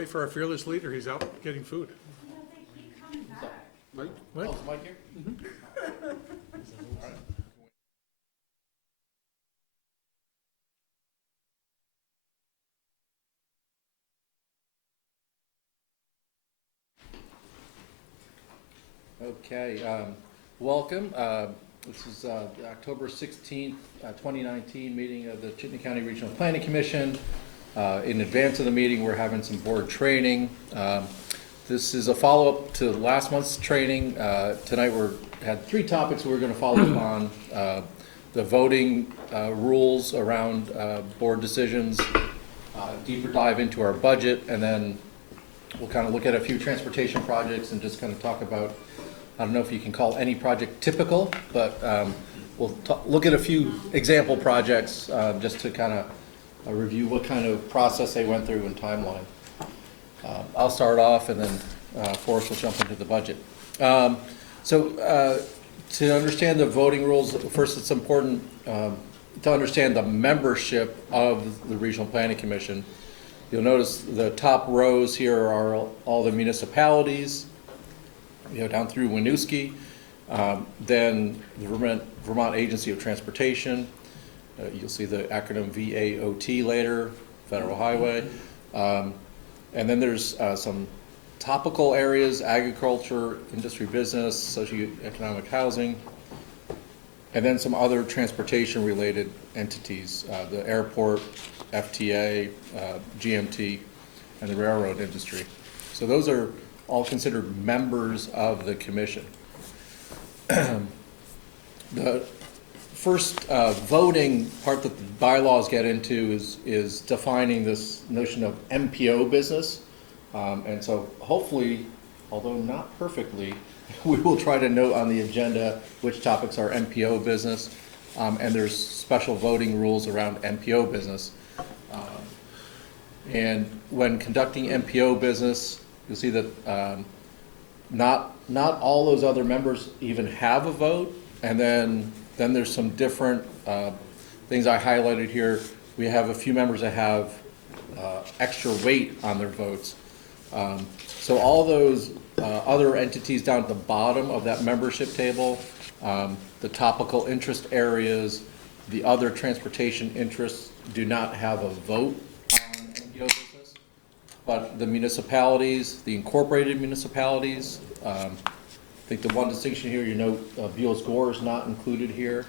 wait for our fearless leader. He's out getting food. You know, they keep coming back. Mike? What? Oh, is Mike here? Okay, welcome. This is the October 16th, 2019 meeting of the Chittenden County Regional Planning Commission. In advance of the meeting, we're having some board training. This is a follow-up to last month's training. Tonight we had three topics we're going to follow up on. The voting rules around board decisions, deeper dive into our budget, and then we'll kind of look at a few transportation projects and just kind of talk about, I don't know if you can call any project typical, but we'll look at a few example projects just to kind of review what kind of process they went through and timeline. I'll start off and then Forrest will jump into the budget. To understand the voting rules, first it's important to understand the membership of the Regional Planning Commission. You'll notice the top rows here are all the municipalities, down through Winooski, then the Vermont Agency of Transportation. You'll see the acronym VAOT later, Federal Highway. And then there's some topical areas: agriculture, industry, business, socioeconomic housing, and then some other transportation related entities, the airport, FTA, GMT, and the railroad industry. So those are all considered members of the commission. The first voting part that the bylaws get into is defining this notion of MPO business. And so hopefully, although not perfectly, we will try to note on the agenda which topics are MPO business. And there's special voting rules around MPO business. And when conducting MPO business, you'll see that not all those other members even have a vote, and then there's some different things I highlighted here. We have a few members that have extra weight on their votes. So all those other entities down at the bottom of that membership table, the topical interest areas, the other transportation interests do not have a vote on MPO business. But the municipalities, the incorporated municipalities, I think the one distinction here, Buell's Gore is not included here.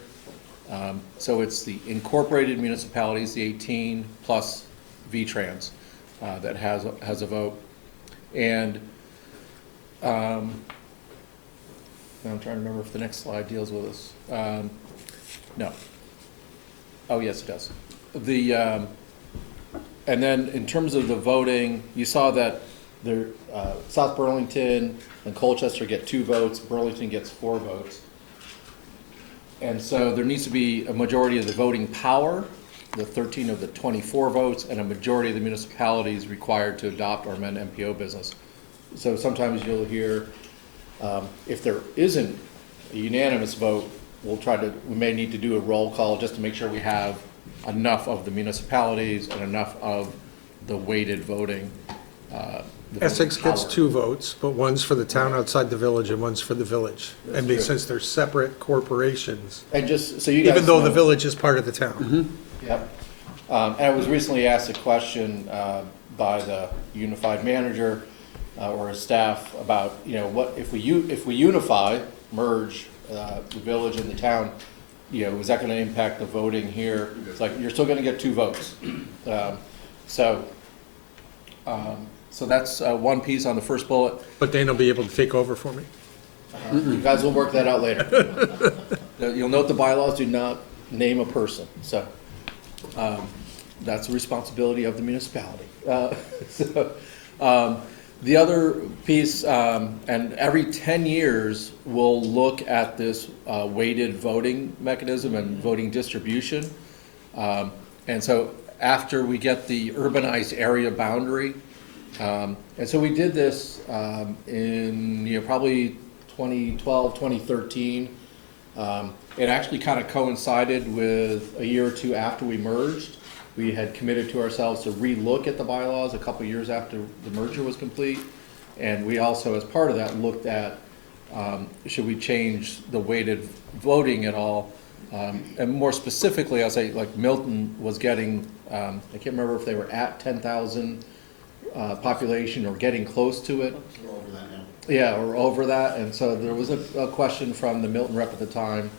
So it's the incorporated municipalities, the 18 plus VTrans, that has a vote. And I'm trying to remember if the next slide deals with this. No. Oh, yes, it does. And then in terms of the voting, you saw that South Burlington and Colchester get 2 votes, Burlington gets 4 votes. And so there needs to be a majority of the voting power, the 13 of the 24 votes, and a majority of the municipalities required to adopt or amend MPO business. So sometimes you'll hear, if there isn't a unanimous vote, we may need to do a roll call just to make sure we have enough of the municipalities and enough of the weighted voting. Essex gets 2 votes, but one's for the town outside the village and one's for the village. And since they're separate corporations, And just so you guys even though know, the village is part of the town. Mm-hmm. Yep. And I was recently asked a question by the unified manager or his staff about, what if we unify, merge the village and the town, is that going to impact the voting here? It's like you're still going to get 2 votes. So that's one piece on the first bullet. But Dana will be able to take over for me. You guys will work that out later. You'll note the bylaws do not name a person, so that's a responsibility of the municipality. The other piece, and every 10 years, we'll look at this weighted voting mechanism and voting distribution. And so after we get the urbanized area boundary, and so we did this in probably 2012, 2013. It actually kind of coincided with a year or 2 after we merged. we had committed to ourselves to relook at the bylaws a couple years after the merger was complete. And we also, as part of that, looked at, should we change the weighted voting at all? And more specifically, I'll say, like Milton was getting, I can't remember if they were at 10,000 population or getting close to it. We're over that now. Yeah, or over that, and so there was a question from the Milton rep at the time,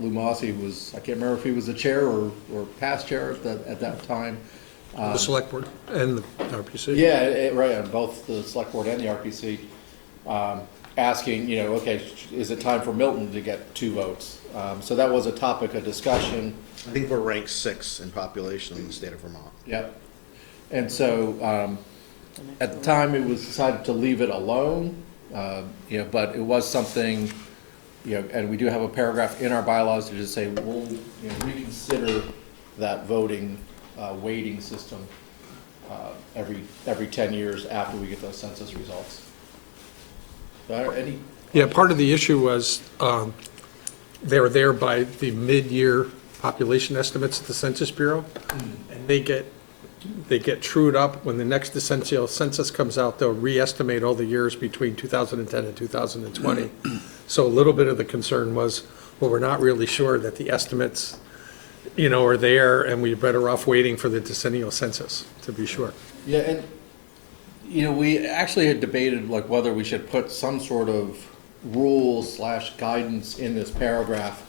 Lou Mossy was, I can't remember if he was the chair or past chair at that time. The select board and the RPC. Yeah, right, on both the select board and the RPC, asking, you know, okay, is it time for Milton to get 2 votes? So that was a topic of discussion. I think we're ranked 6 in population in the state of Vermont. Yep. And so, at the time, it was decided to leave it alone, you know, but it was something, you know, and we do have a paragraph in our bylaws to just say, we'll, you know, reconsider that voting, weighting system, every 10 years after we get those census results. Any? Yeah, part of the issue was, they were there by the mid-year population estimates at the Census Bureau, and they get trued up when the next decennial census comes out. They'll re-estimate all the years between 2010 and 2020. So a little bit of the concern was, well, we're not really sure that the estimates, you know, are there, and we're better off waiting for the decennial census to be sure. Yeah, and, you know, we actually had debated like whether we should put some sort of rules/guidance in this paragraph,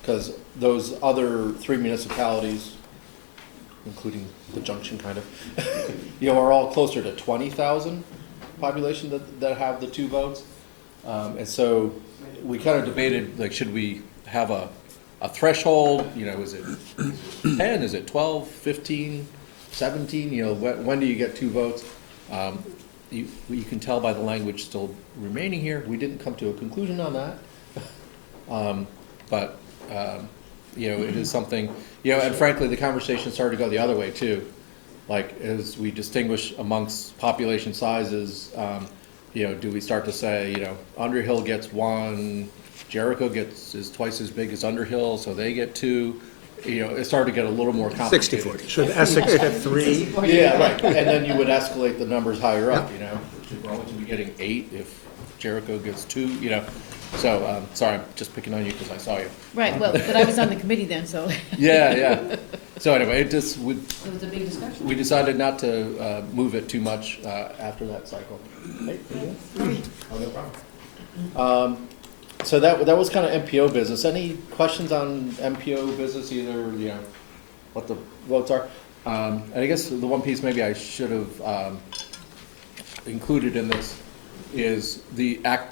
because those other 3 municipalities, including the junction kind of, you know, are all closer to 20,000 population that have the 2 votes. And so we kind of debated, like, should we have a threshold, you know, is it 10, is it 12, 15, 17, you know, when do you get 2 votes? You can tell by the language still remaining here, we didn't come to a conclusion on that. But you know, it is something, you know, and frankly, the conversation started to go the other way too. Like, as we distinguish amongst population sizes, you know, do we start to say, you know, Underhill gets 1, Jericho is twice as big as Underhill, so they get 2. You know, it started to get a little more complicated. 60/40. Should Essex get 3? Yeah, right, and then you would escalate the numbers higher up, you know, we're only to be getting 8 if Jericho gets 2, you know. So, sorry, I'm just picking on you because I saw you. Right, well, but I was on the committee then, so Yeah, yeah. So anyway, it just, it was a big discussion. we decided not to move it too much after that cycle. Hey, oh, no problem. So that was kind of MPO business. Any questions on MPO business, either, you know, what the votes are? And I guess the one piece maybe I should have included in this is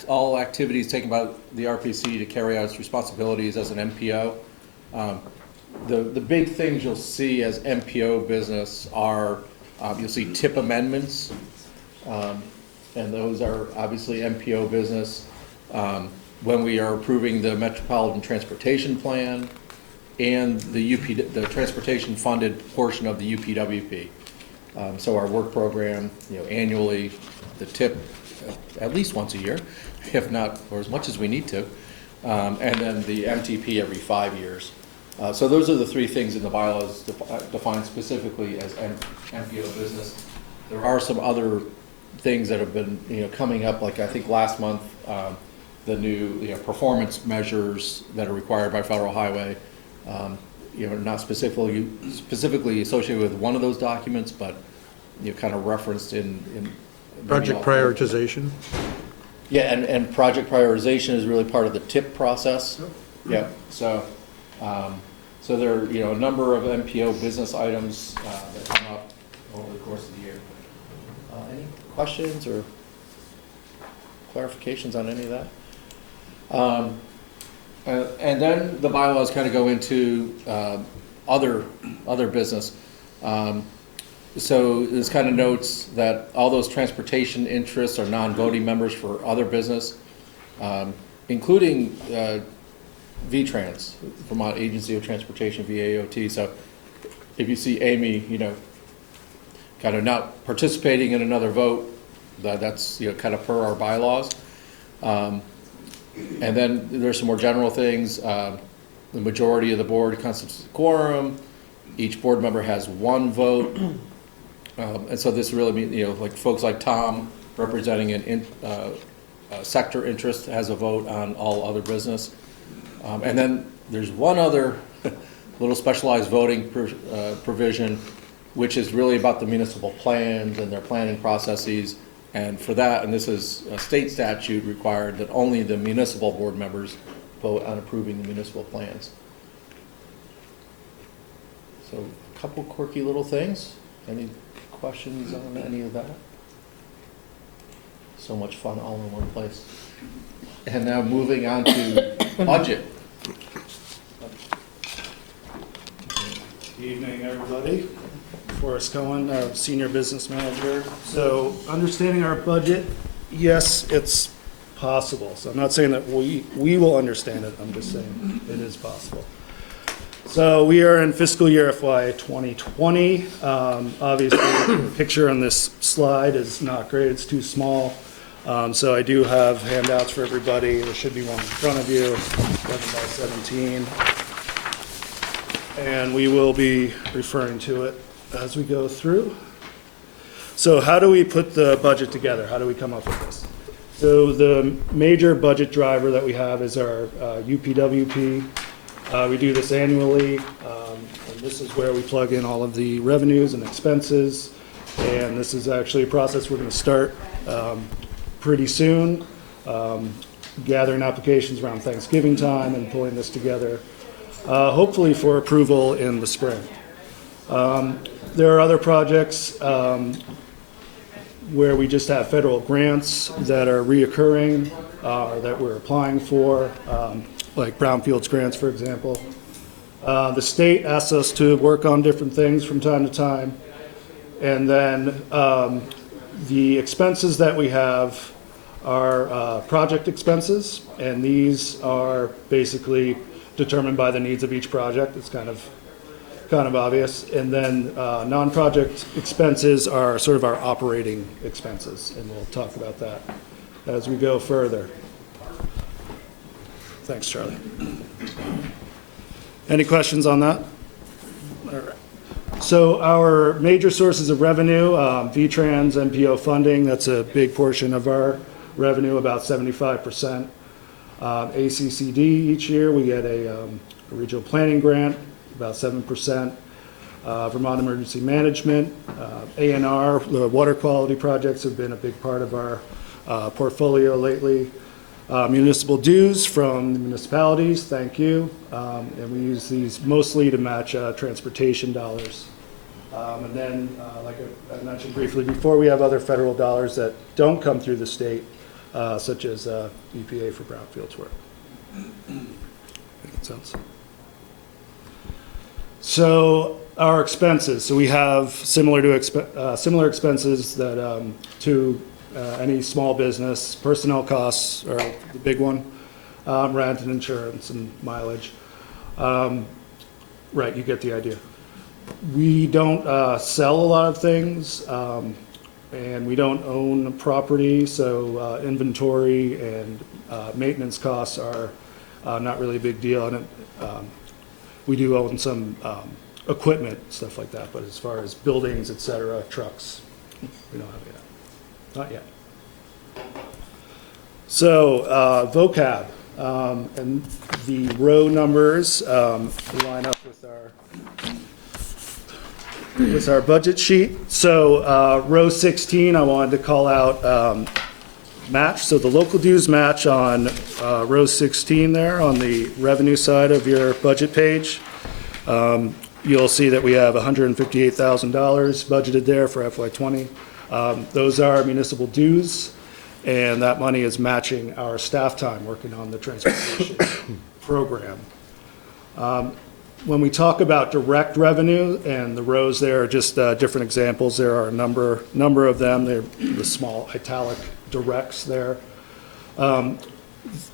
all activities taken by the RPC to carry out its responsibilities as an MPO. The big things you'll see as MPO business are, you'll see tip amendments, and those are obviously MPO business. When we are approving the Metropolitan Transportation Plan and the transportation funded portion of the UPWP. So our work program, you know, annually, the tip at least once a year, if not, or as much as we need to. And then the MTP every 5 years. So those are the 3 things in the bylaws defined specifically as MPO business. There are some other things that have been, you know, coming up, like I think last month, the new, you know, performance measures that are required by Federal Highway, you know, not specifically associated with one of those documents, but, you know, kind of referenced in Project prioritization? Yeah, and project prioritization is really part of the TIP process. Yeah, so, so there are, you know, a number of MPO business items that come up over the course of the year. Any questions or clarifications on any of that? And then the bylaws kind of go into other business. So this kind of notes that all those transportation interests are non-voting members for other business, including VTrans, Vermont Agency of Transportation, VAOT. So if you see Amy, you know, kind of not participating in another vote, that's, you know, kind of per our bylaws. And then there's some more general things. The majority of the board constitutes a quorum. Each board member has one vote. And so this really means, like folks like Tom representing a sector interest has a vote on all other business. And then there's one other little specialized voting provision, which is really about the municipal plans and their planning processes. And for that, and this is a state statute required, that only the municipal board members vote on approving the municipal plans. So a couple quirky little things. Any questions on any of that? So much fun all in one place. And now moving on to budget. Good evening, everybody. Forrest Cohen, Senior Business Manager. So understanding our budget, yes, it's possible. So I'm not saying that we will understand it, I'm just saying it is possible. So we are in fiscal year FY 2020. Obviously, the picture on this slide is not great, it's too small. So I do have handouts for everybody. There should be one in front of you, 11 by 17. And we will be referring to it as we go through. So how do we put the budget together? How do we come up with this? So the major budget driver that we have is our UPWP. We do this annually, and this is where we plug in all of the revenues and expenses. And this is actually a process we're going to start pretty soon, gathering applications around Thanksgiving time and pulling this together, hopefully for approval in the spring. There are other projects where we just have federal grants that are reoccurring, that we're applying for, like brownfields grants, for example. The state asks us to work on different things from time to time. And then the expenses that we have are project expenses, and these are basically determined by the needs of each project. It's kind of obvious. And then non-project expenses are sort of our operating expenses, and we'll talk about that as we go further. Thanks, Charlie. Any questions on that? All right. So our major sources of revenue, VTrans, MPO funding, that's a big portion of our revenue, about 75%. ACCD each year, we get a regional planning grant, about 7%. Vermont Emergency Management, ANR, the water quality projects have been a big part of our portfolio lately. Municipal dues from the municipalities, thank you. And we use these mostly to match transportation dollars. And then, like I mentioned briefly before, we have other federal dollars that don't come through the state, such as EPA for brownfields work. Making sense? So our expenses. So we have similar expenses that to any small business. Personnel costs are the big one, rent and insurance and mileage. Right, you get the idea. We don't sell a lot of things, and we don't own property, so inventory and maintenance costs are not really a big deal. And we do own some equipment, stuff like that, but as far as buildings, et cetera, trucks, we don't have yet. Not yet. So, vocab, and the row numbers line up with our budget sheet. So, row 16, I wanted to call out match. So the local dues match on row 16 there on the revenue side of your budget page. You'll see that we have $158,000 budgeted there for FY20. Those are municipal dues, and that money is matching our staff time working on the transportation program. When we talk about direct revenue, and the rows there are just different examples, there are a number of them. They're the small italic directs there.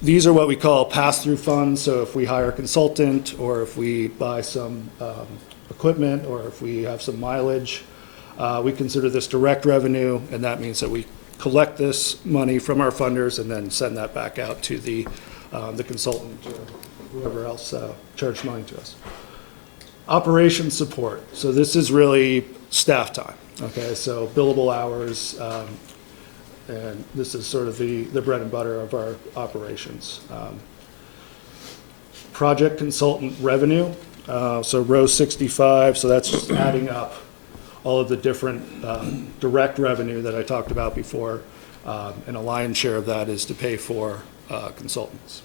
These are what we call pass-through funds. So if we hire a consultant, or if we buy some equipment, or if we have some mileage, we consider this direct revenue, and that means that we collect this money from our funders and then send that back out to the consultant or whoever else charged money to us. Operations support, so this is really staff time, okay? So billable hours, and this is sort of the bread and butter of our operations. Project consultant revenue, so row 65, so that's just adding up all of the different direct revenue that I talked about before, and a lion's share of that is to pay for consultants.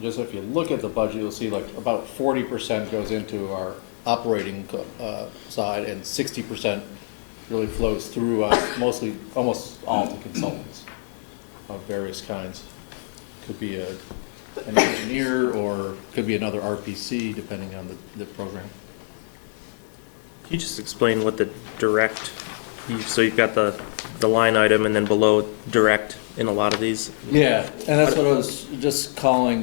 Just if you look at the budget, you'll see like about 40% goes into our operating side and 60% really flows through us, mostly, almost all the consultants of various kinds. Could be an engineer or could be another RPC depending on the program. Can you just explain what the direct, so you've got the line item and then below direct in a lot of these? Yeah, and that's what I was just calling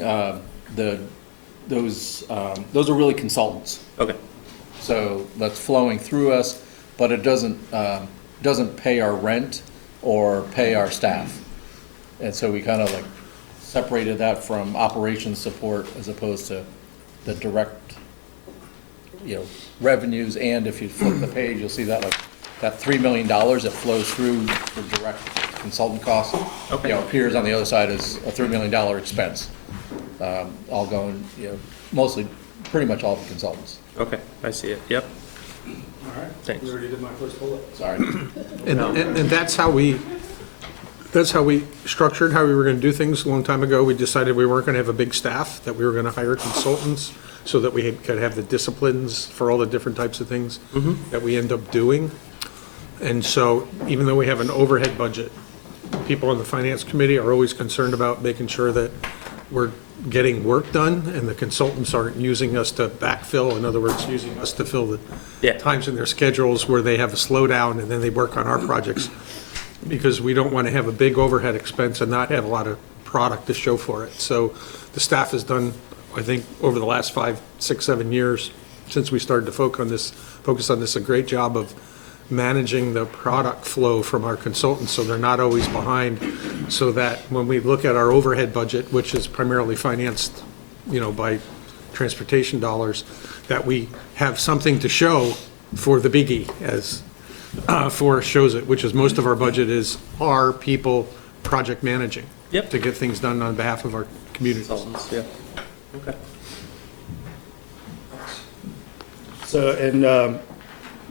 those are really consultants. Okay, So that's flowing through us, but it doesn't pay our rent or pay our staff. And so we kind of like separated that from operations support as opposed to the direct, revenues. And if you flip the page, you'll see that like that $3 million that flows through the direct consultant costs, appears on the other side as a $3 million expense. All going, mostly, pretty much all the consultants. okay, I see it, yep. All right. Thanks. We already did my first bullet. Sorry. And that's how we structured how we were gonna do things a long time ago. We decided we weren't gonna have a big staff, that we were gonna hire consultants so that we could have the disciplines for all the different types of things that we end up doing. And so even though we have an overhead budget, people on the finance committee are always concerned about making sure that we're getting work done and the consultants aren't using us to backfill, in other words, using us to fill the Yeah. times in their schedules where they have a slowdown and then they work on our projects. Because we don't want to have a big overhead expense and not have a lot of product to show for it. So the staff has done, I think, over the last 5, 6, 7 years, since we started to focus on this, a great job of managing the product flow from our consultants, so they're not always behind, so that when we look at our overhead budget, which is primarily financed, by transportation dollars, that we have something to show for the biggie, as Forrest shows it, which is most of our budget is our people project managing. Yep. To get things done on behalf of our communities. Consultants, yeah, okay. So, and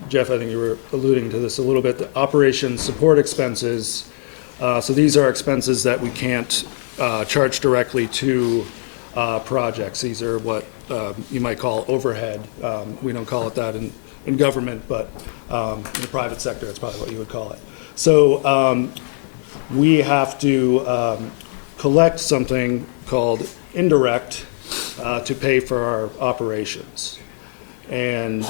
Jeff, I think you were alluding to this a little bit, the operations support expenses. So these are expenses that we can't charge directly to projects. These are what you might call overhead. We don't call it that in government, but in the private sector, that's probably what you would call it. So we have to collect something called indirect to pay for our operations. And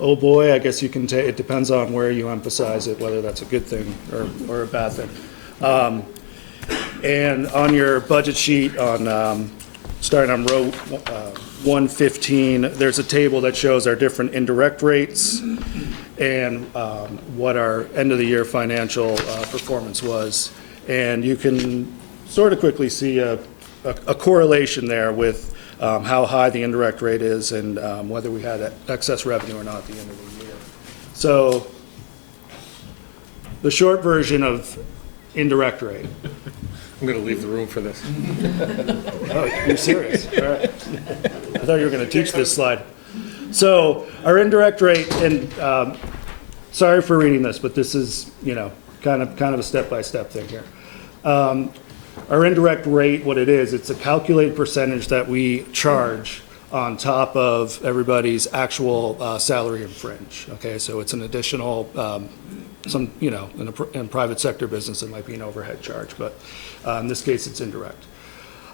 oh boy, I guess you can take, it depends on where you emphasize it, whether that's a good thing or a bad thing. And on your budget sheet on, starting on row 115, there's a table that shows our different indirect rates and what our end of the year financial performance was. And you can sort of quickly see a correlation there with how high the indirect rate is and whether we had excess revenue or not at the end of the year. So the short version of indirect rate. I'm going to leave the room for this. Oh, you're serious? All right. I thought you were going to teach this slide. So our indirect rate, and sorry for reading this, but this is, kind of a step-by-step thing here. Our indirect rate, what it is, it's a calculated percentage that we charge on top of everybody's actual salary and fringe. Okay, so it's an additional, in a private sector business, it might be an overhead charge, but in this case, it's indirect.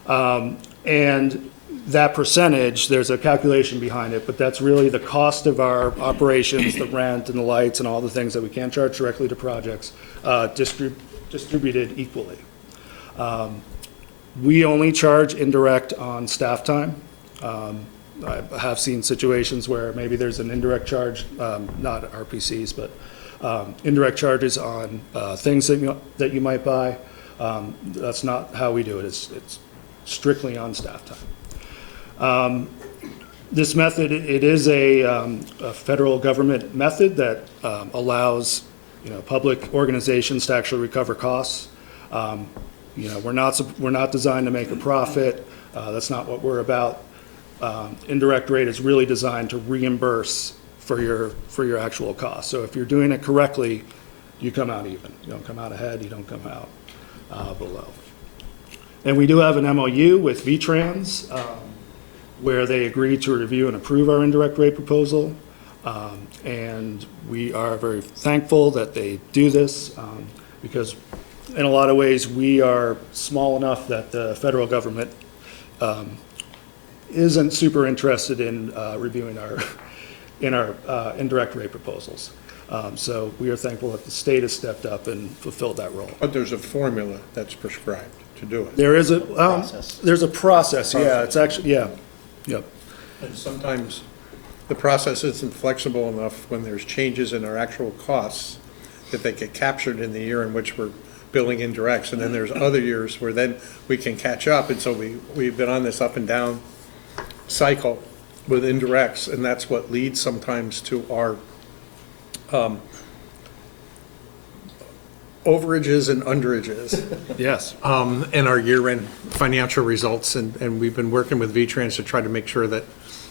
And that percentage, there's a calculation behind it, but that's really the cost of our operations, the rent and the lights and all the things that we can't charge directly to projects, distributed equally. We only charge indirect on staff time. I have seen situations where maybe there's an indirect charge, not RPCs, but indirect charges on things that you might buy. That's not how we do it. It's strictly on staff time. This method, it is a federal government method that allows, public organizations to actually recover costs. We're not designed to make a profit. That's not what we're about. Indirect rate is really designed to reimburse for your actual costs. So if you're doing it correctly, you come out even. You don't come out ahead, you don't come out below. And we do have an MOU with VTrans, where they agreed to review and approve our indirect rate proposal. And we are very thankful that they do this, because in a lot of ways, we are small enough that the federal government isn't super interested in reviewing our indirect rate proposals. So we are thankful that the state has stepped up and fulfilled that role. But there's a formula that's prescribed to do it. There is Process. there's a process, yeah, it's actually, yeah, yep. And sometimes the process isn't flexible enough when there's changes in our actual costs that they get captured in the year in which we're billing indirects. And then there's other years where then we can catch up. And so we've been on this up and down cycle with indirects, and that's what leads sometimes to our overages and underages. Yes. In our year-end financial results, and we've been working with VTrans to try to make sure that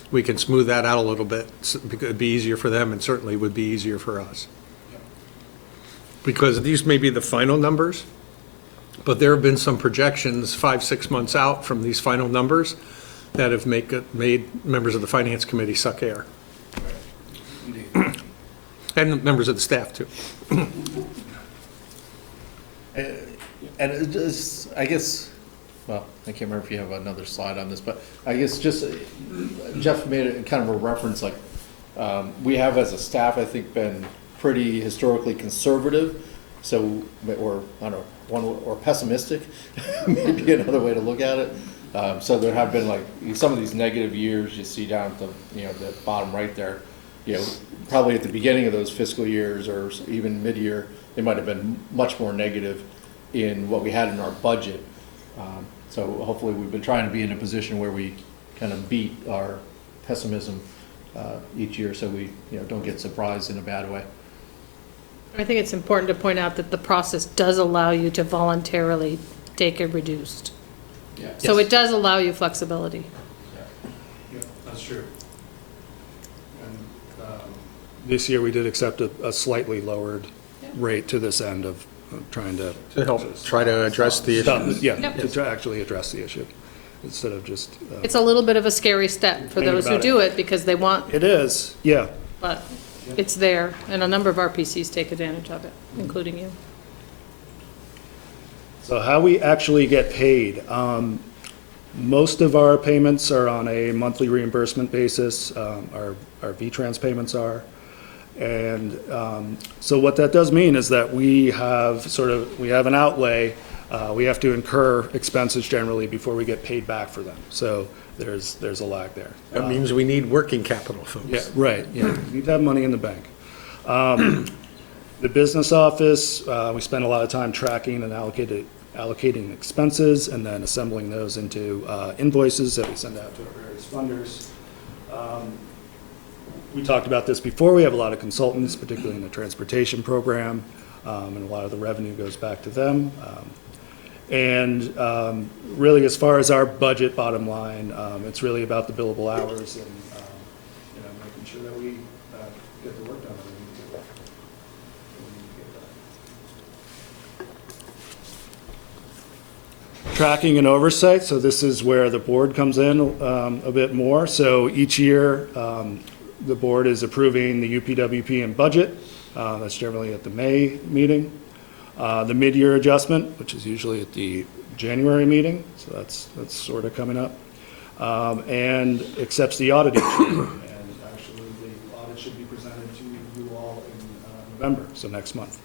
we can smooth that out a little bit. It'd be easier for them and certainly would be easier for us. Because these may be the final numbers, but there have been some projections 5-6 months out from these final numbers that have made members of the finance committee suck air. And members of the staff too. And it is, I guess, well, I can't remember if you have another slide on this, but I guess just, Jeff made it kind of a reference, like, we have as a staff, I think, been pretty historically conservative, so, or, I don't know, or pessimistic, maybe another way to look at it. So there have been like, some of these negative years you see down at the, the bottom right there, probably at the beginning of those fiscal years or even mid-year, they might have been much more negative in what we had in our budget. So hopefully we've been trying to be in a position where we kind of beat our pessimism each year, so we don't get surprised in a bad way. I think it's important to point out that the process does allow you to voluntarily take it reduced. Yeah. So it does allow you flexibility. Yeah, that's true. And this year, we did accept a slightly lowered rate to this end of trying to. To help try to address the issue. Yeah, Yep. to try actually address the issue, instead of just. It's a little bit of a scary step for Complaining those who about do it because they want, It is, yeah. but it's there, and a number of RPCs take advantage of it, including you. So how we actually get paid, most of our payments are on a monthly reimbursement basis, our VTrans payments are. And so what that does mean is that we have an outlay, we have to incur expenses generally before we get paid back for them. So there's a lag there. That means we need working capital, folks. Yeah, right, yeah, we need to have money in the bank. The business office, we spend a lot of time tracking and allocating expenses and then assembling those into invoices that we send out to our various funders. We talked about this before, we have a lot of consultants, particularly in the transportation program, and a lot of the revenue goes back to them. And really, as far as our budget bottom line, it's really about the billable hours and making sure that we get the work done that we need to get done. Tracking and oversight, so this is where the board comes in a bit more. So each year, the board is approving the UPWP and budget. That's generally at the May meeting. The mid-year adjustment, which is usually at the January meeting, so that's sort of coming up, and accepts the audit each year. And actually, the audit should be presented to you all in November, so next month.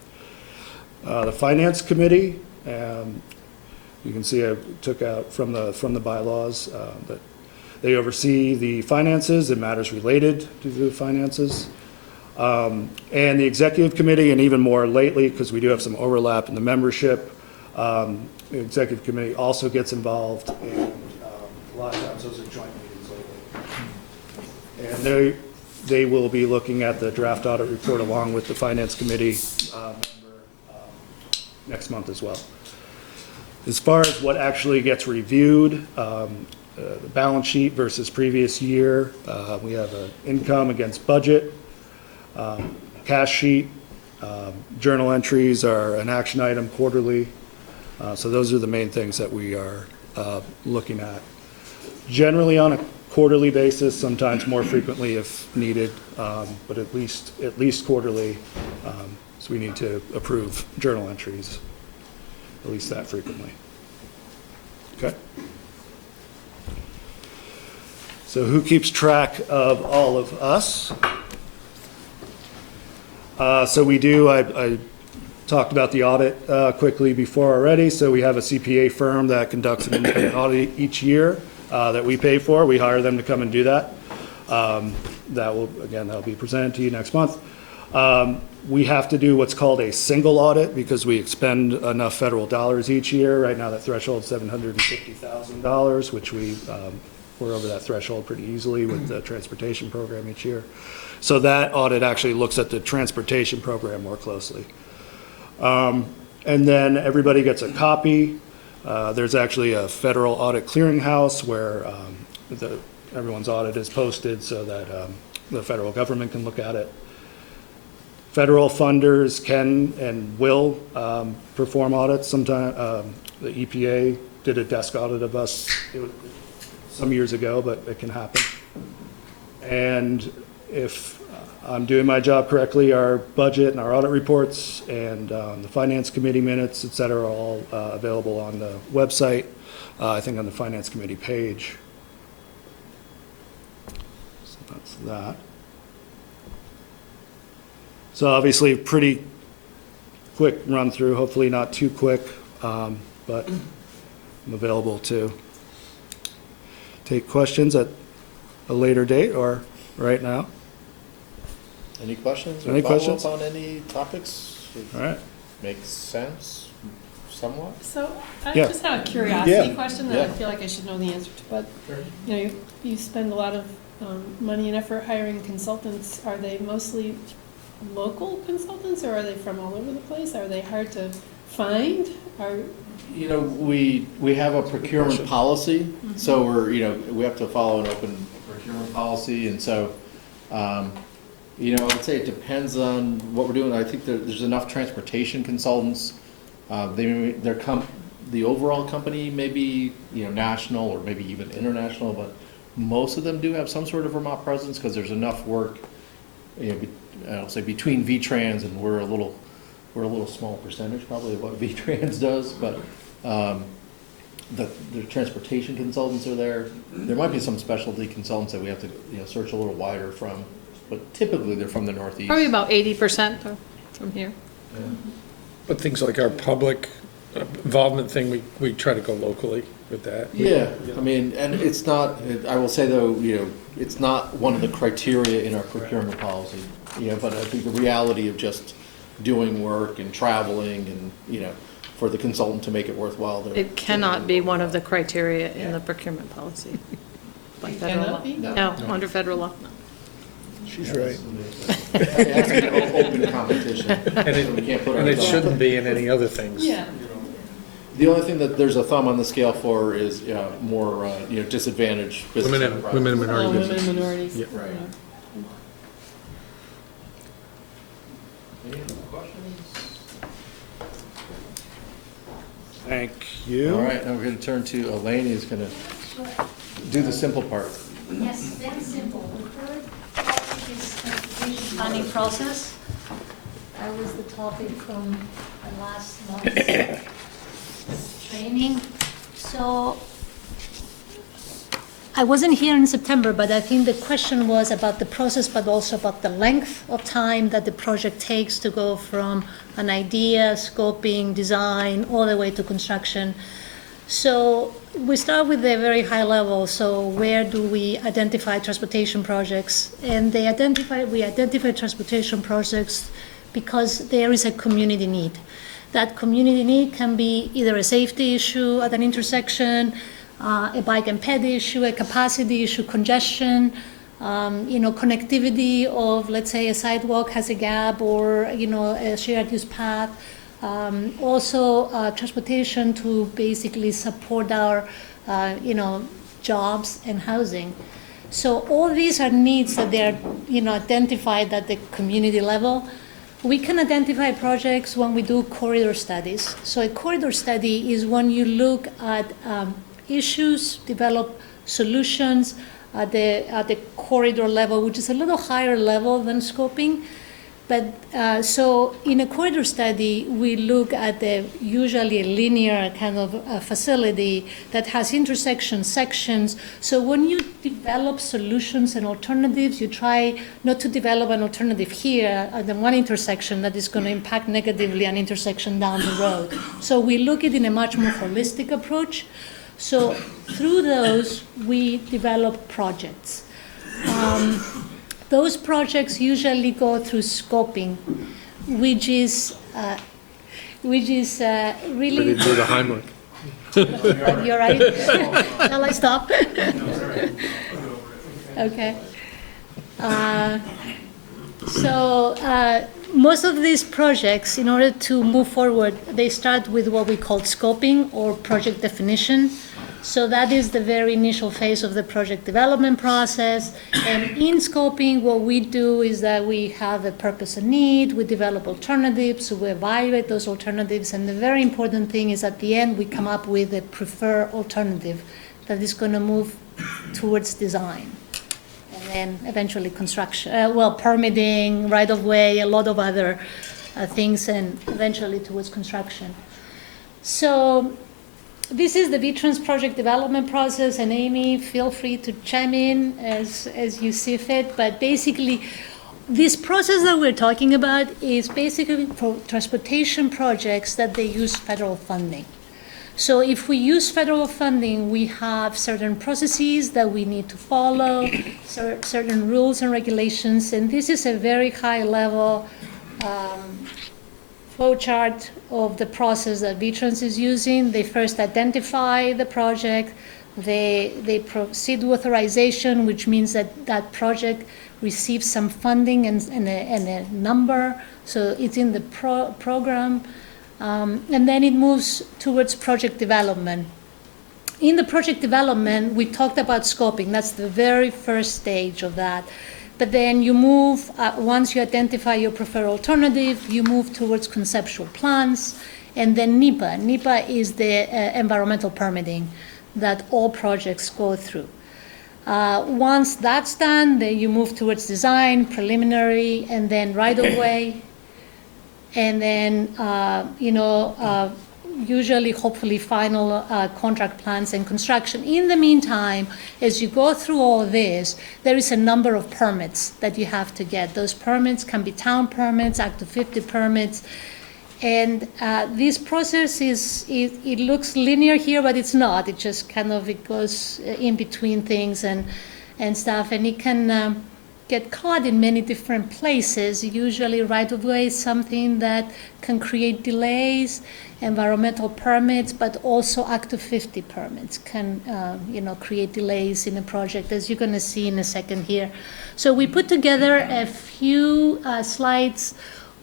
The Finance Committee, you can see I took out from the bylaws that they oversee the finances and matters related to the finances. And the Executive Committee, and even more lately, because we do have some overlap in the membership, the Executive Committee also gets involved, and a lot of times those are joint meetings lately. And they will be looking at the draft audit report along with the finance committee member next month as well. As far as what actually gets reviewed, the balance sheet versus previous year, we have an income against budget, cash sheet, journal entries are an action item quarterly. So those are the main things that we are looking at. Generally on a quarterly basis, sometimes more frequently if needed, but at least quarterly. So we need to approve journal entries, at least that frequently. Okay? So who keeps track of all of us? So we do, I talked about the audit quickly before already. So we have a CPA firm that conducts an independent audit each year that we pay for. We hire them to come and do that. That'll be presented to you next month. We have to do what's called a single audit because we expend enough federal dollars each year. Right now, that threshold is $750,000, which we're over that threshold pretty easily with the transportation program each year. So that audit actually looks at the transportation program more closely. And then everybody gets a copy. There's actually a federal audit clearinghouse where everyone's audit is posted so that the federal government can look at it. Federal funders can and will perform audits sometime. The EPA did a desk audit of us some years ago, but it can happen. And if I'm doing my job correctly, our budget and our audit reports and the finance committee minutes, et cetera, are all available on the website, I think on the finance committee page. So that's that. So obviously, pretty quick run through, hopefully not too quick, but I'm available to take questions at a later date or right now. Any questions Any or follow-up questions? on any topics? All right. Makes sense somewhat? So I Yeah. just have a curiosity Yeah. question that I Yeah. feel like I should know the answer to, but, you know, you spend a lot of money and effort hiring consultants. Are they mostly local consultants, or are they from all over the place? Are they hard to find? You know, we have a procurement policy, so we have to follow an open procurement policy, and so, I would say it depends on what we're doing. I think there's enough transportation consultants. The overall company may be, national or maybe even international, but most of them do have some sort of Vermont presence because there's enough work, I'll say between V-Trans, and we're a little small percentage probably of what V-Trans does, but the transportation consultants are there. There might be some specialty consultants that we have to search a little wider from, but typically they're from the Northeast. Probably about 80% from here. Yeah. But things like our public involvement thing, we try to go locally with that. Yeah, I mean, and it's not, I will say though, it's not one of the criteria in our procurement policy, but I think the reality of just doing work and traveling and, for the consultant to make it worthwhile. It cannot be one of the criteria in the procurement policy. By It federal cannot law. be? No, under federal law. She's right. It has to be open competition. So we can't put And it ourselves- shouldn't be in any other things. Yeah. The only thing that there's a thumb on the scale for is more, disadvantaged business Women and enterprises. women and minority Women business. and minorities. Yeah. Right. Any other questions? Thank you. All right, now we're going to turn to Elaine, who's going to do the simple part. Yes, very simple. The third topic is transportation planning process. That was the topic from last month's training. So I wasn't here in September, but I think the question was about the process, but also about the length of time that the project takes to go from an idea, scoping, design, all the way to construction. So we start with the very high level. So where do we identify transportation projects? And we identify transportation projects because there is a community need. That community need can be either a safety issue at an intersection, a bike and ped issue, a capacity issue, congestion, connectivity of, let's say, a sidewalk has a gap or, a shared use path. Also, transportation to basically support our, jobs and housing. So all these are needs that they're, identified at the community level. We can identify projects when we do corridor studies. So a corridor study is when you look at issues, develop solutions at the corridor level, which is a little higher level than scoping. But so in a corridor study, we look at usually a linear kind of facility that has intersection sections. So when you develop solutions and alternatives, you try not to develop an alternative here at the one intersection that is going to impact negatively an intersection down the road. So we look at it in a much more holistic approach. So through those, we develop projects. Those projects usually go through scoping, which is really. Ready to do the Heimlich. You're right. Shall I stop? Okay. So most of these projects, in order to move forward, they start with what we call scoping or project definition. So that is the very initial phase of the project development process. And in scoping, what we do is that we have a purpose and need, we develop alternatives, so we evaluate those alternatives, and the very important thing is at the end we come up with a preferred alternative that is going to move towards design. And then eventually construction, permitting, right-of-way, a lot of other things, and eventually towards construction. So this is the V-Trans project development process, and Amy, feel free to chime in as you see fit. But basically, this process that we're talking about is basically for transportation projects that they use federal funding. So if we use federal funding, we have certain processes that we need to follow, certain rules and regulations, and this is a very high level flowchart of the process that V-Trans is using. They first identify the project, they proceed with authorization, which means that that project receives some funding and a number, so it's in the program, and then it moves towards project development. In the project development, we talked about scoping. That's the very first stage of that. But then you move, once you identify your preferred alternative, you move towards conceptual plans, and then NEPA. NEPA is the environmental permitting that all projects go through. Once that's done, then you move towards design, preliminary, and then right-of-way, and then, usually, hopefully, final contract plans and construction. In the meantime, as you go through all this, there is a number of permits that you have to get. Those permits can be town permits, Act of 50 permits, and this process it looks linear here, but it's not. It just it goes in between things and stuff, and it can get caught in many different places. Usually right-of-way is something that can create delays, environmental permits, but also Act of 50 permits can create delays in a project, as you're going to see in a second here. So we put together a few slides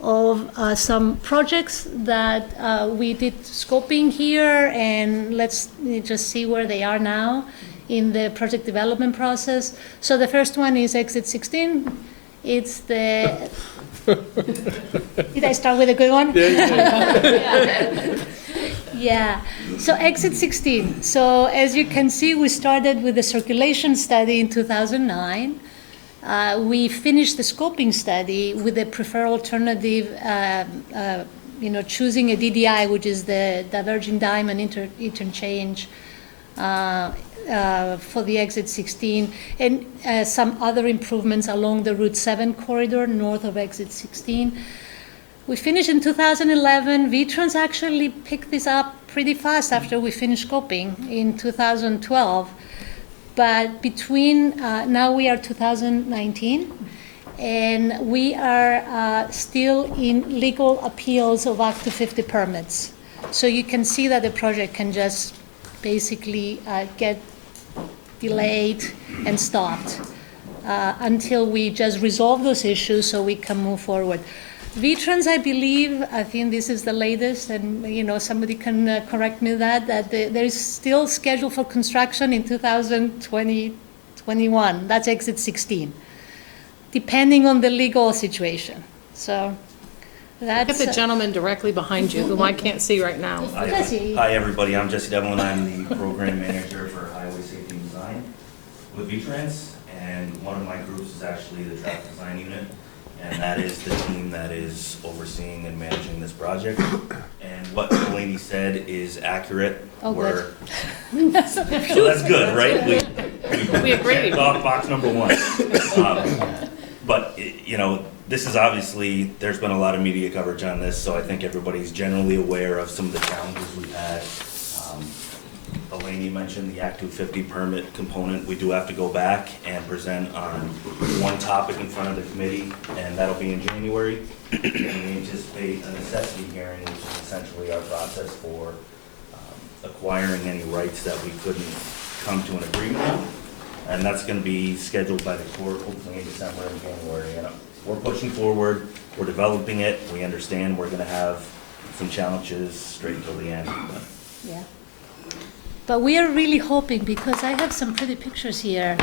of some projects that we did scoping here, and let's just see where they are now in the project development process. So the first one is Exit 16. It's the... Did I start with a good one? Yeah. So Exit 16. So as you can see, we started with the circulation study in 2009. We finished the scoping study with the preferred alternative, choosing a DDI, which is the diverging diamond interchange, for the Exit 16, and some other improvements along the Route 7 corridor north of Exit 16. We finished in 2011. V-Trans actually picked this up pretty fast after we finished scoping in 2012. But between, now we are 2019, and we are still in legal appeals of Act of 50 permits. So you can see that the project can just basically get delayed and stopped. until we just resolve those issues so we can move forward. V-Trans, I believe, I think this is the latest, and, somebody can correct me that there is still scheduled for construction in 2021. That's exit 16, depending on the legal situation. So Look at that's. the gentleman directly behind you, whom I can't see right now. Jesse. Hi, everybody. I'm Jesse Devlin. I'm the program manager for highway safety and design with V-Trans. And one of my groups is actually the traffic design unit. And that is the team that is overseeing and managing this project. And what Delaney said is accurate. Oh, good. So that's good, right? We agree. Box number one. But, this is obviously, there's been a lot of media coverage on this, so I think everybody's generally aware of some of the challenges we've had. Delaney mentioned the Act 250 permit component. We do have to go back and present on one topic in front of the committee, and that'll be in January. And we anticipate a necessity hearing, which is essentially our process for acquiring any rights that we couldn't come to an agreement on. And that's going to be scheduled by the court, hopefully in December and January. And we're pushing forward, we're developing it, we understand we're going to have some challenges straight until the end. Yeah. But we are really hoping, because I have some pretty pictures here,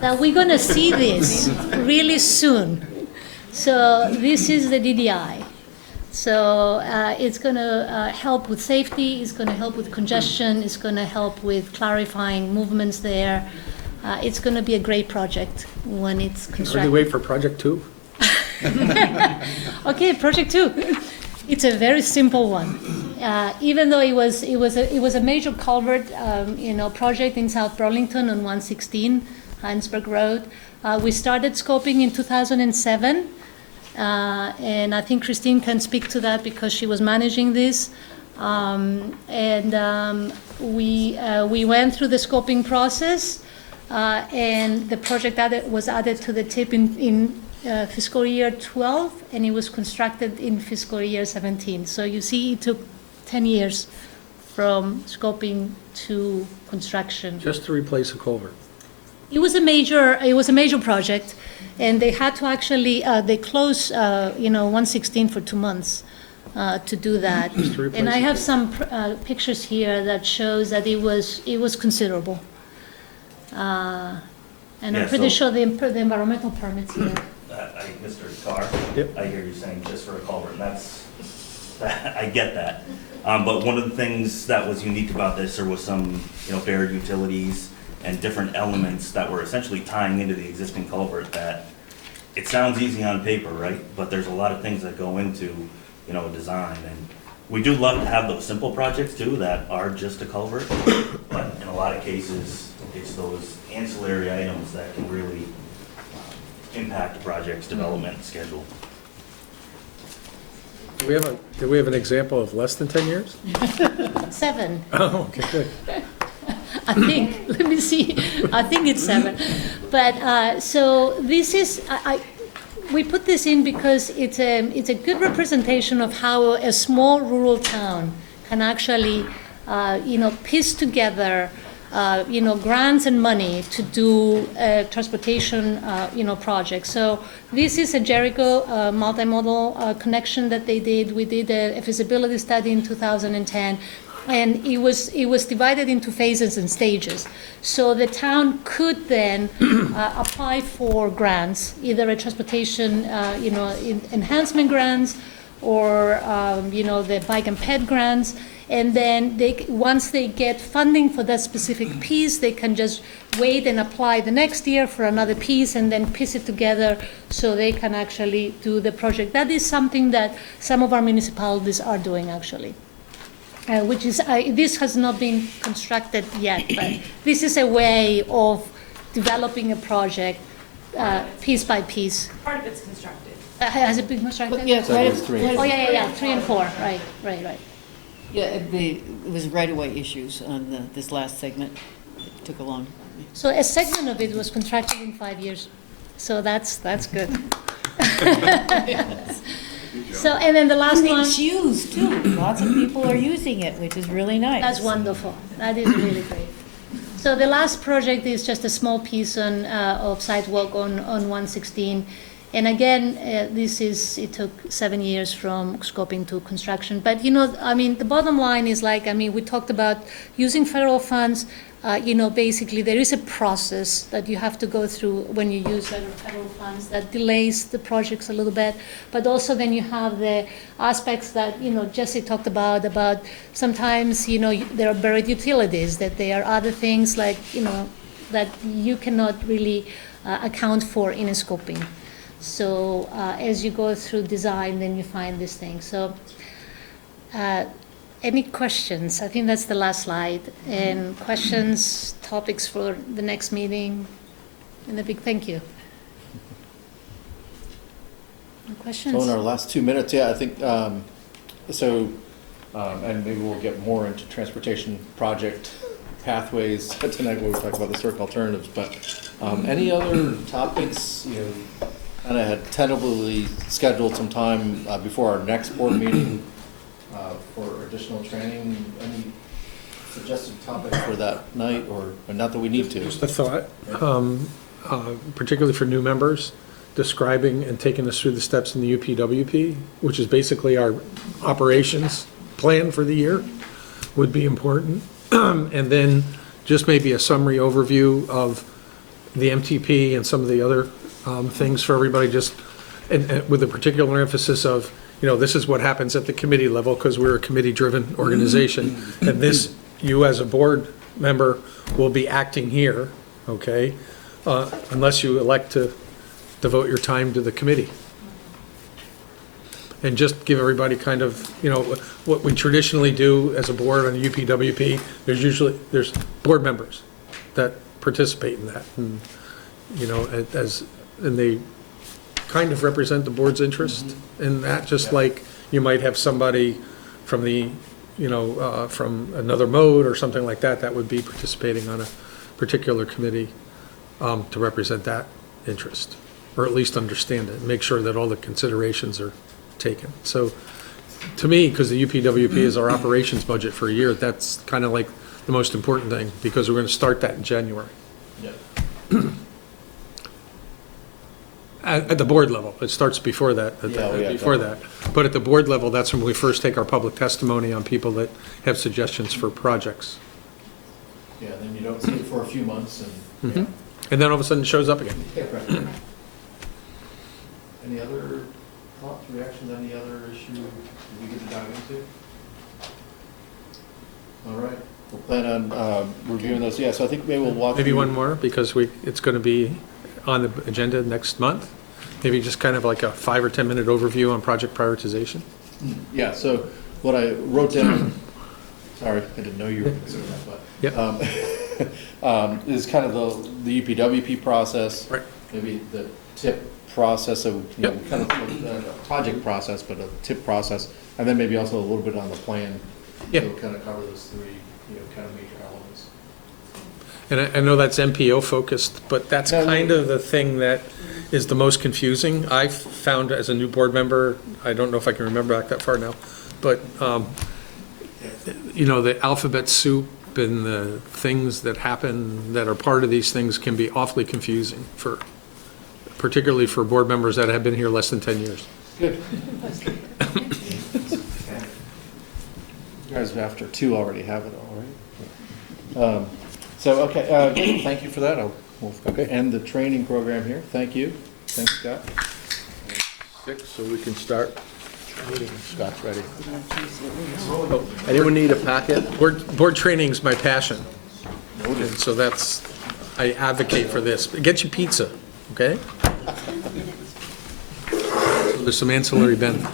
that we're going to see this really soon. So this is the DDI. So it's going to help with safety, it's going to help with congestion, it's going to help with clarifying movements there. It's going to be a great project when it's Or do constructed. we wait for project 2? Okay, project 2. It's a very simple one. Even though it was a major culvert, project in South Burlington on 116 Heinsberg Road. We started scoping in 2007, and I think Christine can speak to that because she was managing this. We went through the scoping process, and the project was added to the tip in fiscal year 12, and it was constructed in fiscal year 17. So you see, it took 10 years from scoping to construction. Just to replace a culvert. It was a major project, and they had to actually, they closed, 116 for 2 months to do that. Just to replace And I it. have some pictures here that shows that it was considerable. And Yeah, I'm pretty so- sure the environmental permits here. Mr. Carr, Yep. I hear you saying just for a culvert, and I get that. But one of the things that was unique about this, there was some, buried utilities and different elements that were essentially tying into the existing culvert that, it sounds easy on paper, right? But there's a lot of things that go into, design. And we do love to have those simple projects too, that are just a culvert. But in a lot of cases, it's those ancillary items that can really impact the project's development schedule. Do we have an example of less than 10 years? 7. Oh, okay, good. I think, let me see, I think it's 7. But, so this is, we put this in because it's a good representation of how a small rural town can actually, piece together, grants and money to do transportation, projects. So this is a Jericho multimodal connection that they did. We did a feasibility study in 2010. And it was divided into phases and stages. So the town could then apply for grants, either a transportation, enhancement grants, or the bike and ped grants. And then once they get funding for that specific piece, they can just wait and apply the next year for another piece, and then piece it together so they can actually do the project. That is something that some of our municipalities are doing, actually. Which is, this has not been constructed yet, but this is a way of developing a project piece by piece. Part of it's constructed. Has it been constructed? Yes, Right, right, it's three. Oh, yeah, 3 and 4, right. yeah, it was right-of-way issues on this last segment. It took a long. So a segment of it was contracted in 5 years, so that's good. So, and then the last one, It's used too. Lots of people are using it, which is really nice. that's wonderful, that is really great. So the last project is just a small piece of sidewalk on 116. And again, it took 7 years from scoping to construction. But, I mean, the bottom line is we talked about using federal funds. Basically there is a process that you have to go through when you use federal funds that delays the projects a little bit. But also then you have the aspects that, Jesse talked about sometimes, there are buried utilities, that there are other things that you cannot really account for in a scoping. So as you go through design, then you find these things. So any questions? I think that's the last slide. And questions, topics for the next meeting, and a big thank you. No questions? So in our last 2 minutes, I think, and maybe we'll get more into transportation project pathways tonight when we talk about the circle alternatives, but any other topics, kind of had tentatively scheduled some time before our next board meeting for additional training? Any suggested topic for that night, or not that we need to? Just a thought, particularly for new members, describing and taking us through the steps in the UPWP, which is basically our operations plan for the year, would be important. And then just maybe a summary overview of the MTP and some of the other things for everybody, just and with a particular emphasis of, this is what happens at the committee level, because we're a committee-driven organization, and this, you as a board member will be acting here, okay? Unless you elect to devote your time to the committee. And just give everybody kind of, what we traditionally do as a board on the UPWP, there's board members that participate in that. And, and they kind of represent the board's interest in that, just like you might have somebody from the, from another mode or something like that, that would be participating on a particular committee to represent that interest, or at least understand it, make sure that all the considerations are taken. So to me, because the UPWP is our operations budget for a year, that's kind of like the most important thing, because we're going to start that in January. Yeah. At the board level, it starts before that, But at the board level, that's when we first take our public testimony on people that have suggestions for projects. Yeah, then you don't see it for a few months, and Mhm. And then all of a sudden it shows up again. yeah, right. Any other thoughts, reactions, any other issue we could dive into? All right, we'll plan on reviewing those. Yeah, so I think maybe we'll walk Maybe through- one more, because it's going to be on the agenda next month. Maybe just kind of like a 5 or 10 minute overview on project prioritization. Yeah, so what I wrote down, sorry, I didn't know you were going to say that, but is kind of the UPWP process. Right. Maybe the TIP process of, kind of a project process, but a TIP process, and then maybe also a little bit on the plan. Yeah. So kind of cover those three, kind of major elements. And I know that's MPO focused, but that's kind of the thing that is the most confusing. I've found as a new board member, I don't know if I can remember back that far now, but, the alphabet soup and the things that happen that are part of these things can be awfully confusing particularly for board members that have been here less than 10 years. Good. You guys after 2 already have it all, right? So, okay, thank you for that. We'll end the training program here. Thank you. Thanks, Scott. 6, so we can start. Scott's ready. Anyone need a packet? Board training's my passion. And so I advocate for this. Get you pizza, okay? So there's some ancillary benefit.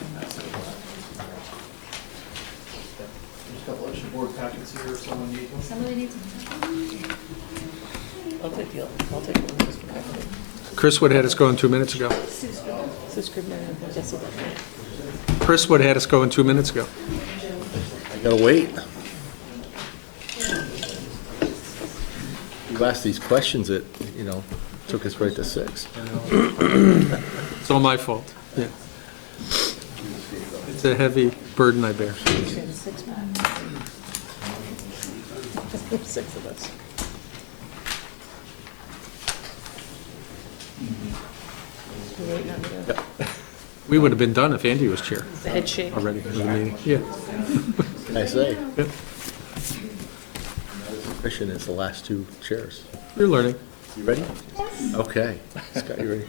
There's a couple extra board packets here if someone needs them. Somebody needs I'll take one. Chris would have had us going 2 minutes ago. So Scribner and Jesse. Chris would have had us going 2 minutes ago. I gotta wait. You asked these questions that, took us right to 6. It's all my fault. Yeah. It's a heavy burden I bear. 6 of us. We're waiting on the We would have been done if Andy was chair the head shake. already for the meeting. Yeah. Can I say? Yep. Christian is the last two chairs. You're learning. You ready? Okay. Scott, you ready?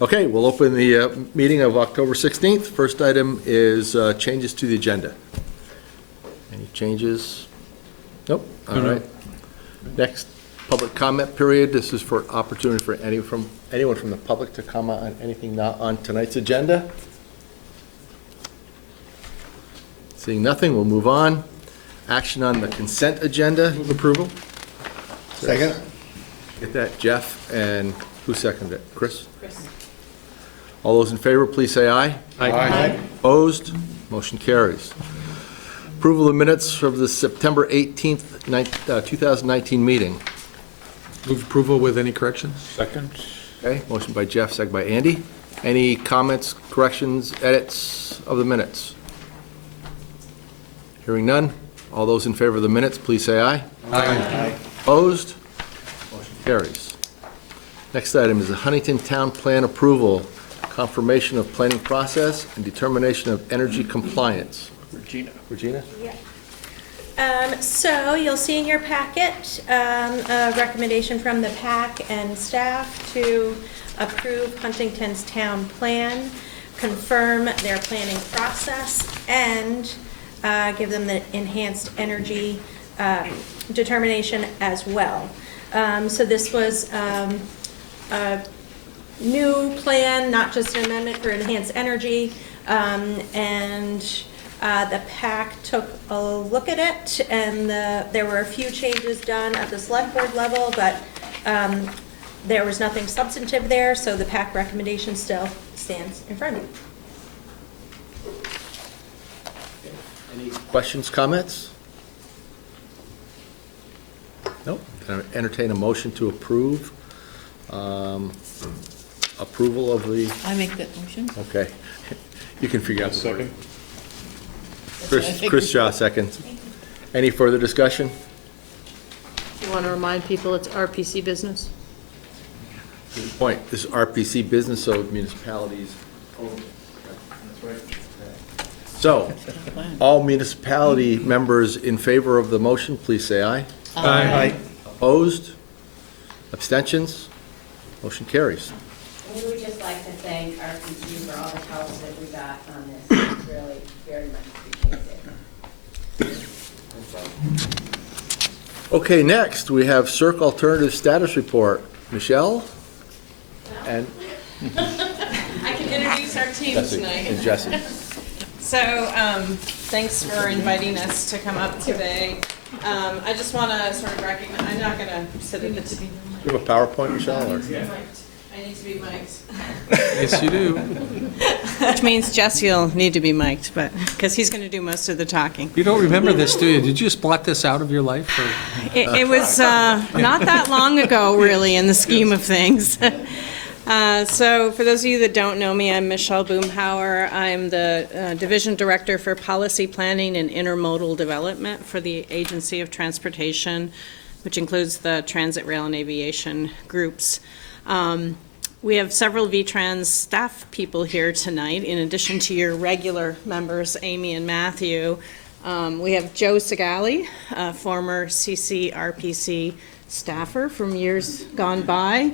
Okay, we'll open the meeting of October 16th. First item is changes to the agenda. Any changes? Nope. All right. Next, public comment period. This is for opportunity for anyone from the public to comment on anything not on tonight's agenda. Seeing nothing, we'll move on. Action on the consent agenda. Move approval? Second? Get that, Jeff, and who seconded it? Chris? All those in favor, please say aye. Aye. Opposed? Motion carries. Approval of minutes from the September 18th, 2019 meeting. Move approval with any corrections? Second. Okay, motion by Jeff, second by Andy. Any comments, corrections, edits of the minutes? Hearing none. All those in favor of the minutes, please say aye. Aye. Opposed? Motion carries. Next item is the Huntington Town Plan approval, confirmation of planning process and determination of energy compliance. Regina? So you'll see in your packet, a recommendation from the PAC and staff to approve Huntington's town plan, confirm their planning process, and give them the enhanced energy determination as well. So this was a new plan, not just an amendment for enhanced energy, and the PAC took a look at it, and there were a few changes done at the select board level, but there was nothing substantive there, so the PAC recommendation still stands in front of you. Any questions, comments? Nope. Can I entertain a motion to approve approval of the, I make that motion. okay. You can figure out the word. Second. Chris Shaw, seconds. Any further discussion? You want to remind people it's RPC business? Good point. This is RPC business, so municipalities. So, all municipality members in favor of the motion, please say aye. Aye. Opposed? Abstentions? Motion carries. We would just like to thank RPC for all the help that we got on this. It's really very much appreciated. Okay, next, we have Circ Alternative Status Report. Michelle? And I can introduce our team Jesse. tonight. And Jesse. So, thanks for inviting us to come up today. I just want to sort of recognize, I'm not going to sit at the Do you have a PowerPoint, Michelle? Or? I need to be mic'd. Yes, you do. Which means Jesse will need to be mic'd, but, because he's going to do most of the talking. You don't remember this, do you? Did you just blot this out of your life? Or? It was not that long ago, really, in the scheme of things. So for those of you that don't know me, I'm Michelle Boomhauer. I'm the Division Director for Policy Planning and Intermodal Development for the Agency of Transportation, which includes the Transit, Rail, and Aviation groups. We have several VTrans staff people here tonight, in addition to your regular members, Amy and Matthew. We have Joe Segali, a former CCRPC staffer from years gone by.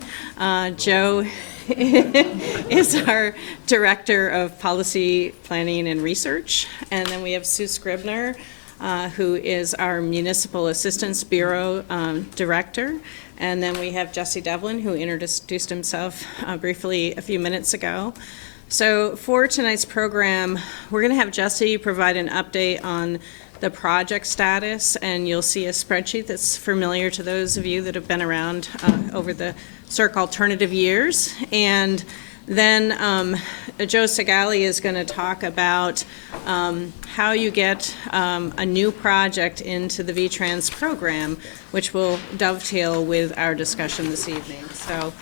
Joe is our Director of Policy Planning and Research. And then we have Sue Scribner, who is our Municipal Assistance Bureau Director. And then we have Jesse Devlin, who introduced himself briefly a few minutes ago. So for tonight's program, we're going to have Jesse provide an update on the project status, and you'll see a spreadsheet that's familiar to those of you that have been around over the Circ Alternative years. And then Joe Segali is going to talk about how you get a new project into the VTrans program, which will dovetail with our discussion this evening. So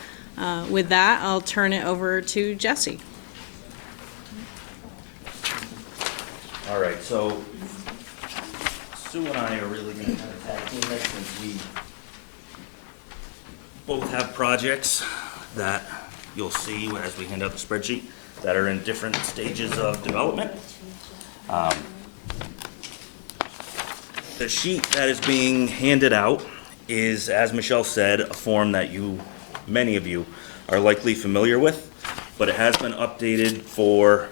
with that, I'll turn it over to Jesse. All right, so Sue and I are really going to kind of tag team this, since we both have projects that you'll see as we hand out the spreadsheet that are in different stages of development. The sheet that is being handed out is, as Michelle said, a form that many of you are likely familiar with, but it has been updated for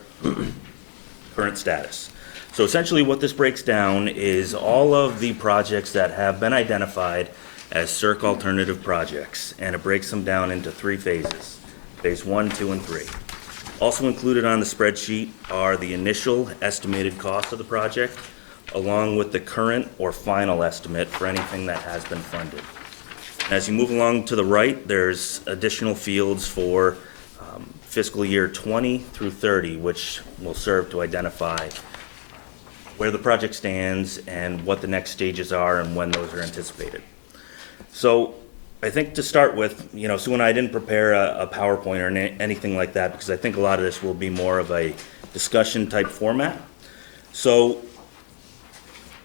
current status. So essentially what this breaks down is all of the projects that have been identified as CERC alternative projects, and it breaks them down into 3 phases, phase 1, 2, and 3. Also included on the spreadsheet are the initial estimated cost of the project, along with the current or final estimate for anything that has been funded. As you move along to the right, there's additional fields for fiscal year 20 through 30, which will serve to identify where the project stands and what the next stages are and when those are anticipated. So I think to start with, Sue and I didn't prepare a PowerPoint or anything like that, because I think a lot of this will be more of a discussion type format. So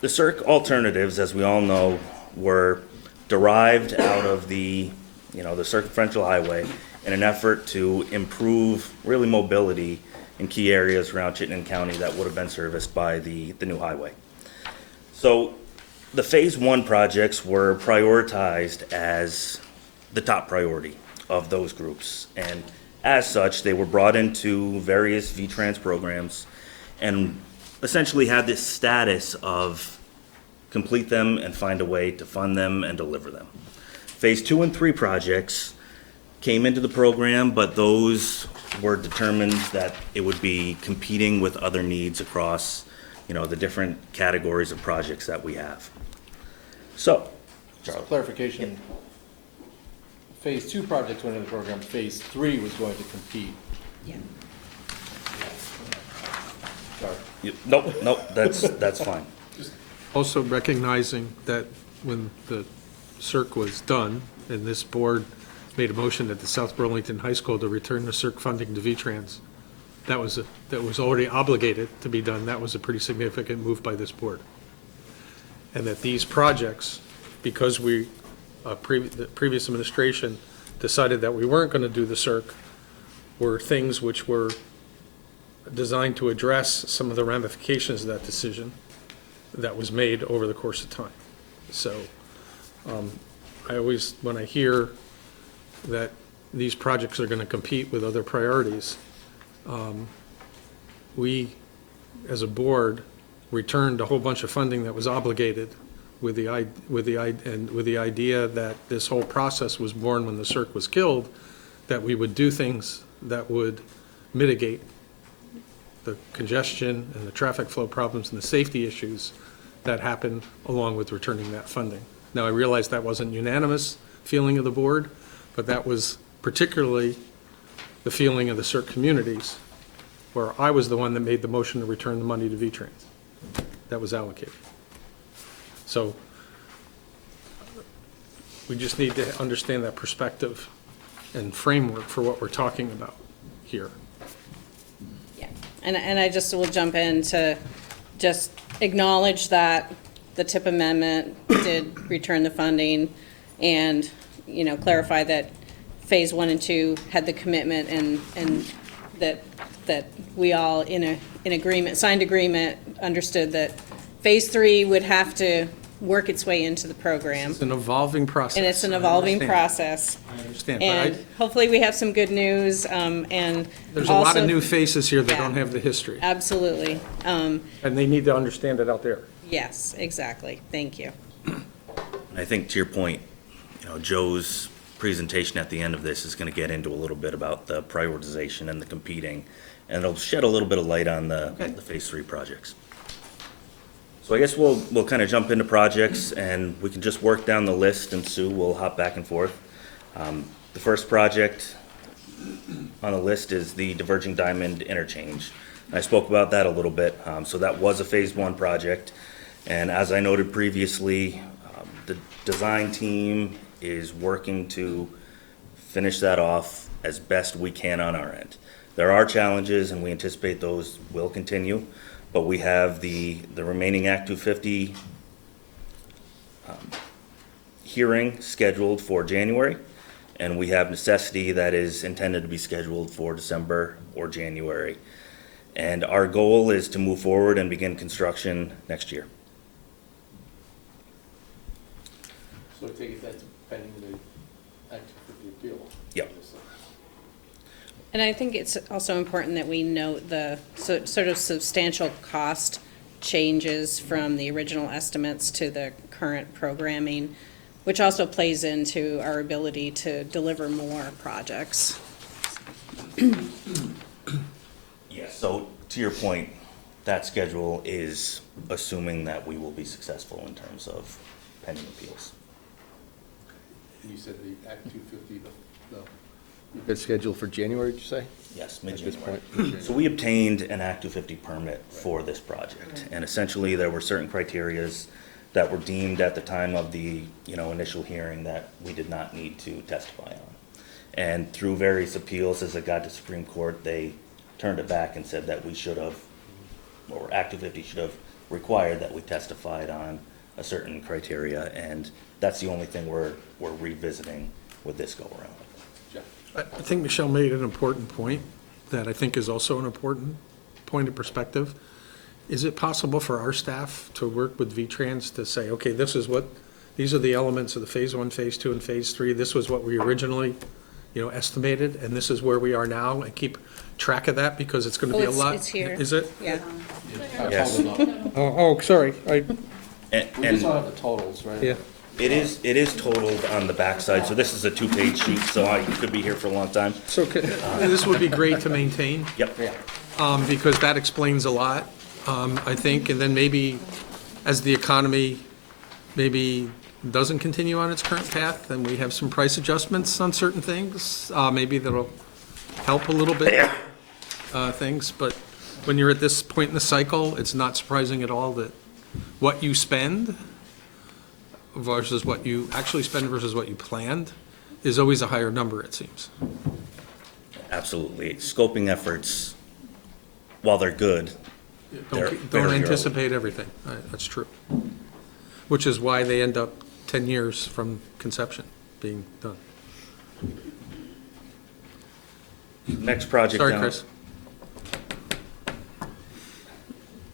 the CERC alternatives, as we all know, were derived out of the circumferential highway in an effort to improve really mobility in key areas around Chittenden County that would have been serviced by the new highway. So the phase 1 projects were prioritized as the top priority of those groups. And as such, they were brought into various VTrans programs and essentially had this status of complete them and find a way to fund them and deliver them. Phase 2 and 3 projects came into the program, but those were determined that it would be competing with other needs across, the different categories of projects that we have. So, Just clarification, phase 2 projects went into the program, phase 3 was going to compete. Yeah. Sorry. Nope, that's fine. Also recognizing that when the CERC was done, and this board made a motion at the South Burlington High School to return the CERC funding to VTrans, that was already obligated to be done. That was a pretty significant move by this board. And that these projects, because the previous administration decided that we weren't going to do the CERC, were things which were designed to address some of the ramifications of that decision that was made over the course of time. So I always, when I hear that these projects are going to compete with other priorities, we, as a board, returned a whole bunch of funding that was obligated with the idea that this whole process was born when the CERC was killed, that we would do things that would mitigate the congestion and the traffic flow problems and the safety issues that happen along with returning that funding. Now, I realize that wasn't unanimous feeling of the board, but that was particularly the feeling of the CERC communities, where I was the one that made the motion to return the money to VTrans that was allocated. So we just need to understand that perspective and framework for what we're talking about here. Yeah, and I just will jump in to just acknowledge that the TIP amendment did return the funding and, clarify that phase 1 and 2 had the commitment and that we all in agreement, signed agreement, understood that phase 3 would have to work its way into the program. It's an evolving process. And it's an evolving process. I understand, but And hopefully we have some good news, and there's a lot of also- new faces here that Yeah. don't have the history, Absolutely. and they need to understand it out there. Yes, exactly. Thank you. I think to your point, Joe's presentation at the end of this is going to get into a little bit about the prioritization and the competing, and it'll shed a little bit of light on the phase 3 projects. So I guess we'll kind of jump into projects, and we can just work down the list, and Sue will hop back and forth. The first project on the list is the Diverging Diamond Interchange. I spoke about that a little bit. So that was a phase 1 project, and as I noted previously, the design team is working to finish that off as best we can on our end. There are challenges, and we anticipate those will continue, but we have the remaining Act 250 hearing scheduled for January, And we have necessity that is intended to be scheduled for December or January. And our goal is to move forward and begin construction next year. So I take it that's pending the act of the appeal? Yep. And I think it's also important that we note the sort of substantial cost changes from the original estimates to the current programming, which also plays into our ability to deliver more projects. Yes. So to your point, that schedule is assuming that we will be successful in terms of pending appeals. You said the Act 250, it's scheduled for January, did you say? Yes, At this mid-January. point? So we obtained an Act 250 permit for this project, and essentially there were certain criterias that were deemed at the time of the, initial hearing that we did not need to testify on. And through various appeals, as it got to Supreme Court, they turned it back and said that we should have, or Act 250 should have required that we testified on a certain criteria, and that's the only thing we're revisiting with this go-around. I think Michelle made an important point that I think is also an important point of perspective. Is it possible for our staff to work with V-Trans to say, okay, these are the elements of the phase 1, phase 2, and phase 3. This was what we originally, estimated, and this is where we are now, and keep track of that because it's going to be a lot. It's here. Is it? Yeah. Yes. Oh, sorry. And, We just don't have the totals, right? Yeah. it is totaled on the backside, so this is a 2-page sheet, so I could be here for a long time. So this would be great to maintain. Yep. Because that explains a lot, I think, and then maybe as the economy maybe doesn't continue on its current path, then we have some price adjustments on certain things, maybe that'll help a little bit, things, but when you're at this point in the cycle, it's not surprising at all that what you spend versus what you actually spend versus what you planned is always a higher number, it seems. Absolutely. Scoping efforts, while they're good, they're Don't very early. anticipate everything. That's true. Which is why they end up 10 years from conception being done. Next project Sorry, down. Chris.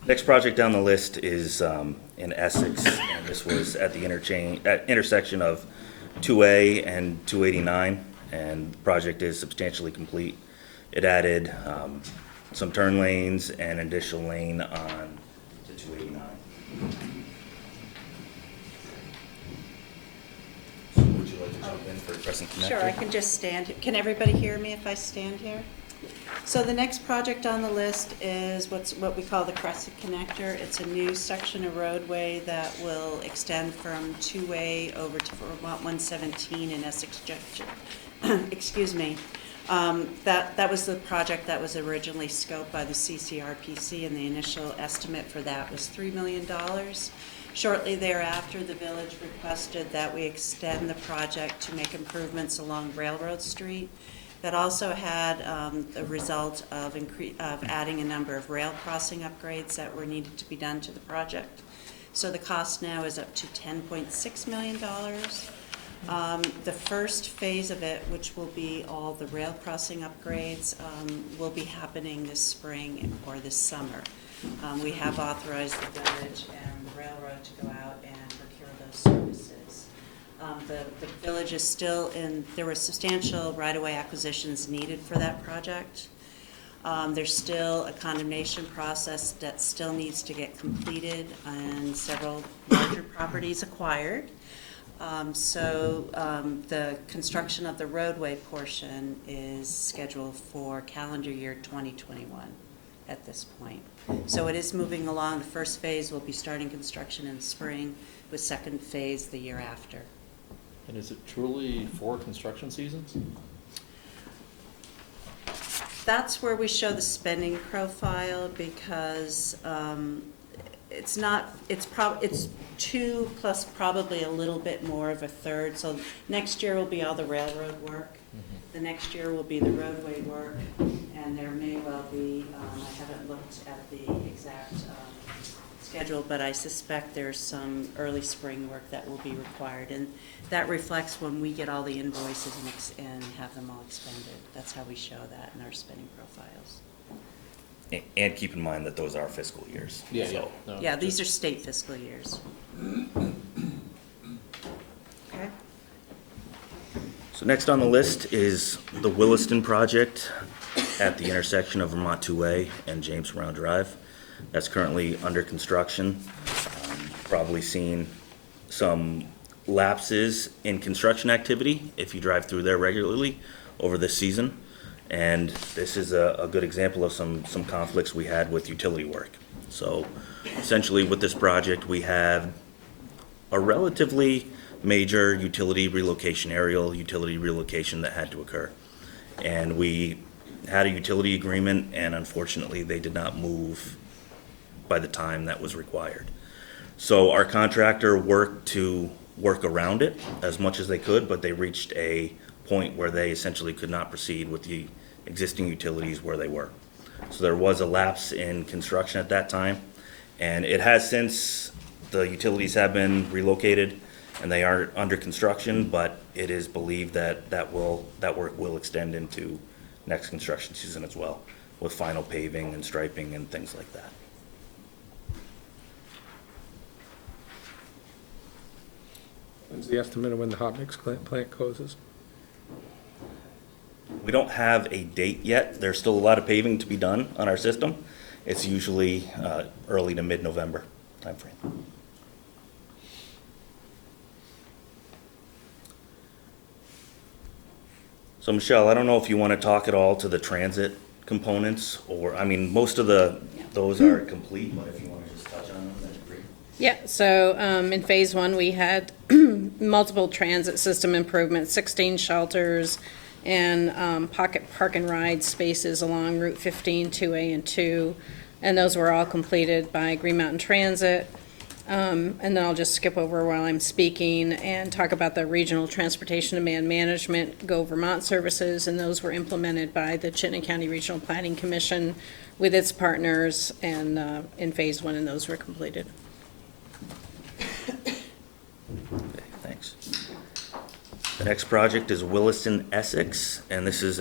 Next project down the list is in Essex, and this was at the intersection of 2A and 289, and the project is substantially complete. It added some turn lanes and an additional lane on to 289. So would you like to jump in for Crescent Connector? Sure, I can just stand. Can everybody hear me if I stand here? So the next project on the list is what we call the Crescent Connector. It's a new section of roadway that will extend from 2A over to Vermont 117 in Essex Junction. Excuse me. That was the project that was originally scoped by the CCRPC, and the initial estimate for that was $3 million. Shortly thereafter, the village requested that we extend the project to make improvements along Railroad Street. That also had the result of adding a number of rail crossing upgrades that were needed to be done to the project. So the cost now is up to $10.6 million. The first phase of it, which will be all the rail crossing upgrades, will be happening this spring or this summer. We have authorized the village and the railroad to go out and procure those services. The village is still there were substantial right-of-way acquisitions needed for that project. There's still a condemnation process that still needs to get completed and several larger properties acquired. The construction of the roadway portion is scheduled for calendar year 2021 at this point. So it is moving along. The first phase will be starting construction in the spring, with second phase the year after. And is it truly 4 construction seasons? That's where we show the spending profile, because it's 2 plus probably a little bit more of a third. So next year will be all the railroad work. The next year will be the roadway work, and there may well be, I haven't looked at the exact schedule, but I suspect there's some early spring work that will be required. And that reflects when we get all the invoices and have them all expended. That's how we show that in our spending profiles. And keep in mind that those are fiscal years. Yeah, so. yeah. No, Yeah, these are state fiscal years. Okay. So next on the list is the Williston project at the intersection of Vermont 2A and James Brown Drive. That's currently under construction. Probably seen some lapses in construction activity if you drive through there regularly over this season. And this is a good example of some conflicts we had with utility work. So essentially with this project, we had a relatively major utility relocation, aerial utility relocation that had to occur. And we had a utility agreement, and unfortunately, they did not move by the time that was required. So our contractor worked to work around it as much as they could, but they reached a point where they essentially could not proceed with the existing utilities where they were. So there was a lapse in construction at that time, and it has since, the utilities have been relocated and they are under construction, but it is believed that that work will extend into next construction season as well, with final paving and striping and things like that. When's the estimate of when the hot mix plant closes? We don't have a date yet. There's still a lot of paving to be done on our system. It's usually early to mid-November timeframe. So Michelle, I don't know if you want to talk at all to the transit components, or, I mean, most of those are complete, but if you want to just touch on them, that'd be great. Yeah, so in phase one, we had multiple transit system improvements, 16 shelters, and pocket park and ride spaces along Route 15, 2A and 2. And those were all completed by Green Mountain Transit. And then I'll just skip over while I'm speaking and talk about the Regional Transportation Demand Management Go Vermont services, and those were implemented by the Chittenden County Regional Planning Commission with its partners, and in phase one, and those were completed. Okay, thanks. The next project is Williston, Essex, and this is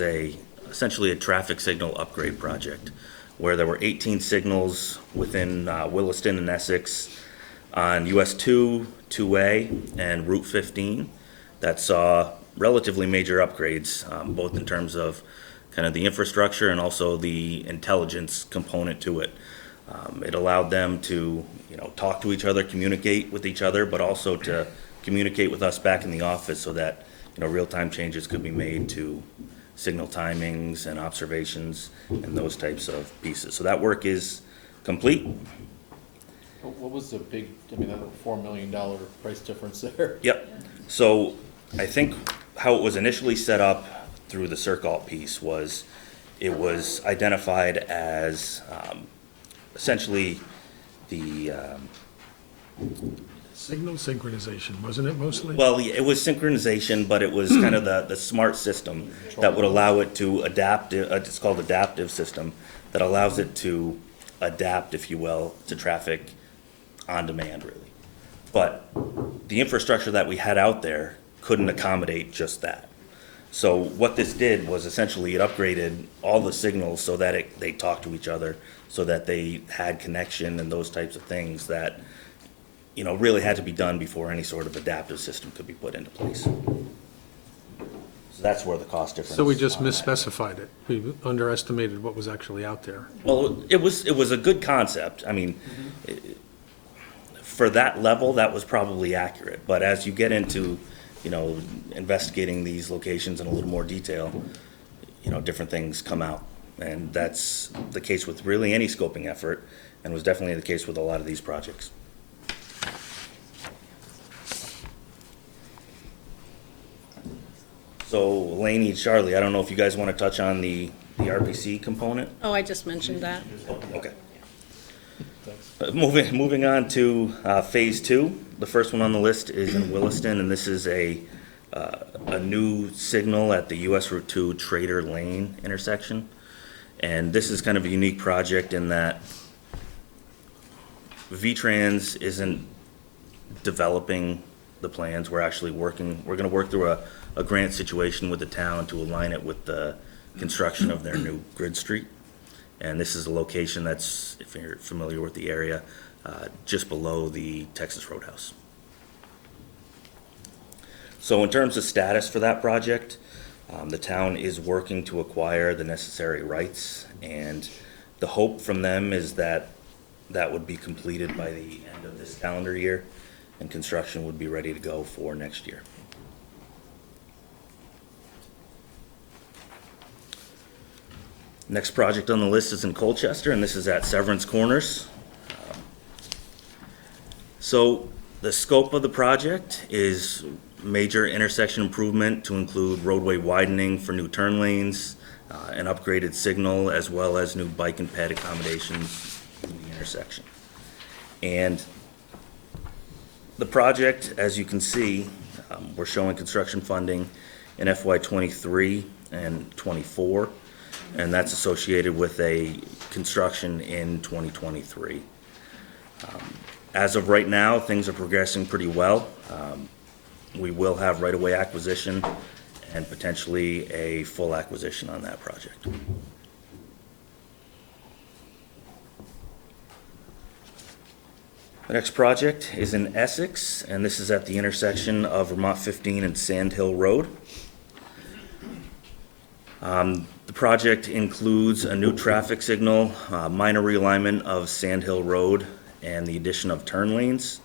essentially a traffic signal upgrade project where there were 18 signals within Williston and Essex on US 2, 2A, and Route 15 that saw relatively major upgrades, both in terms of kind of the infrastructure and also the intelligence component to it. It allowed them to, talk to each other, communicate with each other, but also to communicate with us back in the office so that, real-time changes could be made to signal timings and observations and those types of pieces. So that work is complete. What was the big, that $4 million price difference there? Yep. So I think how it was initially set up through the CERCALT piece was it was identified as essentially the Signal synchronization, wasn't it mostly? well, yeah, it was synchronization, but it was kind of the smart system that would allow it to adapt. It's called adaptive system that allows it to adapt, if you will, to traffic on demand, really. But the infrastructure that we had out there couldn't accommodate just that. So what this did was essentially it upgraded all the signals so that they talked to each other, so that they had connection and those types of things that, really had to be done before any sort of adaptive system could be put into place. So that's where the cost difference. So we just on that. misspecified it. We underestimated what was actually out there. Well, it was a good concept. I mean, for that level, that was probably accurate. But as you get into, investigating these locations in a little more detail, different things come out. And that's the case with really any scoping effort, and was definitely the case with a lot of these projects. So Lainey, Charlie, I don't know if you guys want to touch on the RPC component? Oh, I just mentioned that. Okay. Moving on to phase two. The first one on the list is in Williston, and this is a new signal at the US Route 2 Trader Lane intersection. And this is kind of a unique project in that V-Trans isn't developing the plans. We're actually working, we're gonna work through a grant situation with the town to align it with the construction of their new Grid Street. And this is a location that's, if you're familiar with the area, just below the Texas Roadhouse. So in terms of status for that project, the town is working to acquire the necessary rights, and the hope from them is that that would be completed by the end of this calendar year, and construction would be ready to go for next year. Next project on the list is in Colchester, and this is at Severance Corners. So the scope of the project is major intersection improvement to include roadway widening for new turn lanes, an upgraded signal, as well as new bike and ped accommodations in the intersection. And the project, as you can see, we're showing construction funding in FY '23 and '24, and that's associated with a construction in 2023. As of right now, things are progressing pretty well. We will have right-of-way acquisition and potentially a full acquisition on that project. The next project is in Essex, and this is at the intersection of Vermont 15 and Sand Hill Road. The project includes a new traffic signal, minor realignment of Sand Hill Road, and the addition of turn lanes.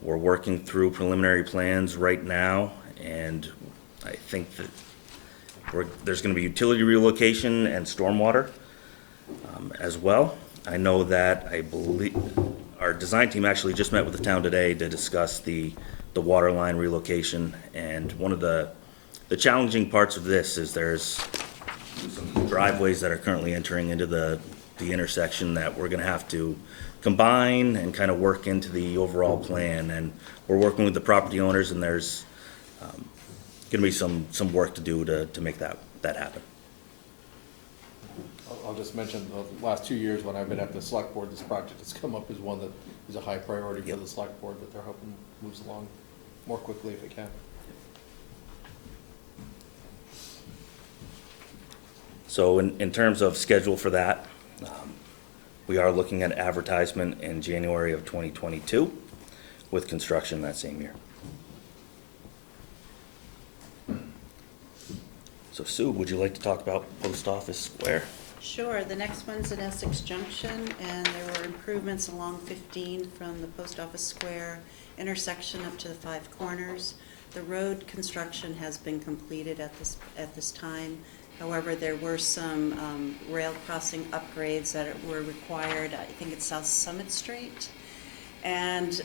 We're working through preliminary plans right now, and I think that there's going to be utility relocation and stormwater as well. I know that I believe our design team actually just met with the town today to discuss the water line relocation, and one of the challenging parts of this is there's some driveways that are currently entering into the intersection that we're going to have to combine and kind of work into the overall plan, and we're working with the property owners, and there's going to be some work to do to make that happen. I'll just mention the last 2 years when I've been at the select board, this project has come up as one that is a high priority for the select board, that they're hoping moves along more quickly if it can. So in terms of schedule for that, we are looking at advertisement in January of 2022 with construction that same year. So Sue, would you like to talk about Post Office Square? Sure, the next one's in Essex Junction, and there were improvements along 15 from the Post Office Square intersection up to the 5 corners. The road construction has been completed at this time. However, there were some rail crossing upgrades that were required. I think it's South Summit Street. And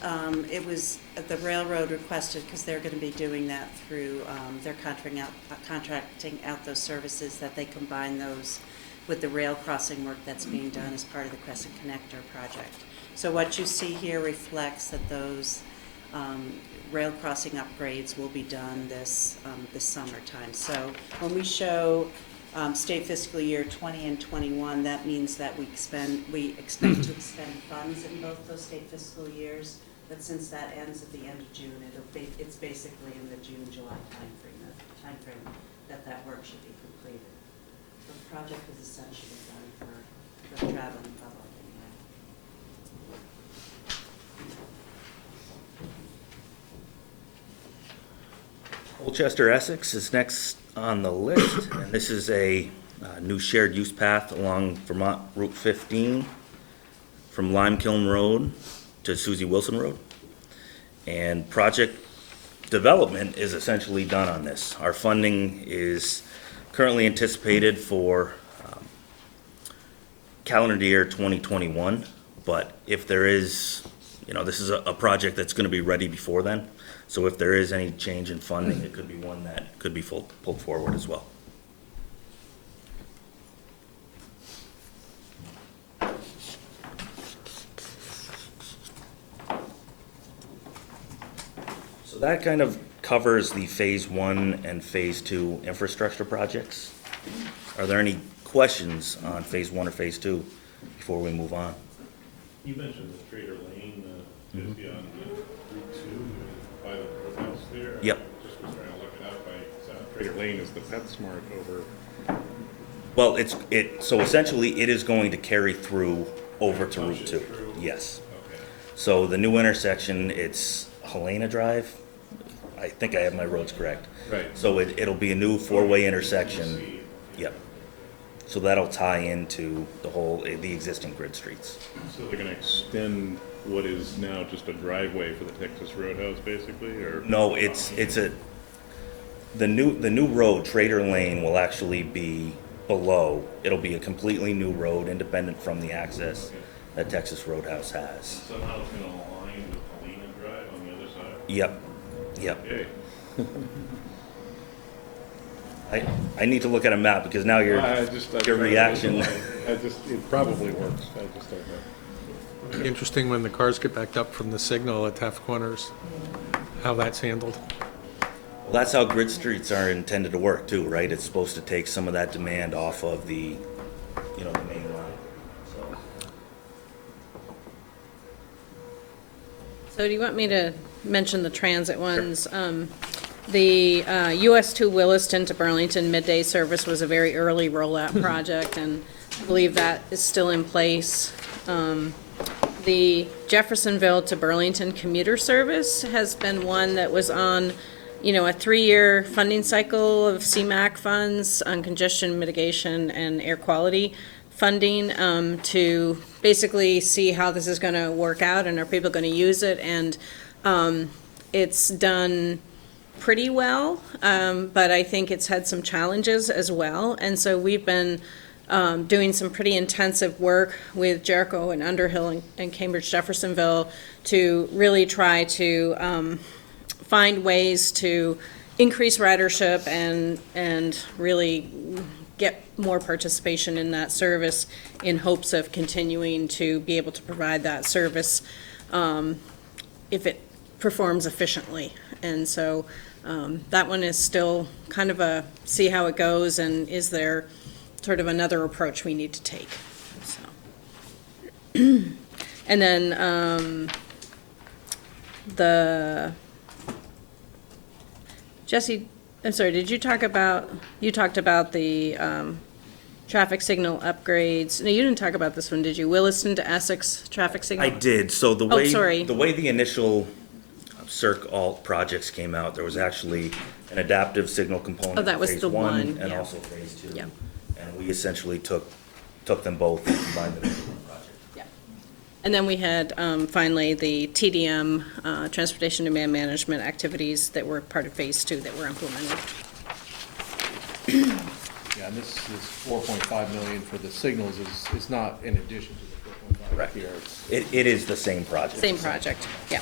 it was, the railroad requested, because they're going to be doing that through, they're contracting out those services, that they combine those with the rail crossing work that's being done as part of the Crescent Connector project. So what you see here reflects that those rail crossing upgrades will be done this summertime. So when we show state fiscal year 20 and 21, that means that we expect to expend funds in both those state fiscal years. But since that ends at the end of June, it's basically in the June-July timeframe that work should be completed. The project is essentially done for the traveling public anyway. Colchester, Essex is next on the list, and this is a new shared use path along Vermont Route 15 from Lime Kiln Road to Susie Wilson Road. And project development is essentially done on this. Our funding is currently anticipated for calendar year 2021, but if there is, this is a project that's going to be ready before then. So if there is any change in funding, it could be one that could be pulled forward as well. So that kind of covers the Phase 1 and Phase 2 infrastructure projects. Are there any questions on Phase 1 or Phase 2 before we move on? You mentioned the Trader Lane, is beyond Route 2 by the house there. Yep. Just was trying to look it up. Trader Lane is the PetSmart over. Well, so essentially, it is going to carry through over to Route 2. Yes. Okay. So the new intersection, it's Helena Drive. I think I have my roads correct. Right. So it'll be a new four-way intersection. Yep. So that'll tie into the existing grid streets. So they're gonna extend what is now just a driveway for the Texas Roadhouse, basically, or? No, the new road, Trader Lane, will actually be below. It'll be a completely new road, independent from the access that Texas Roadhouse has. Somehow it's gonna align with Helena Drive on the other side? Yep. Okay. I need to look at a map because now your reaction. It probably works, I just don't know. It'd be interesting when the cars get backed up from the signal at Taft Corners, how that's handled. Well, that's how grid streets are intended to work too, right? It's supposed to take some of that demand off of the main line. So do you want me to mention the transit ones? The US 2 Williston to Burlington midday service was a very early rollout project, and I believe that is still in place. The Jeffersonville to Burlington commuter service has been one that was on, a 3-year funding cycle of CMAQ funds on congestion mitigation and air quality funding, to basically see how this is going to work out and are people going to use it. And it's done pretty well, but I think it's had some challenges as well. And so we've been doing some pretty intensive work with Jericho and Underhill and Cambridge Jeffersonville to really try to find ways to increase ridership and really get more participation in that service in hopes of continuing to be able to provide that service if it performs efficiently. And so that one is still kind of a see how it goes, and is there sort of another approach we need to take. So. And then Jesse, I'm sorry, did you talked about the traffic signal upgrades? No, you didn't talk about this one, did you? Williston to Essex traffic signal? I did. So the sorry. way the initial Circ Alt projects came out, there was actually an adaptive signal component. Oh, that was phase the one, and yeah. also phase 2. Yeah. And we essentially took them both and combined them into one project. Yeah. And then we had finally the TDM, Transportation Demand Management activities that were part of phase 2 that were implemented. Yeah, and this 4.5 million for the signals is not in addition to the 4.5 Correct. here. It is the same project. Same project, yeah.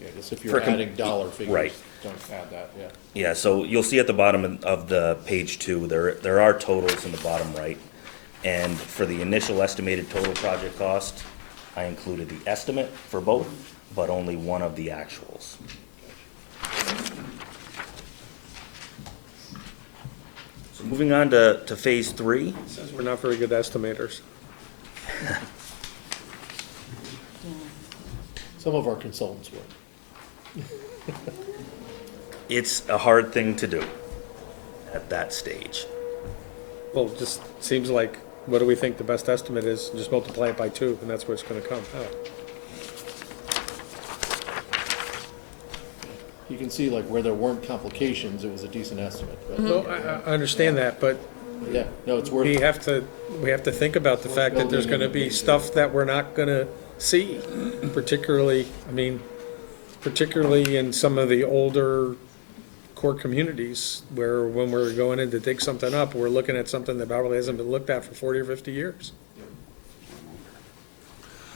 Yeah, just if you're adding dollar figures, right. don't add that, yeah. Yeah, so you'll see at the bottom of the page 2, there are totals in the bottom right. And for the initial estimated total project cost, I included the estimate for both, but only one of the actuals. So moving on to phase 3. Says we're not very good estimators. Some of our consultants would. It's a hard thing to do at that stage. Well, it just seems like, what do we think the best estimate is? Just multiply it by 2, and that's where it's gonna come out. You can see like where there weren't complications, it was a decent estimate. But No, I understand that, but yeah, no, it's worth. we have to think about the fact that there's gonna be stuff that we're not gonna see, particularly in some of the older core communities, where when we're going in to dig something up, we're looking at something that probably hasn't been looked at for 40 or 50 years.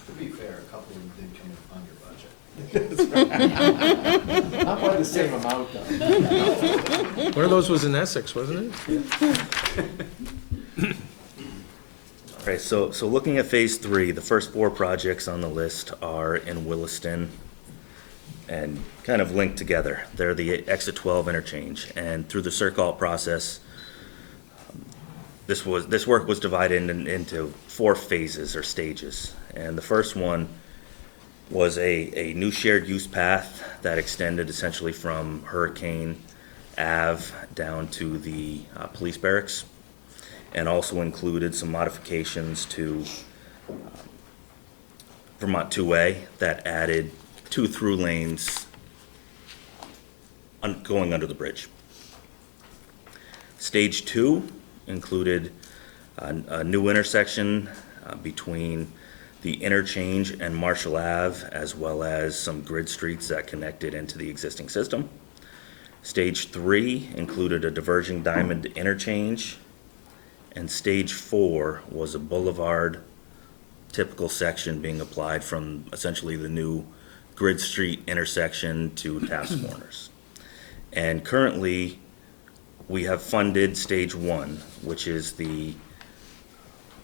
To be fair, a couple of them did come in under budget. Not by the same amount though. One of those was in Essex, wasn't it? All right, so looking at phase 3, the first 4 projects on the list are in Williston and kind of linked together. They're the exit 12 interchange, and through the Circ Alt process, this work was divided into 4 phases or stages. And the first one was a new shared use path that extended essentially from Hurricane Ave down to the police barracks, and also included some modifications to Vermont 2A that added 2 through lanes going under the bridge. Stage 2 included a new intersection between the interchange and Marshall Ave, as well as some grid streets that connected into the existing system. Stage 3 included a diverging diamond interchange, and stage 4 was a boulevard typical section being applied from essentially the new Grid Street intersection to Taft Corners. And currently, we have funded stage 1, which is the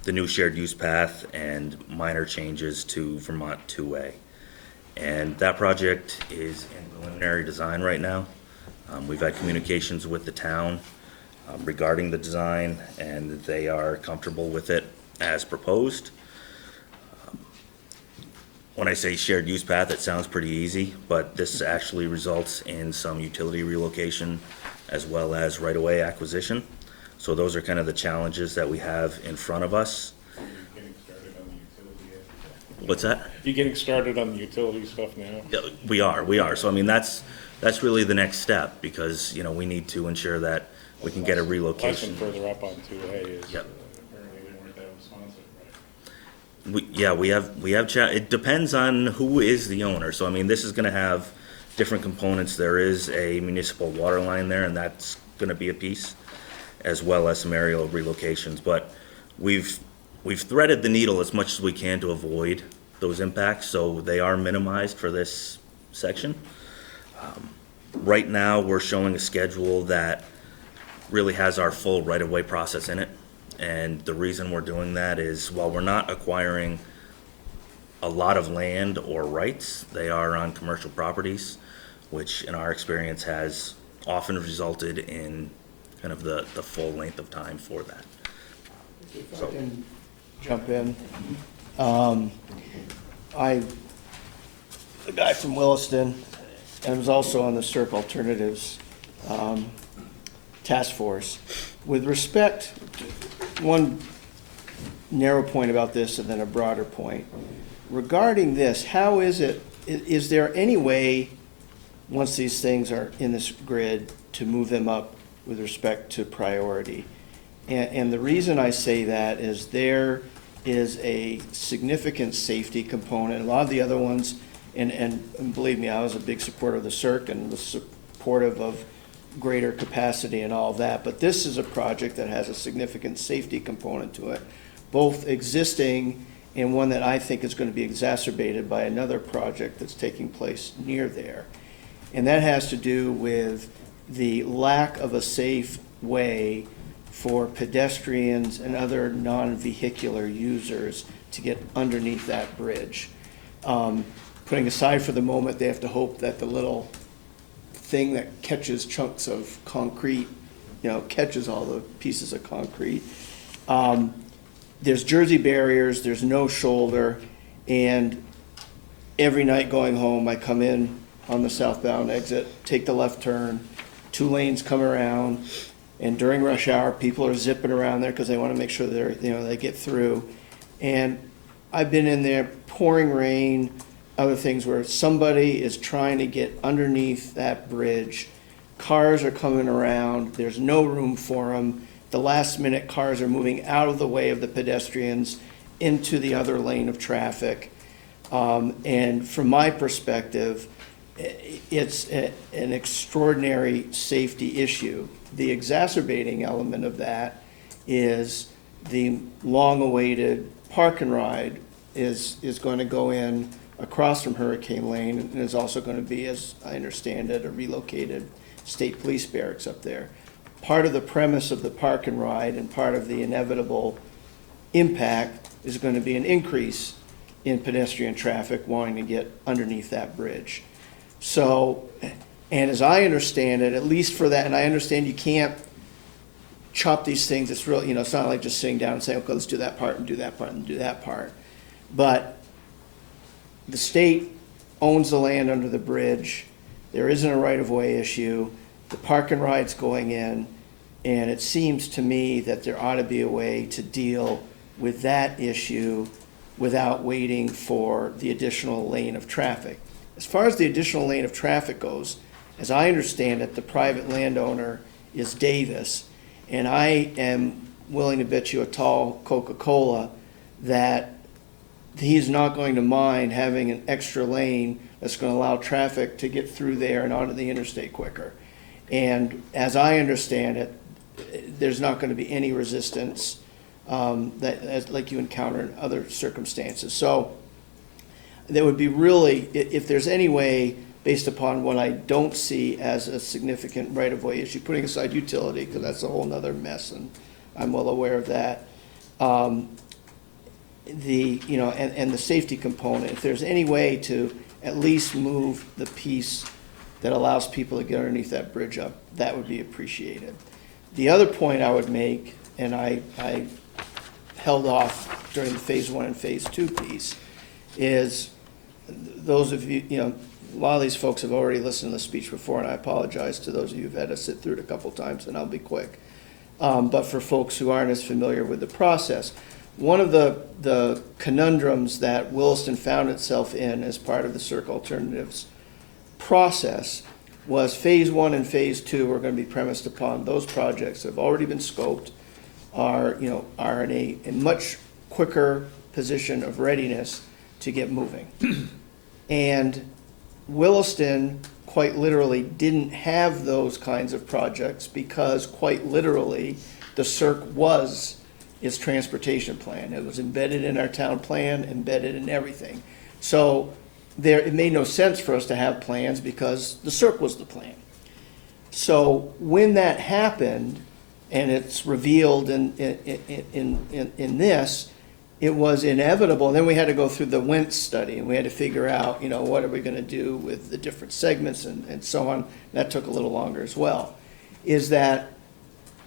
new shared use path and minor changes to Vermont 2A. And that project is in preliminary design right now. We've had communications with the town regarding the design, and they are comfortable with it as proposed. When I say shared use path, it sounds pretty easy, but this actually results in some utility relocation as well as right-of-way acquisition. So those are kind of the challenges that we have in front of us. Getting started on the utility. What's that? You getting started on the utility stuff now? Yeah, we are. So I mean, that's really the next step, because, you know, we need to ensure that we can get a relocation. Lesson further up on 2A is Yep. apparently they weren't that responsive, right? We have it depends on who is the owner. So I mean, this is gonna have different components. There is a municipal water line there, and that's gonna be a piece, as well as some aerial relocations. But we've threaded the needle as much as we can to avoid those impacts, so they are minimized for this section. Right now, we're showing a schedule that really has our full right-of-way process in it. And the reason we're doing that is, while we're not acquiring a lot of land or rights, they are on commercial properties, which in our experience has often resulted in kind of the full length of time for that. If I can jump in. The guy from Williston, and was also on the Circ Alternatives Task Force. With respect, one narrow point about this and then a broader point. Regarding this, how is it, is there any way, once these things are in this grid, to move them up with respect to priority? And the reason I say that is there is a significant safety component. A lot of the other ones, and believe me, I was a big supporter of the Circ and was supportive of greater capacity and all of that, but this is a project that has a significant safety component to it, both existing and one that I think is going to be exacerbated by another project that's taking place near there. And that has to do with the lack of a safe way for pedestrians and other non-vehicular users to get underneath that bridge. Putting aside for the moment, they have to hope that the little thing that catches chunks of concrete, catches all the pieces of concrete. There's Jersey barriers, there's no shoulder, and every night going home, I come in on the southbound exit, take the left turn, 2 lanes come around, and during rush hour, people are zipping around there because they want to make sure they get through. And I've been in there, pouring rain, other things where somebody is trying to get underneath that bridge. Cars are coming around, there's no room for them. The last minute, cars are moving out of the way of the pedestrians into the other lane of traffic. And from my perspective, it's an extraordinary safety issue. The exacerbating element of that is the long-awaited park and ride is going to go in across from Hurricane Lane, and is also going to be, as I understand it, a relocated state police barracks up there. Part of the premise of the park and ride and part of the inevitable impact is going to be an increase in pedestrian traffic wanting to get underneath that bridge. So, and as I understand it, at least for that, and I understand you can't chop these things. It's real, it's not like just sitting down and saying, okay, let's do that part and do that part and do that part. But the state owns the land under the bridge. There isn't a right-of-way issue. The park and ride's going in. And it seems to me that there ought to be a way to deal with that issue without waiting for the additional lane of traffic. As far as the additional lane of traffic goes, as I understand it, the private landowner is Davis, and I am willing to bet you a tall Coca-Cola that he's not going to mind having an extra lane that's going to allow traffic to get through there and onto the interstate quicker. And as I understand it, there's not going to be any resistance like you encounter in other circumstances. So there would be really, if there's any way, based upon what I don't see as a significant right-of-way issue, putting aside utility, because that's a whole nother mess, and I'm well aware of that. And the safety component, if there's any way to at least move the piece that allows people to get underneath that bridge up, that would be appreciated. The other point I would make, and I held off during the phase 1 and phase 2 piece, is those of you, a lot of these folks have already listened to the speech before, and I apologize to those of you who've had to sit through it a couple times, and I'll be quick. But for folks who aren't as familiar with the process, one of the conundrums that Williston found itself in as part of the Circ Alternatives process was phase 1 and phase 2 were going to be premised upon those projects that have already been scoped, are in a much quicker position of readiness to get moving. And Williston quite literally didn't have those kinds of projects because quite literally the Circ was its transportation plan. It was embedded in our town plan, embedded in everything. So it made no sense for us to have plans because the Circ was the plan. So when that happened, and it's revealed in this, it was inevitable. And then we had to go through the Wentz study, and we had to figure out, what are we going to do with the different segments and so on. That took a little longer as well. Is that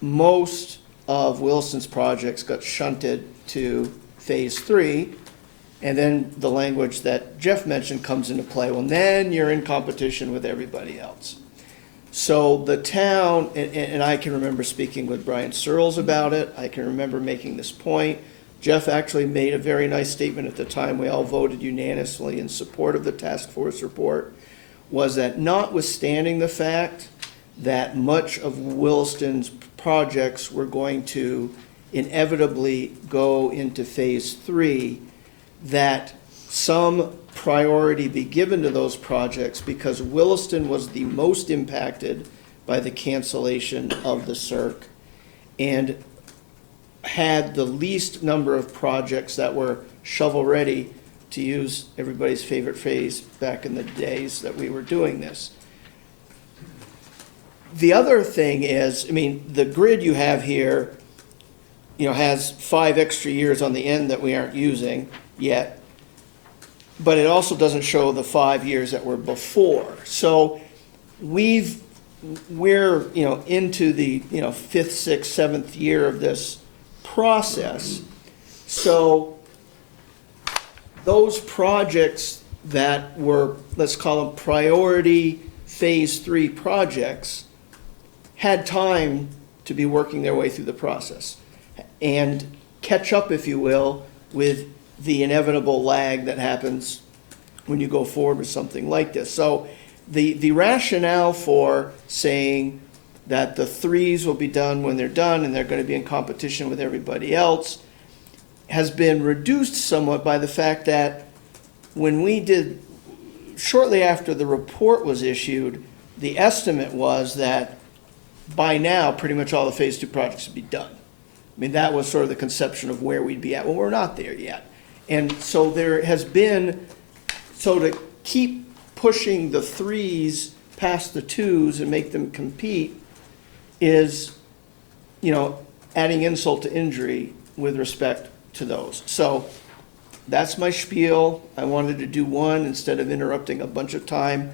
most of Wilson's projects got shunted to phase 3, and then the language that Jeff mentioned comes into play. Well, then you're in competition with everybody else. So the town, and I can remember speaking with Brian Searles about it. I can remember making this point. Jeff actually made a very nice statement at the time. We all voted unanimously in support of the task force report, was that notwithstanding the fact that much of Williston's projects were going to inevitably go into phase 3, that some priority be given to those projects because Williston was the most impacted by the cancellation of the Circ and had the least number of projects that were shovel-ready, to use everybody's favorite phrase back in the days that we were doing this. The other thing is, the grid you have here, has 5 extra years on the end that we aren't using yet, but it also doesn't show the 5 years that were before. So we're into the 5th, 6th, 7th year of this process. So those projects that were, let's call them priority phase 3 projects, had time to be working their way through the process and catch up, if you will, with the inevitable lag that happens when you go forward with something like this. So the rationale for saying that the 3s will be done when they're done and they're going to be in competition with everybody else has been reduced somewhat by the fact that when we did, shortly after the report was issued, the estimate was that by now pretty much all the phase 2 projects would be done. That was sort of the conception of where we'd be at. Well, we're not there yet. And so there has been, so to keep pushing the 3s past the 2s and make them compete is, adding insult to injury with respect to those. So that's my spiel. I wanted to do one instead of interrupting a bunch of time.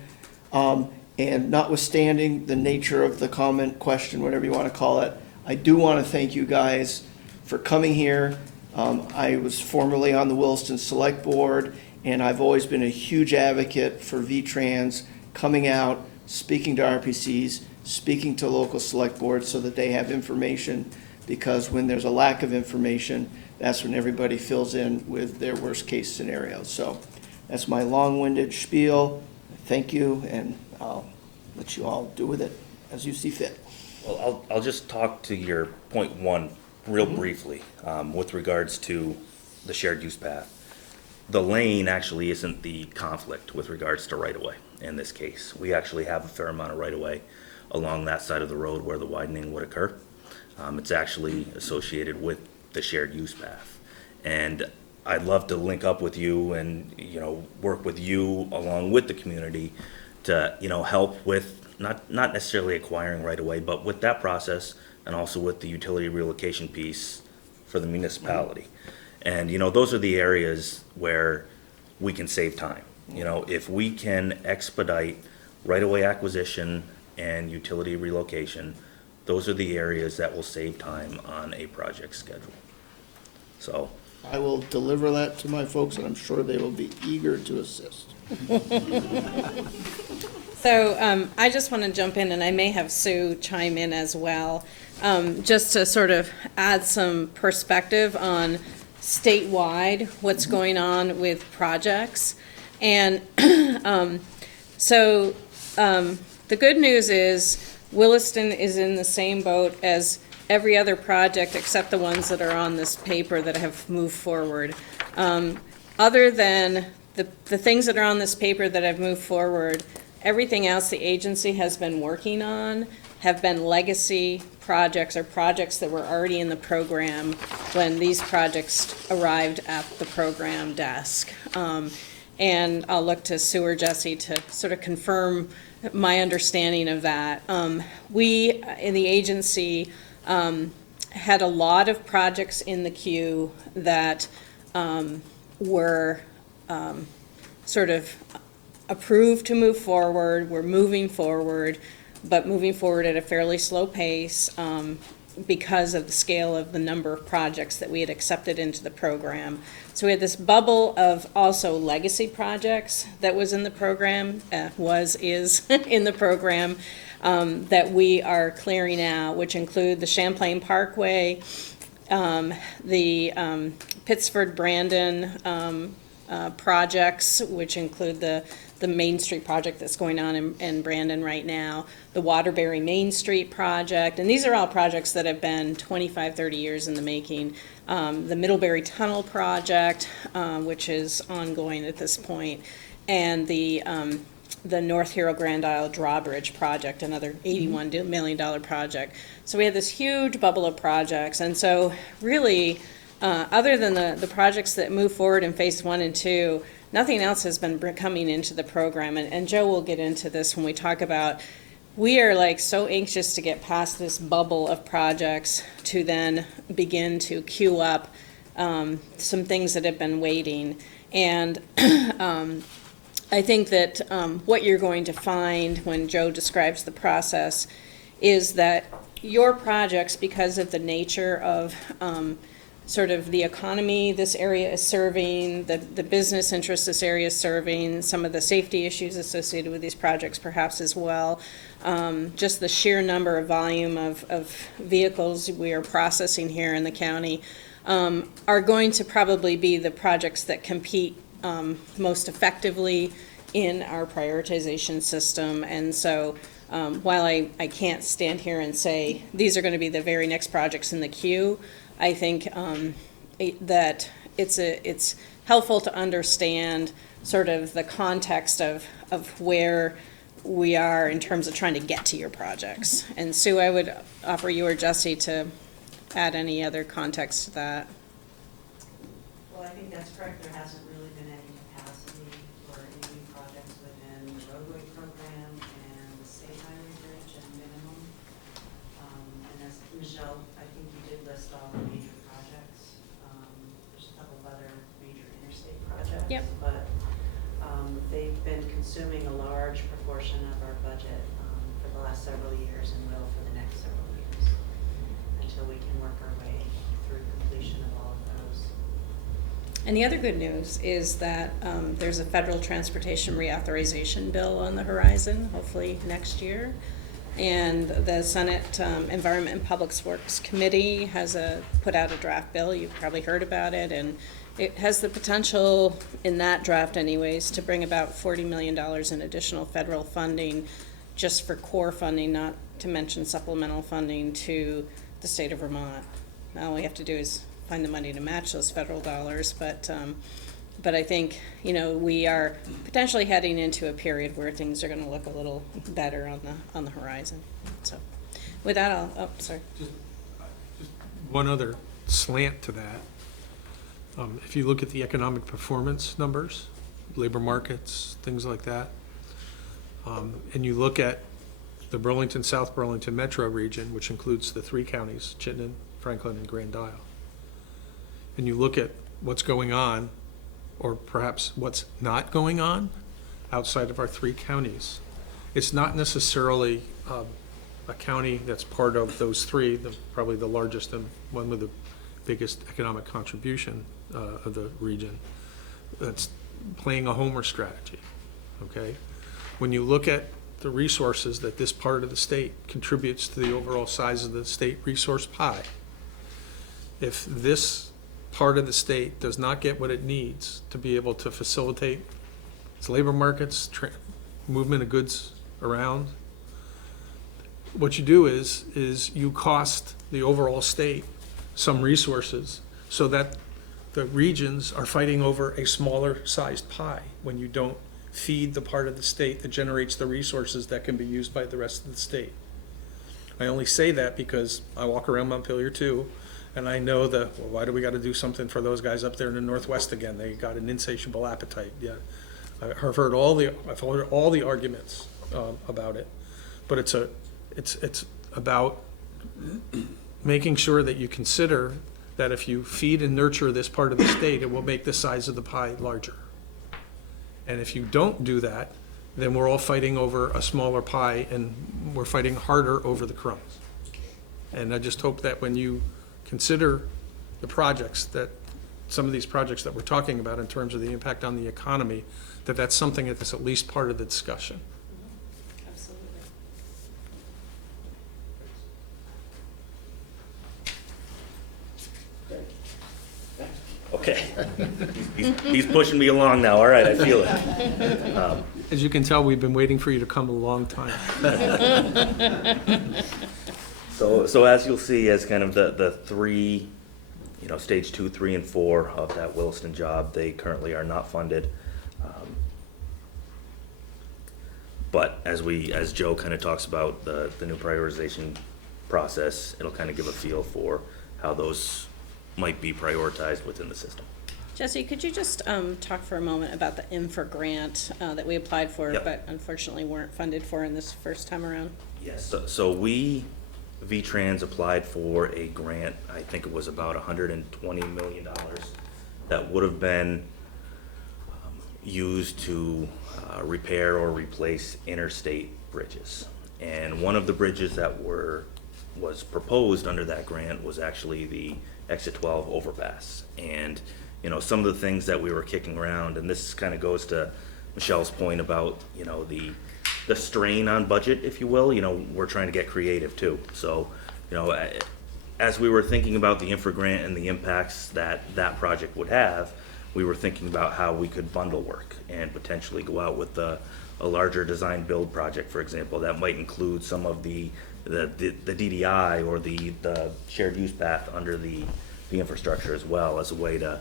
And notwithstanding the nature of the comment, question, whatever you want to call it, I do want to thank you guys for coming here. I was formerly on the Williston Select Board, and I've always been a huge advocate for V-Trans coming out, speaking to RPCs, speaking to local select boards so that they have information, because when there's a lack of information, that's when everybody fills in with their worst-case scenarios. So that's my long-winded spiel. Thank you, and I'll let you all do with it as you see fit. Well, I'll just talk to your point one real briefly, with regards to the shared use path. The lane actually isn't the conflict with regards to right-of-way in this case. We actually have a fair amount of right-of-way along that side of the road where the widening would occur. It's actually associated with the shared use path. And I'd love to link up with you and, you know, work with you along with the community to, you know, help with not necessarily acquiring right-of-way, but with that process and also with the utility relocation piece for the municipality. And, you know, those are the areas where we can save time. You know, if we can expedite right-of-way acquisition and utility relocation, those are the areas that will save time on a project schedule. So I will deliver that to my folks, and I'm sure they will be eager to assist. So I just want to jump in, and I may have Sue chime in as well, just to sort of add some perspective on statewide what's going on with projects. And so the good news is Williston is in the same boat as every other project except the ones that are on this paper that have moved forward. Other than the things that are on this paper that have moved forward, everything else the agency has been working on have been legacy projects or projects that were already in the program when these projects arrived at the program desk. And I'll look to Sue or Jesse to sort of confirm my understanding of that. We, in the agency, had a lot of projects in the queue that were sort of approved to move forward, we're moving forward, but moving forward at a fairly slow pace because of the scale of the number of projects that we had accepted into the program. So we had this bubble of also legacy projects that was in the program, is in the program, that we are clearing out, which include the Champlain Parkway, the Pittsford-Brandon projects, which include the Main Street project that's going on in Brandon right now, the Waterbury Main Street project, and these are all projects that have been 25, 30 years in the making. The Middlebury Tunnel project, which is ongoing at this point, and the North Hero Grand Isle Drawbridge project, another $81 million project. So we had this huge bubble of projects, and so really, other than the projects that move forward in phase 1 and 2, nothing else has been coming into the program, and Joe will get into this when we talk about, we are like so anxious to get past this bubble of projects to then begin to queue up some things that have been waiting. And I think that what you're going to find when Joe describes the process is that your projects, because of the nature of sort of the economy this area is serving, the business interests this area is serving, some of the safety issues associated with these projects perhaps as well, just the sheer number of volume of vehicles we are processing here in the county, are going to probably be the projects that compete most effectively in our prioritization system. And so while I can't stand here and say these are going to be the very next projects in the queue, I think that it's helpful to understand sort of the context of where we are in terms of trying to get to your projects. And Sue, I would offer you or Jesse to add any other context to that. Well, I think that's correct. There hasn't really been any capacity for any new projects within the roadway program and the state highway bridge at minimum. And as Michelle, I think you did list all the major projects. There's a couple of other major interstate projects. Yep. But they've been consuming a large proportion of our budget for the last several years and will for the next several years. And And the other good news is that there's a federal transportation reauthorization bill on the horizon, hopefully next year. And the Senate Environment and Public Works Committee has put out a draft bill. You've probably heard about it, and it has the potential, in that draft anyways, to bring about $40 million in additional federal funding just for core funding, not to mention supplemental funding to the state of Vermont. Now all we have to do is find the money to match those federal dollars, but I think, you know, we are potentially heading into a period where things are going to look a little better on the horizon. So, with that, sorry. Just one other slant to that. If you look at the economic performance numbers, labor markets, things like that, and you look at the Burlington, South Burlington metro region, which includes the 3 counties, Chittenden, Franklin, and Grand Isle, and you look at what's going on, or perhaps what's not going on outside of our 3 counties, it's not necessarily a county that's part of those 3, probably the largest and one with the biggest economic contribution of the region, that's playing a homer strategy, okay? When you look at the resources that this part of the state contributes to the overall size of the state resource pie, if this part of the state does not get what it needs to be able to facilitate its labor markets, movement of goods around, what you do is you cost the overall state some resources so that the regions are fighting over a smaller sized pie when you don't feed the part of the state that generates the resources that can be used by the rest of the state. I only say that because I walk around Montpelier too, and I know that, well, why do we got to do something for those guys up there in the Northwest again? They got an insatiable appetite. Yeah, I've heard all the arguments about it, but it's about making sure that you consider that if you feed and nurture this part of the state, it will make the size of the pie larger. And if you don't do that, then we're all fighting over a smaller pie, and we're fighting harder over the crumbs. And I just hope that when you consider the projects, that some of these projects that we're talking about in terms of the impact on the economy, that that's something that's at least part of the discussion. Absolutely. Okay. He's pushing me along now. All right, I feel it. As you can tell, we've been waiting for you to come a long time. So as you'll see, as kind of the 3, stage 2, 3, and 4 of that Williston job, they currently are not funded. But as Joe kind of talks about the new prioritization process, it'll kind of give a feel for how those might be prioritized within the system. Jesse, could you just talk for a moment about the infra grant that we applied for, Yep. but unfortunately weren't funded for in this first time around? Yes. So V-Trans applied for a grant, I think it was about $120 million, that would have been used to repair or replace interstate bridges. And one of the bridges that was proposed under that grant was actually the Exit 12 overpass. And some of the things that we were kicking around, and this kind of goes to Michelle's point about the strain on budget, if you will. We're trying to get creative too. So as we were thinking about the infra grant and the impacts that project would have, we were thinking about how we could bundle work and potentially go out with a larger design build project, for example, that might include some of the DDI or the shared use path under the infrastructure as well, as a way to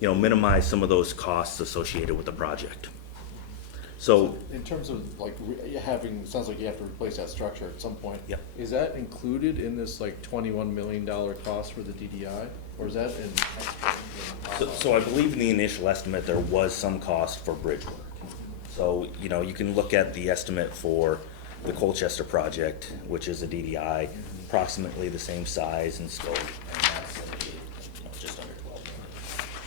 minimize some of those costs associated with the project. So in terms of it sounds like you have to replace that structure at some point. Yep. Is that included in this $21 million cost for the DDI, or is that in? So I believe in the initial estimate there was some cost for bridge work. So you can look at the estimate for the Colchester project, which is a DDI, approximately the same size and scope, and that's just under 12 million.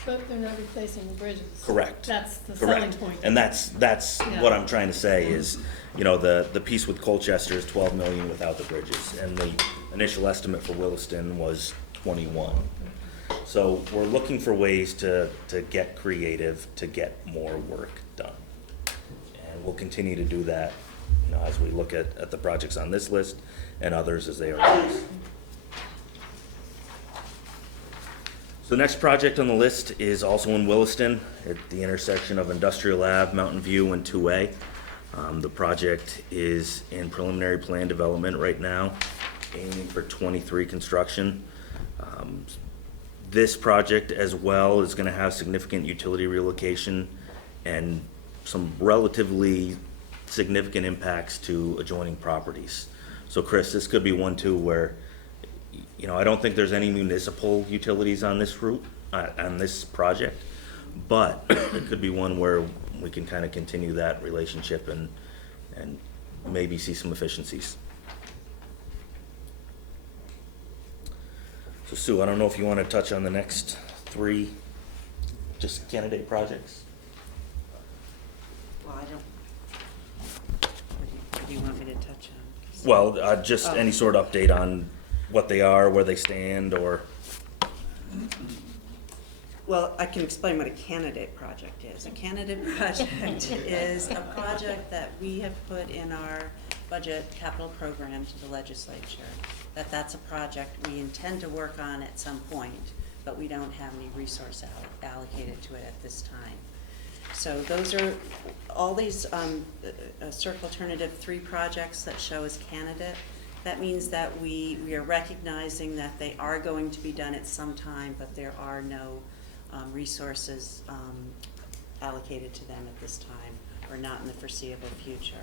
But they're not replacing the bridges. Correct. That's the Correct. selling point. And that's Yeah. what I'm trying to say is, the piece with Colchester is 12 million without the bridges, and the initial estimate for Williston was 21. So we're looking for ways to get creative, to get more work done. And we'll continue to do that, you know, as we look at the projects on this list and others as they arise. So the next project on the list is also in Williston, at the intersection of Industrial Ave, Mountain View, and 2A. The project is in preliminary plan development right now, aiming for 23 construction. This project as well is going to have significant utility relocation and some relatively significant impacts to adjoining properties. So Chris, this could be one too where, you know, I don't think there's any municipal utilities on this route, on this project, but it could be one where we can kind of continue that relationship and maybe see some efficiencies. So Sue, I don't know if you want to touch on the next three, just candidate projects? Well, I don't, what do you want me to touch on? Well, just any sort of update on what they are, where they stand, or... Well, I can explain what a candidate project is. A candidate project is a project that we have put in our budget capital program to the legislature. That's a project we intend to work on at some point, but we don't have any resource allocated to it at this time. So those are all these Circ Alternative 3 projects that show as candidate. That means that we are recognizing that they are going to be done at some time, but there are no resources allocated to them at this time, or not in the foreseeable future.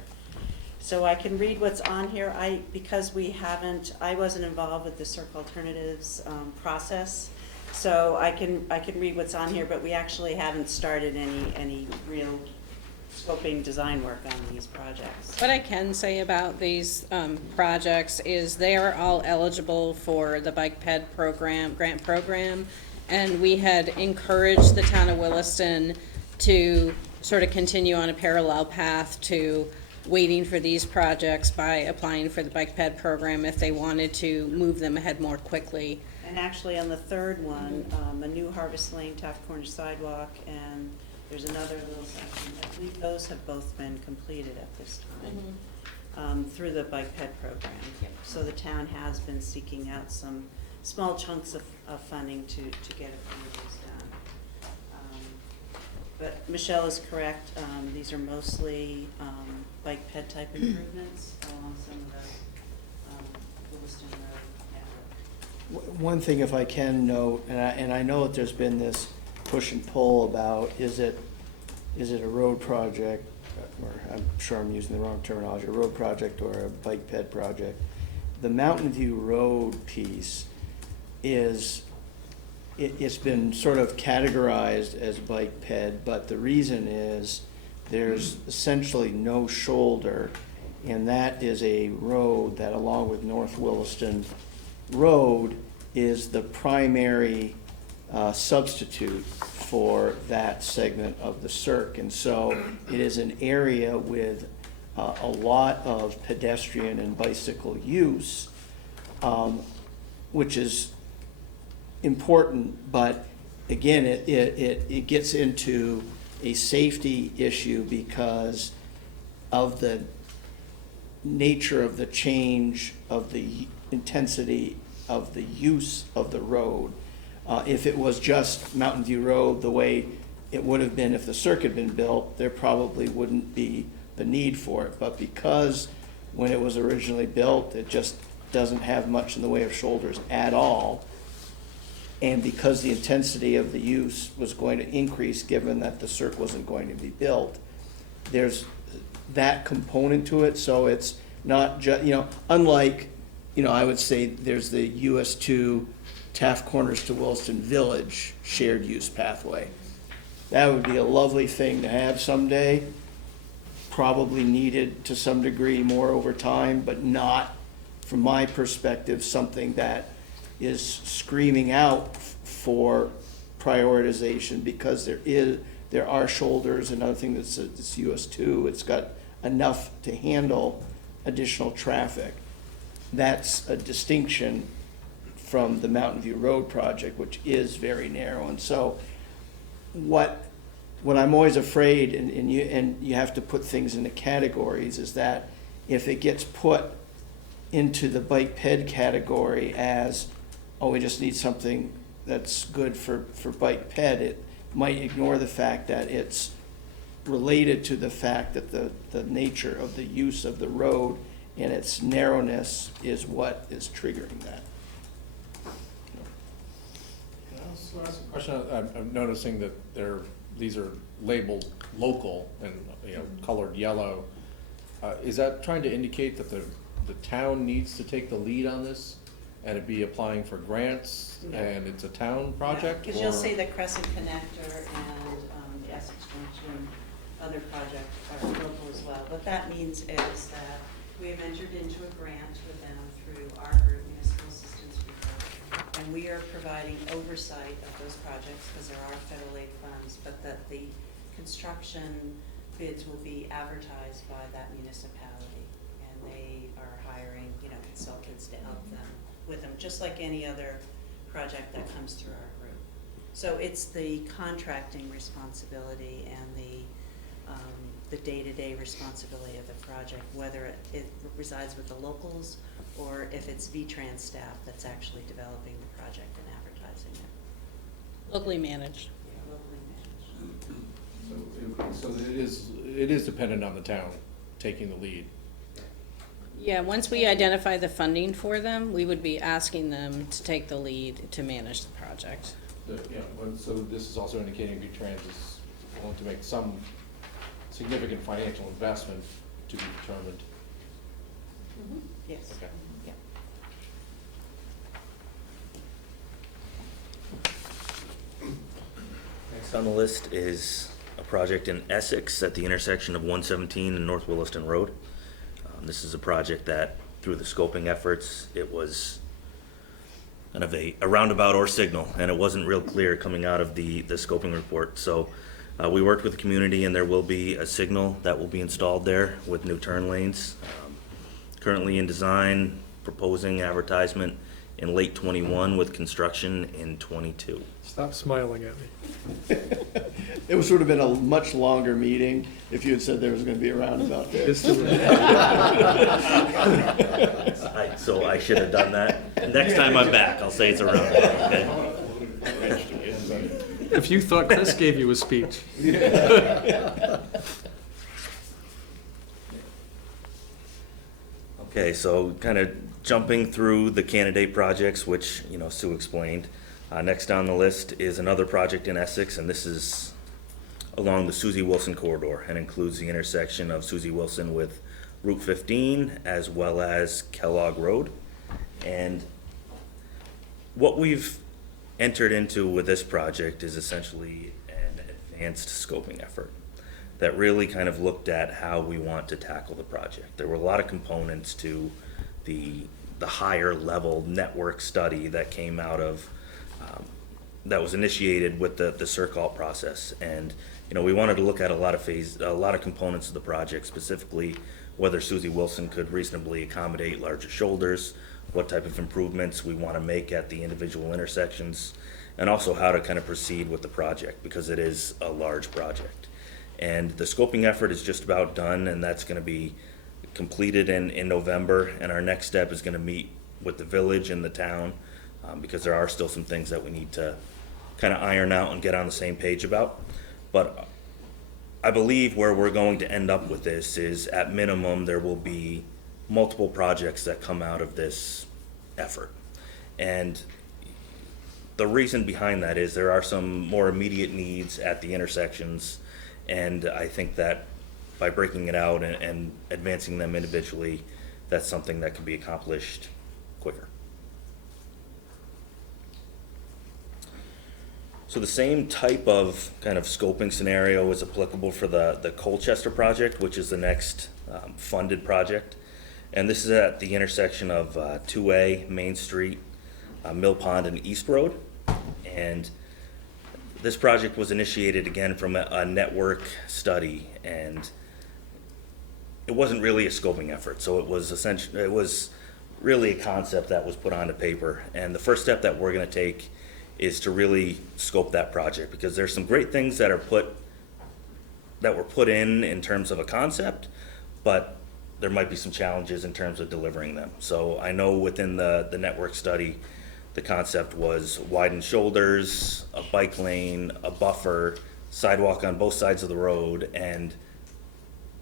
So I can read what's on here. Because I wasn't involved with the Circ Alternatives process, so I can read what's on here, but we actually haven't started any real scoping design work on these projects. What I can say about these projects is they are all eligible for the Bike Ped program, grant program, and we had encouraged the town of Williston to sort of continue on a parallel path to waiting for these projects by applying for the Bike Ped program if they wanted to move them ahead more quickly. And actually on the third one, a new Harvest Lane Taft Corner sidewalk, and there's another little section. I believe those have both been completed at this time through the Bike Ped program. So the town has been seeking out some small chunks of funding to get a few of these done. But Michelle is correct. These are mostly Bike Ped type improvements along some of the Williston Road network. One thing, if I can note, and I know that there's been this push and pull about, is it a road project, or I'm sure I'm using the wrong terminology, a road project or a Bike Ped project. The Mountain View Road piece it's been sort of categorized as Bike Ped, but the reason is there's essentially no shoulder, and that is a road that, along with North Williston Road, is the primary substitute for that segment of the circ. And so it is an area with a lot of pedestrian and bicycle use, which is important, but again, it gets into a safety issue because of the nature of the change of the intensity of the use of the road. If it was just Mountain View Road the way it would have been if the circ had been built, there probably wouldn't be the need for it. But because when it was originally built, it just doesn't have much in the way of shoulders at all, and because the intensity of the use was going to increase given that the circ wasn't going to be built, there's that component to it. So it's not just, unlike, I would say there's the US 2 Taft Corners to Williston Village shared use pathway. That would be a lovely thing to have someday, probably needed to some degree more over time, but not, from my perspective, something that is screaming out for prioritization, because there are shoulders. Another thing that's it's US 2, it's got enough to handle additional traffic. That's a distinction from the Mountain View Road project, which is very narrow. And so what I'm always afraid, and you have to put things into categories, is that if it gets put into the bike ped category as, oh, we just need something that's good for bike ped, it might ignore the fact that it's related to the fact that the nature of the use of the road and its narrowness is what is triggering that. Can I also ask a question? I'm noticing that these are labeled local and, colored yellow. Is that trying to indicate that the town needs to take the lead on this? And it be applying for grants, and it's a town project? Because you'll see the Crescent Connector and the Essex Junction, other projects are local as well. What that means is that we have entered into a grant with them through our group, Municipal Assistance Group, and we are providing oversight of those projects because there are federal aid funds, but that the construction bids will be advertised by that municipality, and they are hiring, consultants to help them with them, just like any other project that comes through our group. So it's the contracting responsibility and the day-to-day responsibility of the project, whether it resides with the locals or if it's V-Trans staff that's actually developing the project and advertising it. Locally managed. Locally managed. So it is dependent on the town taking the lead. Yeah, once we identify the funding for them, we would be asking them to take the lead to manage the project. So this is also indicating V-Trans is willing to make some significant financial investment to be determined. Yes. Okay. Yeah. Next on the list is a project in Essex at the intersection of 117 and North Williston Road. This is a project that, through the scoping efforts, it was kind of a roundabout or signal, and it wasn't real clear coming out of the scoping report. So we worked with the community, and there will be a signal that will be installed there with new turn lanes. Currently in design, proposing advertisement in late '21 with construction in '22. Stop smiling at me. It would have been a much longer meeting if you had said there was going to be a roundabout there. So I should have done that. Next time I'm back, I'll say it's a roundabout, okay? If you thought Chris gave you a speech. Okay, so kind of jumping through the candidate projects, which, Sue explained. Next on the list is another project in Essex, and this is along the Susie Wilson corridor and includes the intersection of Susie Wilson with Route 15 as well as Kellogg Road. And what we've entered into with this project is essentially an advanced scoping effort that really kind of looked at how we want to tackle the project. There were a lot of components to the higher level network study that came out of that was initiated with the CERCALT process. And we wanted to look at a lot of components of the project, specifically whether Susie Wilson could reasonably accommodate larger shoulders, what type of improvements we want to make at the individual intersections, and also how to kind of proceed with the project, because it is a large project. And the scoping effort is just about done, and that's going to be completed in November. And our next step is going to meet with the village and the town, because there are still some things that we need to kind of iron out and get on the same page about. But I believe where we're going to end up with this is, at minimum, there will be multiple projects that come out of this effort. And the reason behind that is there are some more immediate needs at the intersections, and I think that by breaking it out and advancing them individually, that's something that can be accomplished quicker. So the same type of kind of scoping scenario is applicable for the Colchester project, which is the next funded project. And this is at the intersection of 2A, Main Street, Mill Pond, and East Road. And this project was initiated again from a network study, and it wasn't really a scoping effort. So it was really a concept that was put onto paper. And the first step that we're gonna take is to really scope that project, because there's some great things that were put in terms of a concept, but there might be some challenges in terms of delivering them. So I know within the network study, the concept was widened shoulders, a bike lane, a buffer, sidewalk on both sides of the road, and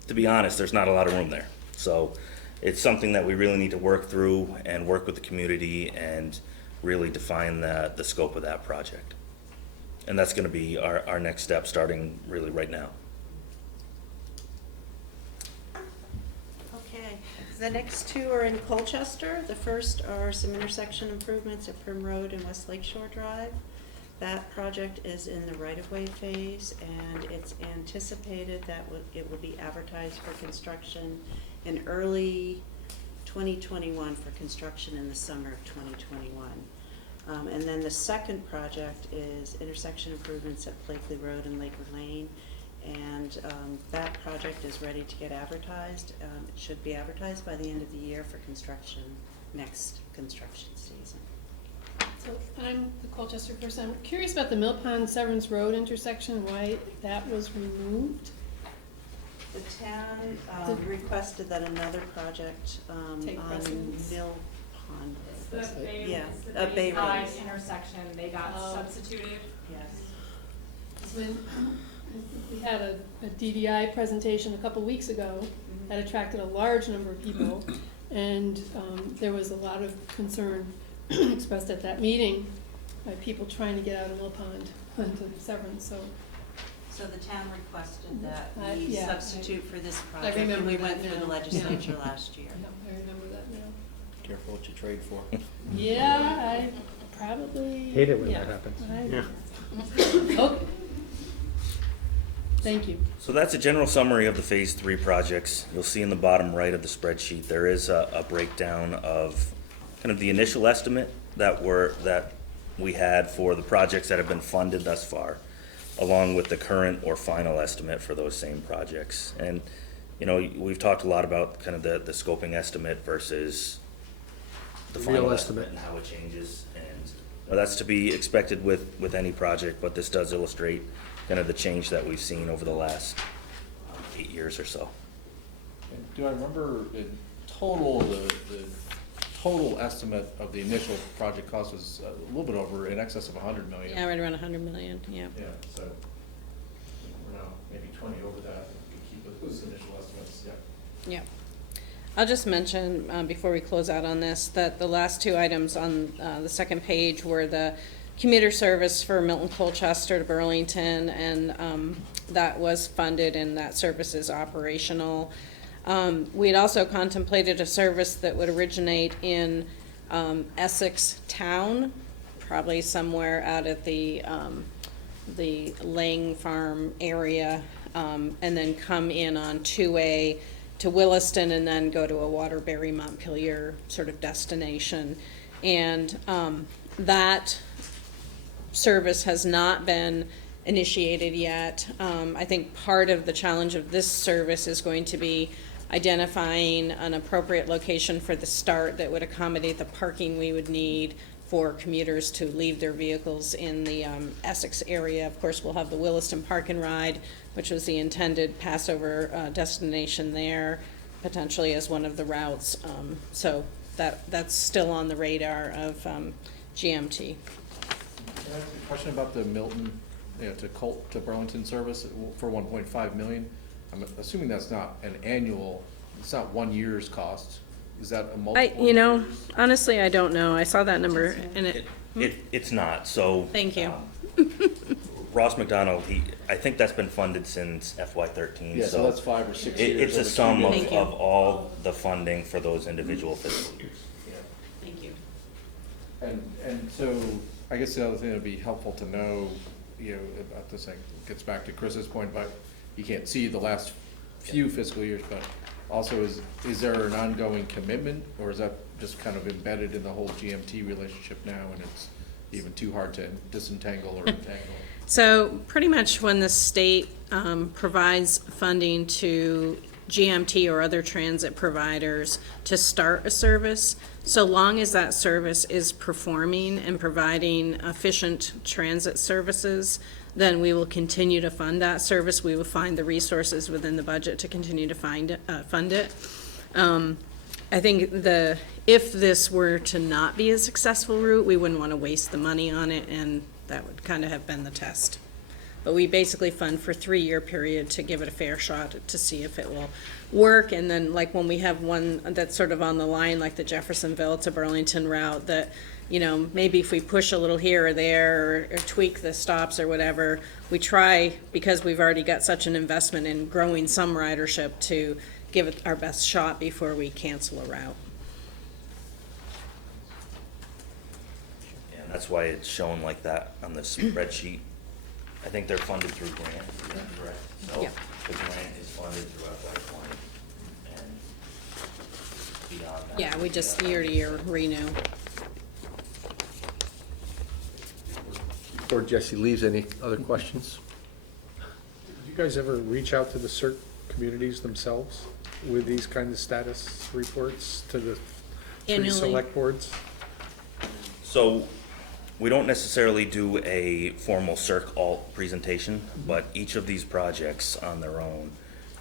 to be honest, there's not a lot of room there. So it's something that we really need to work through and work with the community and really define the scope of that project. And that's gonna be our next step, starting really right now. Okay, the next two are in Colchester. The first are some intersection improvements at Prim Road and West Lakeshore Drive. That project is in the right-of-way phase, and it's anticipated that it will be advertised for construction in early 2021 for construction in the summer of 2021. And then the second project is intersection improvements at Blakely Road and Laker Lane. And that project is ready to get advertised. It should be advertised by the end of the year for construction, next construction season. So I'm the Colchester person. I'm curious about the Mill Pond Severance Road intersection, why that was removed? The town requested that another project Take on precedence? Mill Pond. It's the Bay, Yeah, it's the a Bay Bay Side Road. intersection, they got Oh. substituted. Yes. When we had a DDI presentation a couple weeks ago that attracted a large number of people, and there was a lot of concern expressed at that meeting by people trying to get out of Mill Pond onto Severance, so. So the town requested that I- we yeah, substitute for this project, remember and we that went through the now. legislature last year. Yeah, I remember that now. Careful what you trade for. Yeah, I probably. Hate it when yeah, that happens. Okay. Thank you. So that's a general summary of the Phase 3 projects. You'll see in the bottom right of the spreadsheet, there is a breakdown of kind of the initial estimate that we had for the projects that have been funded thus far, along with the current or final estimate for those same projects. And, you know, we've talked a lot about kind of the scoping estimate versus the Real final estimate. estimate and how it changes. And that's to be expected with any project, but this does illustrate kind of the change that we've seen over the last 8 years or so. And do I remember in total, the total estimate of the initial project cost was a little bit over, in excess of 100 million? Yeah, right around 100 million, yeah. Yeah, so we're now maybe 20 over that, if we keep those initial estimates, yeah. Yeah. I'll just mention, before we close out on this, that the last two items on the second page were the commuter service for Milton Colchester to Burlington, and that was funded and that service is operational. We had also contemplated a service that would originate in Essex Town, probably somewhere out at the Lang Farm area, and then come in on 2A to Williston and then go to a Waterbury, Montpelier sort of destination. And that service has not been initiated yet. I think part of the challenge of this service is going to be identifying an appropriate location for the start that would accommodate the parking we would need for commuters to leave their vehicles in the Essex area. Of course, we'll have the Williston Park and Ride, which was the intended Passover destination there, potentially as one of the routes. So that's still on the radar of GMT. Can I ask a question about the Milton, to Burlington service for 1.5 million? I'm assuming that's not an annual, it's not 1 year's cost. Is that a multiple? You honestly, I don't know. I saw that number and It's not, so. Thank you. Ross McDonald, I think that's been funded since FY13. Yeah, so that's 5 or 6 years. It's a over sum 2 of, years. of all the funding for those individual fiscal years. Yeah. Thank you. And so, I guess the other thing that'd be helpful to know, about this, gets back to Chris's point, but you can't see the last few fiscal years, but also is there an ongoing commitment, or is that just kind of embedded in the whole GMT relationship now, and it's even too hard to disentangle or entangle? So pretty much when the state provides funding to GMT or other transit providers to start a service. So long as that service is performing and providing efficient transit services, then we will continue to fund that service. We will find the resources within the budget to continue to fund it. I think if this were to not be a successful route, we wouldn't want to waste the money on it, and that would kind of have been the test. But we basically fund for a 3-year period to give it a fair shot to see if it will work. And then like when we have one that's sort of on the line, like the Jeffersonville to Burlington route, that, you know, maybe if we push a little here or there or tweak the stops or whatever, we try, because we've already got such an investment in growing some ridership, to give it our best shot before we cancel a route. And that's why it's shown like that on the spreadsheet. I think they're funded through grant, is that correct? So Yeah. the grant is funded through FY20 and beyond that. Yeah, we just year to year renew. Before Jesse leaves, any other questions? Do you guys ever reach out to the CERT communities themselves with these kind of status reports to the 3 Annually. select boards? So we don't necessarily do a formal Circ Alt presentation, but each of these projects on their own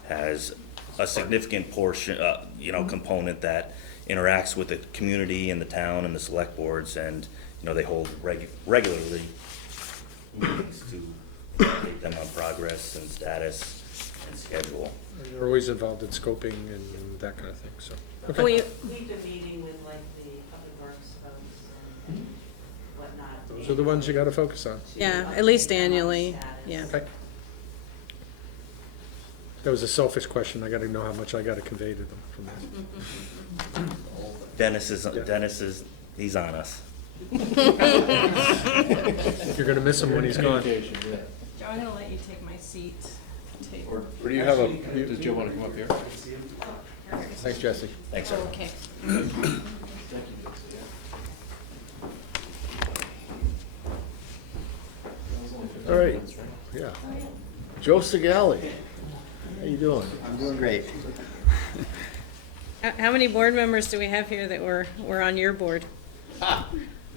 has a significant portion, component that interacts with the community and the town and the select boards, and, they hold regularly meetings to update them on progress and status and schedule. They're always involved in scoping and that kind of thing, so. Okay. We, We've been meeting with like the public works folks and whatnot. Those are the ones you gotta focus on. yeah, at least annually, yeah. Okay. That was a selfish question. I gotta know how much I gotta convey to them from this. Dennis is, he's on us. You're gonna miss him when he's gone. Joe, I'm gonna let you take my seat. Or do you have a? Does Joe want to come up here? Thanks, Jesse. Thanks, sir. Okay. All right, yeah. Joe Segali, how you doing? I'm doing great. How many board members do we have here that were on your board?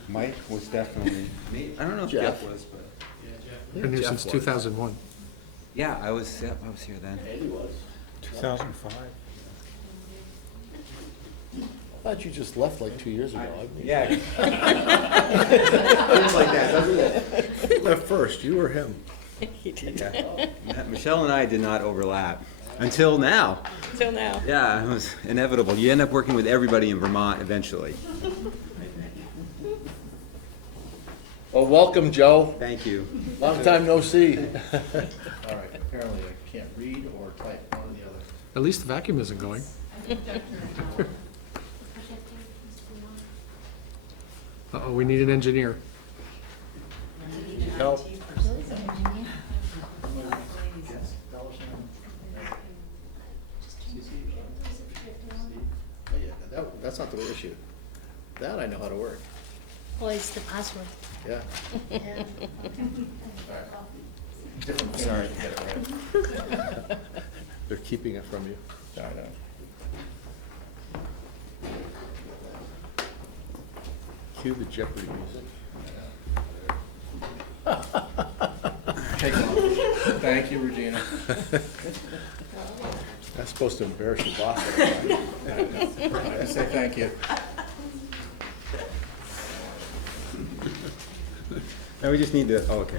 Mike was definitely me. I don't know if Jeff. Jeff was, but Been here since 2001. yeah, I was here then. Eddie was. 2005. I thought you just left like 2 years ago. Yeah. Things like that, doesn't it? Left first, you or him? Yeah. Michelle and I did not overlap until now. Till now. Yeah, it was inevitable. You end up working with everybody in Vermont eventually. Well, welcome, Joe. Thank you. Long time no see. All right, apparently I can't read or type, one or the other. At least the vacuum isn't going. Uh-oh, we need an engineer. Help. Oh, yeah, that's not the issue. That I know how to work, Or is the password? yeah. Yeah. Different, sorry, get it right. They're keeping it from you. I know. Cue the Jeopardy music. Take off. Thank you, Regina. That's supposed to embarrass your boss. I say thank you. Now we just need to, oh, okay.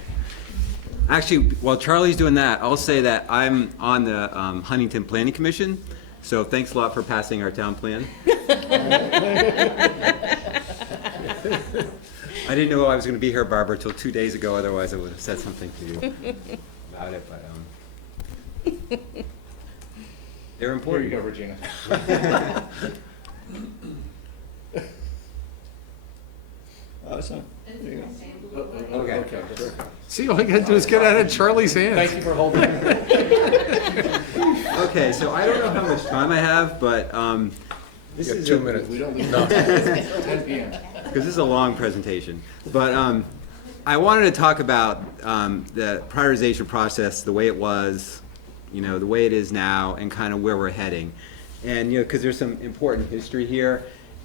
Actually, while Charlie's doing that, I'll say that I'm on the Huntington Planning Commission, so thanks a lot for passing our town plan. I didn't know I was gonna be here, Barbara, till 2 days ago, otherwise I would have said something to you about it, but, they're Here you important. go, Regina. Oh, so, there you go. Okay. Sure. See, all I gotta do is get out of Charlie's hands. Thank you for holding it. Okay, so I don't know how much time I have, but, this You have is 2 a- minutes. We don't leave No. until 10 PM. because this is a long presentation. But I wanted to talk about the prioritization process, the way it was the way it is now and kind of where we're heading. And, because there's some important history here.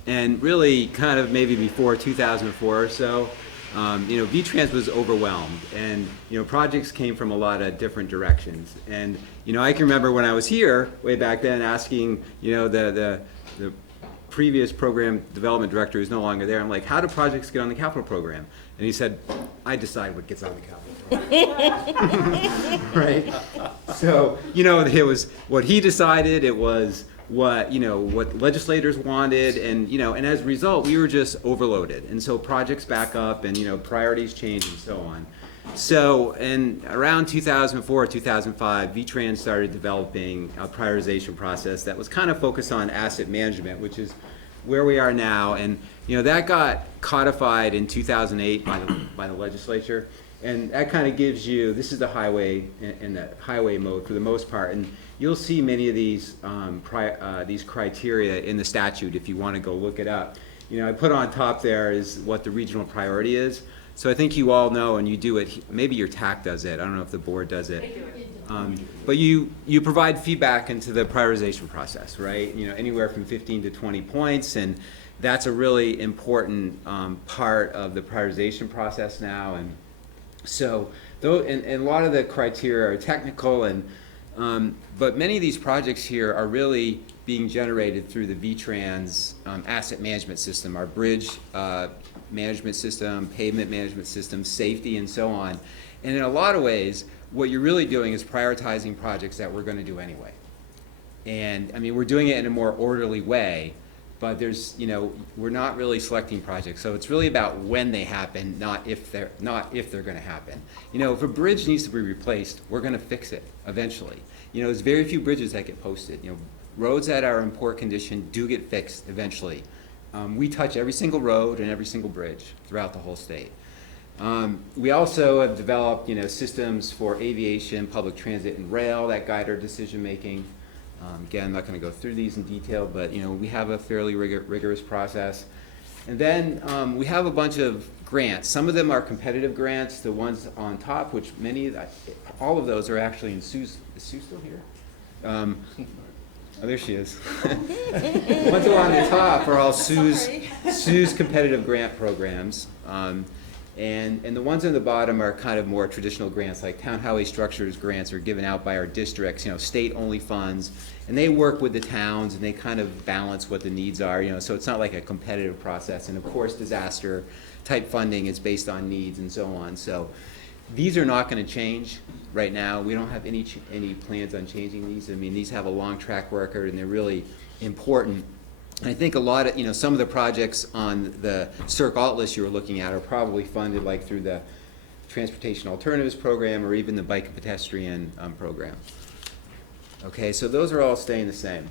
And really, kind of maybe before 2004 or so, V-Trans was overwhelmed, and projects came from a lot of different directions. And I can remember when I was here way back then asking the previous program development director, who's no longer there, I'm like, how do projects get on the capital program? And he said, I decide what gets on the capital program. Right? So it was what he decided. It was what legislators wanted, and as a result, we were just overloaded, and so projects back up, and priorities change, and so on. So, and around 2004, 2005, V-Trans started developing a prioritization process that was kind of focused on asset management, which is where we are now, and that got codified in 2008 by the legislature, and that kind of gives you, this is the highway in the highway mode for the most part, and you'll see many of these criteria in the statute if you want to go look it up. I put on top there is what the regional priority is. So I think you all know, and you do it, maybe your TAC does it, I don't know if the board does it. But you provide feedback into the prioritization process, right? Anywhere from 15 to 20 points, and that's a really important part of the prioritization process now. And so, and a lot of the criteria are technical, but many of these projects here are really being generated through the V-Trans asset management system, our bridge management system, pavement management system, safety, and so on. And in a lot of ways, what you're really doing is prioritizing projects that we're going to do anyway. And I mean, we're doing it in a more orderly way, but there's, we're not really selecting projects. So it's really about when they happen, not if they're going to happen. If a bridge needs to be replaced, we're going to fix it eventually. There's very few bridges that get posted. Roads that are in poor condition do get fixed eventually. We touch every single road and every single bridge throughout the whole state. We also have developed, systems for aviation, public transit, and rail that guide our decision making. Again, I'm not going to go through these in detail, but we have a fairly rigorous process. And then we have a bunch of grants. Some of them are competitive grants. The ones on top, which all of those are actually in Sue's. Is Sue still here? Oh, there she is. The ones that are on the top are all Sue's competitive grant programs. And the ones on the bottom are kind of more traditional grants, like town highway structures grants are given out by our districts, state-only funds, and they work with the towns and they kind of balance what the needs are, so it's not like a competitive process. And of course, disaster type funding is based on needs and so on. So these are not going to change right now. We don't have any plans on changing these. I mean, these have a long track record and they're really important. I think a lot of, some of the projects on the CERC alt list you were looking at are probably funded like through the Transportation Alternatives Program or even the Bike and Pedestrian Program. Okay, so those are all staying the same.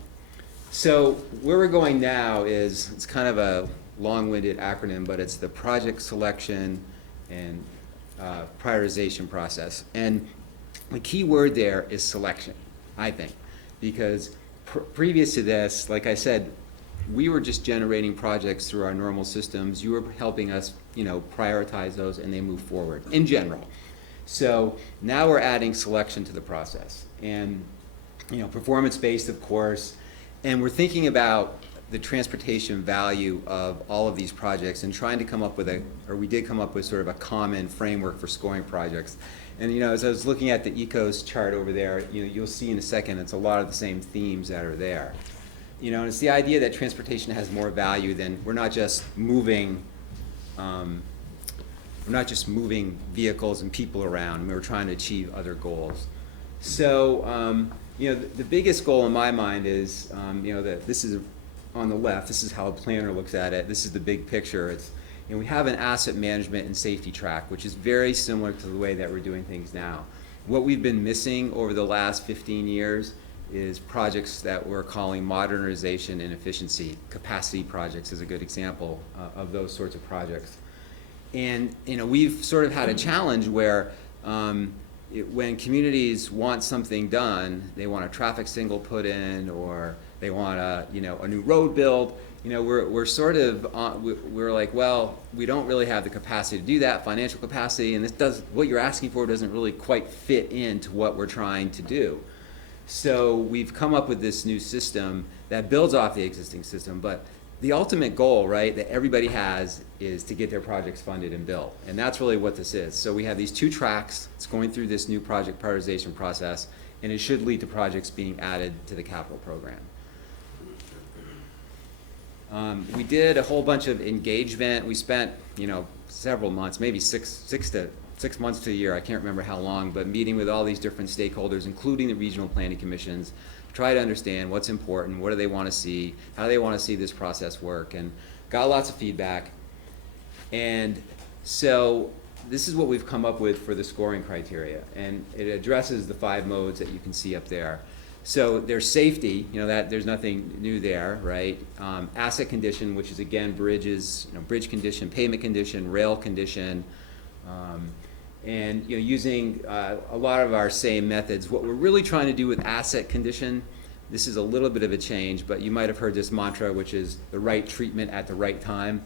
So where we're going now is, it's kind of a long-winded acronym, but it's the project selection and prioritization process. And the key word there is selection, I think, because previous to this, like I said, we were just generating projects through our normal systems. You were helping us, prioritize those and they move forward in general. So now we're adding selection to the process and, performance-based, of course, and we're thinking about the transportation value of all of these projects and trying to come up with we did come up with sort of a common framework for scoring projects. And as I was looking at the ECOS chart over there, you'll see in a second, it's a lot of the same themes that are there. And it's the idea that transportation has more value than we're not just moving vehicles and people around. We're trying to achieve other goals. So, the biggest goal in my mind is, that this is on the left. This is how a planner looks at it. This is the big picture. It's, we have an asset management and safety track, which is very similar to the way that we're doing things now. What we've been missing over the last 15 years is projects that we're calling modernization and efficiency. Capacity projects is a good example of those sorts of projects. And we've sort of had a challenge where when communities want something done, they want a traffic signal put in, or they want a new road build. We're sort of we're like, well, we don't really have the capacity to do that, financial capacity, and what you're asking for doesn't really quite fit into what we're trying to do. So we've come up with this new system that builds off the existing system, but the ultimate goal, right, that everybody has is to get their projects funded and built. And that's really what this is. So we have these 2 tracks. It's going through this new project prioritization process, and it should lead to projects being added to the capital program. We did a whole bunch of engagement. We spent, several months, maybe six months to a year, I can't remember how long, but meeting with all these different stakeholders, including the regional planning commissions, try to understand what's important, what do they want to see, how do they want to see this process work, and got lots of feedback. And so this is what we've come up with for the scoring criteria, and it addresses the 5 modes that you can see up there. So there's safety, that there's nothing new there, right? Asset condition, which is again bridges, bridge condition, pavement condition, rail condition, and using a lot of our same methods. What we're really trying to do with asset condition, this is a little bit of a change, but you might have heard this mantra, which is the right treatment at the right time.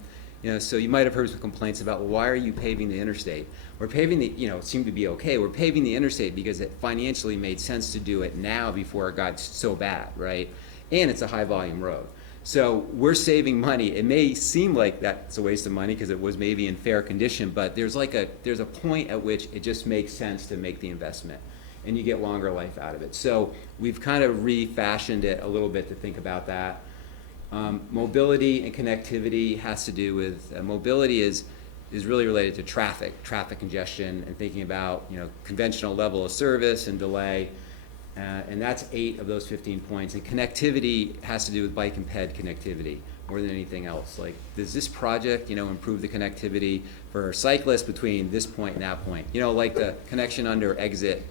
So you might have heard some complaints about, well, why are you paving the interstate? We're paving the, it seemed to be okay. We're paving the interstate because it financially made sense to do it now before it got so bad, right? And it's a high volume road. So we're saving money. It may seem like that's a waste of money because it was maybe in fair condition, but there's a point at which it just makes sense to make the investment, and you get longer life out of it. So we've kind of refashioned it a little bit to think about that. Mobility and connectivity has to do with, mobility is really related to traffic congestion, and thinking about, conventional level of service and delay. And that's 8 of those 15 points. And connectivity has to do with bike and ped connectivity more than anything else. Like, does this project, improve the connectivity for cyclists between this point and that point? Like the connection under exit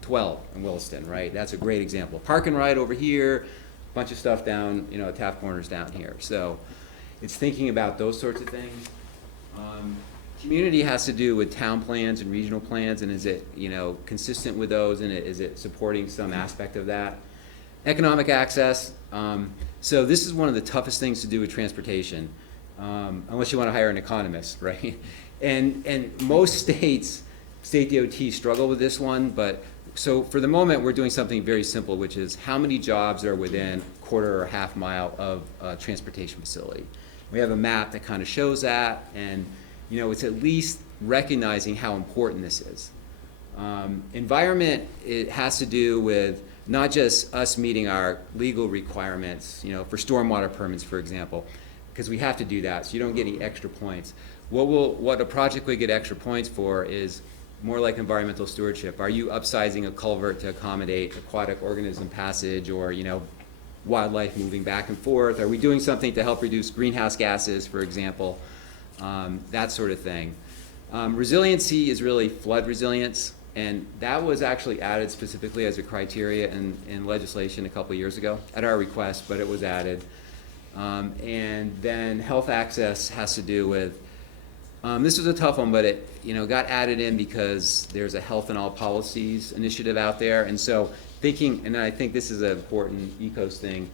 12 in Williston, right? That's a great example. Park and ride over here, bunch of stuff down, Taft Corners down here. So it's thinking about those sorts of things. Community has to do with town plans and regional plans, and is it, consistent with those, and is it supporting some aspect of that? Economic access. So this is one of the toughest things to do with transportation, unless you want to hire an economist, right? And most states, state DOT struggle with this one, but so for the moment we're doing something very simple, which is how many jobs are within a quarter or a half mile of a transportation facility. We have a map that kind of shows that, and it's at least recognizing how important this is. Environment, it has to do with not just us meeting our legal requirements, for stormwater permits, for example, because we have to do that, so you don't get any extra points. What a project would get extra points for is more like environmental stewardship. Are you upsizing a culvert to accommodate aquatic organism passage, or wildlife moving back and forth? Are we doing something to help reduce greenhouse gases, for example? That sort of thing. Resiliency is really flood resilience, and that was actually added specifically as a criteria in legislation a couple years ago at our request, but it was added. And then health access has to do with, this was a tough one, but it got added in because there's a health in all policies initiative out there, and so thinking, and I think this is an important ecos thing,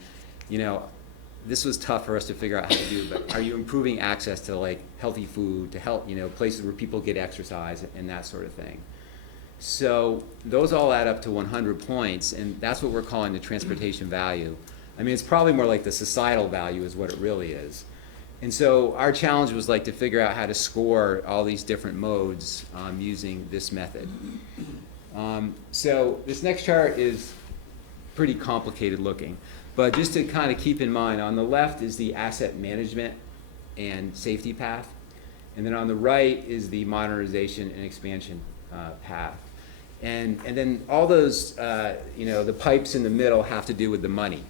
this was tough for us to figure out how to do, but are you improving access to like healthy food, to help, places where people get exercise and that sort of thing. So those all add up to 100 points, and that's what we're calling the transportation value. I mean, it's probably more like the societal value is what it really is. And so our challenge was like to figure out how to score all these different modes using this method. So this next chart is pretty complicated looking. But just to kind of keep in mind, on the left is the asset management and safety path. And then on the right is the modernization and expansion path. And then all those, the pipes in the middle have to do with the money,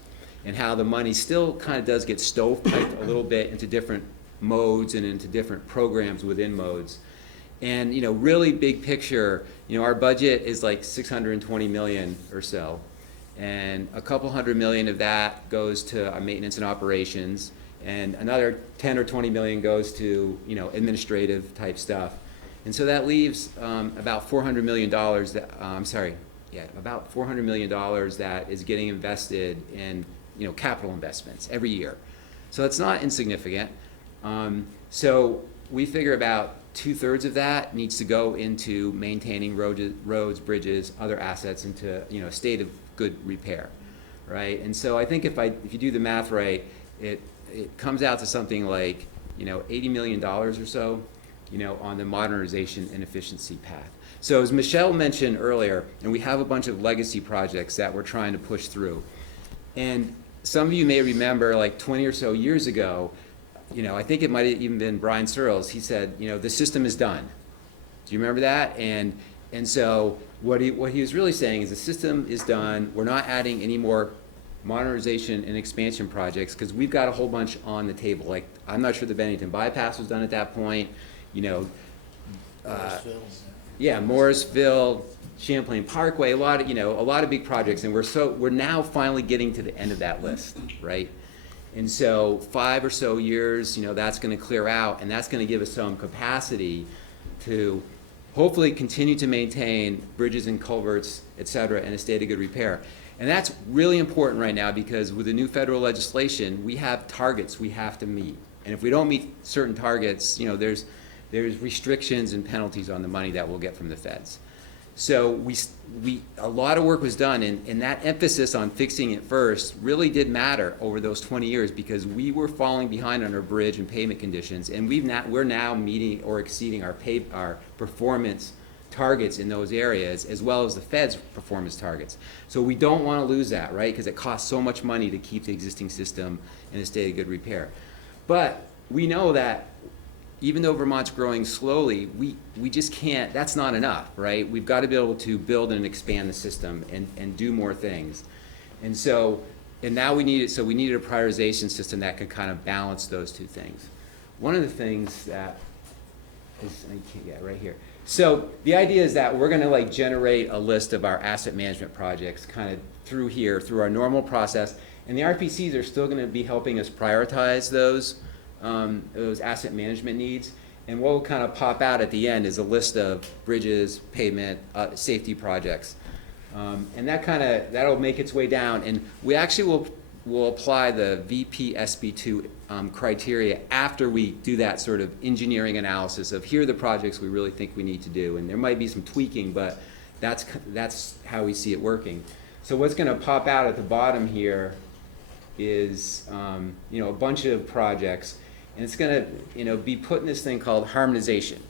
and how the money still kind of does get stovepiped a little bit into different modes and into different programs within modes. And, really big picture, our budget is like 620 million or so. And a couple $100 million of that goes to our maintenance and operations, and another 10 or 20 million goes to administrative type stuff, and so that leaves about $400 million that about $400 million that is getting invested in capital investments every year. So it's not insignificant. So we figure about 2/3 of that needs to go into maintaining roads, bridges, other assets into a state of good repair, right? And so I think if you do the math right, it comes out to something like, $80 million or so, on the modernization and efficiency path. So as Michelle mentioned earlier, and we have a bunch of legacy projects that we're trying to push through. And some of you may remember, like 20 or so years ago, I think it might have even been Brian Searles, he said, the system is done. Do you remember that? And so what he was really saying is the system is done, we're not adding any more modernization and expansion projects because we've got a whole bunch on the table. Like, I'm not sure the Bennington bypass was done at that point, Morrisville, Champlain Parkway, a lot of big projects, and we're now finally getting to the end of that list, right? And so 5 or so years, that's going to clear out, and that's going to give us some capacity to hopefully continue to maintain bridges and culverts, et cetera, in a state of good repair. And that's really important right now because with the new federal legislation, we have targets we have to meet. And if we don't meet certain targets, there's restrictions and penalties on the money that we'll get from the feds. So a lot of work was done, and that emphasis on fixing it first really did matter over those 20 years because we were falling behind on our bridge and pavement conditions, and we're now meeting or exceeding our performance targets in those areas, as well as the Fed's performance targets. So we don't want to lose that, right? Because it costs so much money to keep the existing system in a state of good repair. But we know that even though Vermont's growing slowly, we just can't, that's not enough, right? We've got to be able to build and expand the system and do more things. And now we needed a prioritization system that could kind of balance those two things. One of the things that is, right here. So the idea is that we're going to generate a list of our asset management projects kind of through here, through our normal process, and the RPCs are still going to be helping us prioritize those asset management needs. And what will kind of pop out at the end is a list of bridges, pavement, safety projects. And that'll make its way down. And we actually will apply the VPSB2 criteria after we do that sort of engineering analysis of here are the projects we really think we need to do. And there might be some tweaking, but that's how we see it working. So what's going to pop out at the bottom here is a bunch of projects. And it's going to be put in this thing called harmonization,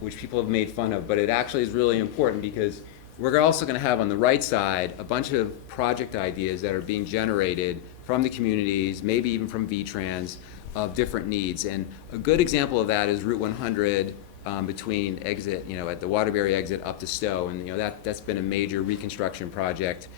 which people have made fun of, but it actually is really important because we're also going to have on the right side a bunch of project ideas that are being generated from the communities, maybe even from VTrans, of different needs. And a good example of that is Route 100 between exit, at the Waterbury exit up to Stowe, and that's been a major reconstruction project.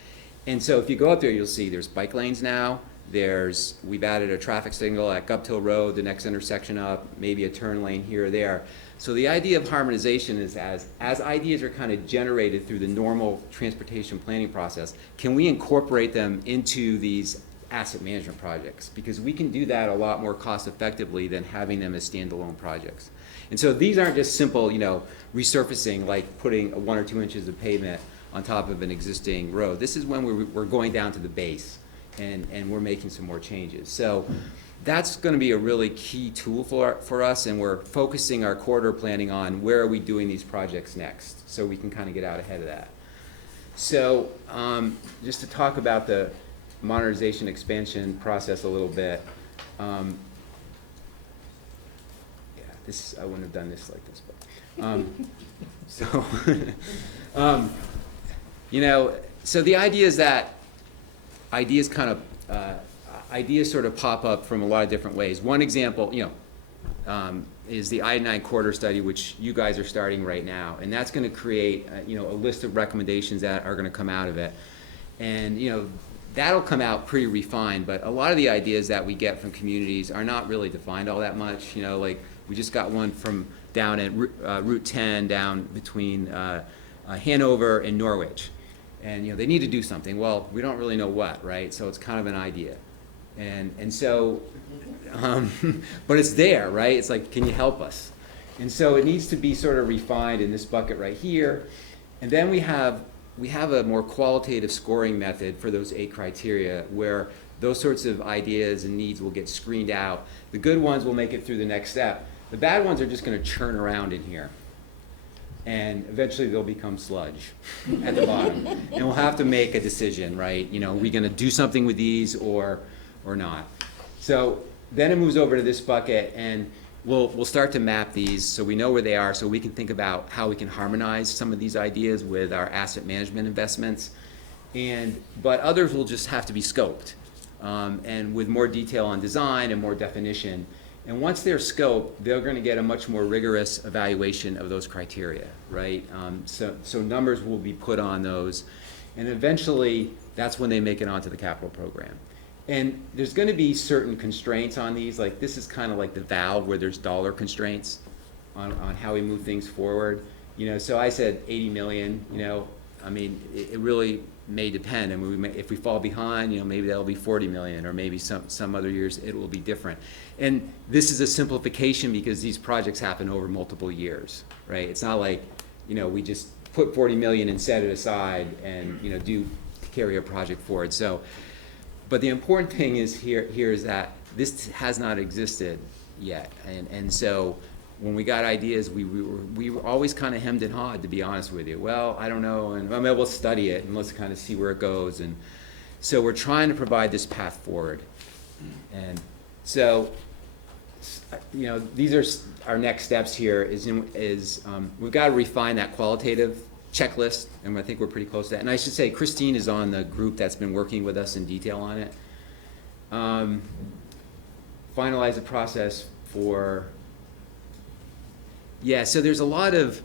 And so if you go up there, you'll see there's bike lanes now. We've added a traffic signal at Guptill Road, the next intersection up, maybe a turn lane here or there. So the idea of harmonization is as ideas are kind of generated through the normal transportation planning process, can we incorporate them into these asset management projects? Because we can do that a lot more cost effectively than having them as standalone projects. And so these aren't just simple, resurfacing, like putting 1 or 2 inches of pavement on top of an existing road. This is when we're going down to the base. And we're making some more changes. So that's going to be a really key tool for us, and we're focusing our corridor planning on where are we doing these projects next, so we can kind of get out ahead of that. So just to talk about the modernization expansion process a little bit. I wouldn't have done this like this, but so the idea is that ideas sort of pop up from a lot of different ways. One example, is the I-9 corridor study, which you guys are starting right now, and that's going to create, a list of recommendations that are going to come out of it, and that'll come out pretty refined. But a lot of the ideas that we get from communities are not really defined all that much. Like we just got one from down at Route 10 down between Hanover and Norwich. And they need to do something. Well, we don't really know what, right? So it's kind of an idea, and so, but it's there, right? It's like, can you help us? And so it needs to be sort of refined in this bucket right here, and then we have a more qualitative scoring method for those 8 criteria, where those sorts of ideas and needs will get screened out. The good ones will make it through the next step. The bad ones are just going to churn around in here. and eventually they'll become sludge at the bottom. And we'll have to make a decision, right? You know, are we gonna do something with these or not? So then it moves over to this bucket, and we'll start to map these so we know where they are, so we can think about how we can harmonize some of these ideas with our asset management investments. But others will just have to be scoped, and with more detail on design and more definition. And once they're scoped, they're going to get a much more rigorous evaluation of those criteria, right? So numbers will be put on those, and eventually that's when they make it onto the capital program. And there's going to be certain constraints on these, like this is kind of like the valve where there's dollar constraints on how we move things forward. You know, so I said 80 million, you know, I mean, it really may depend. And if we fall behind, you know, maybe that'll be 40 million, or maybe some other years it will be different. And this is a simplification because these projects happen over multiple years, right? It's not like, you know, we just put 40 million and set it aside and, you know, carry a project forward. So, but the important thing is here is that this has not existed yet. And so when we got ideas, we were always kind of hemmed and hawed, to be honest with you. Well, I don't know, and I mean, we'll study it and let's kind of see where it goes. And so we're trying to provide this path forward. And so, you know, these are our next steps here. We've got to refine that qualitative checklist, and I think we're pretty close to that. And I should say, Christine is on the group that's been working with us in detail on it. Finalize the process for. Yeah, so there's a lot of,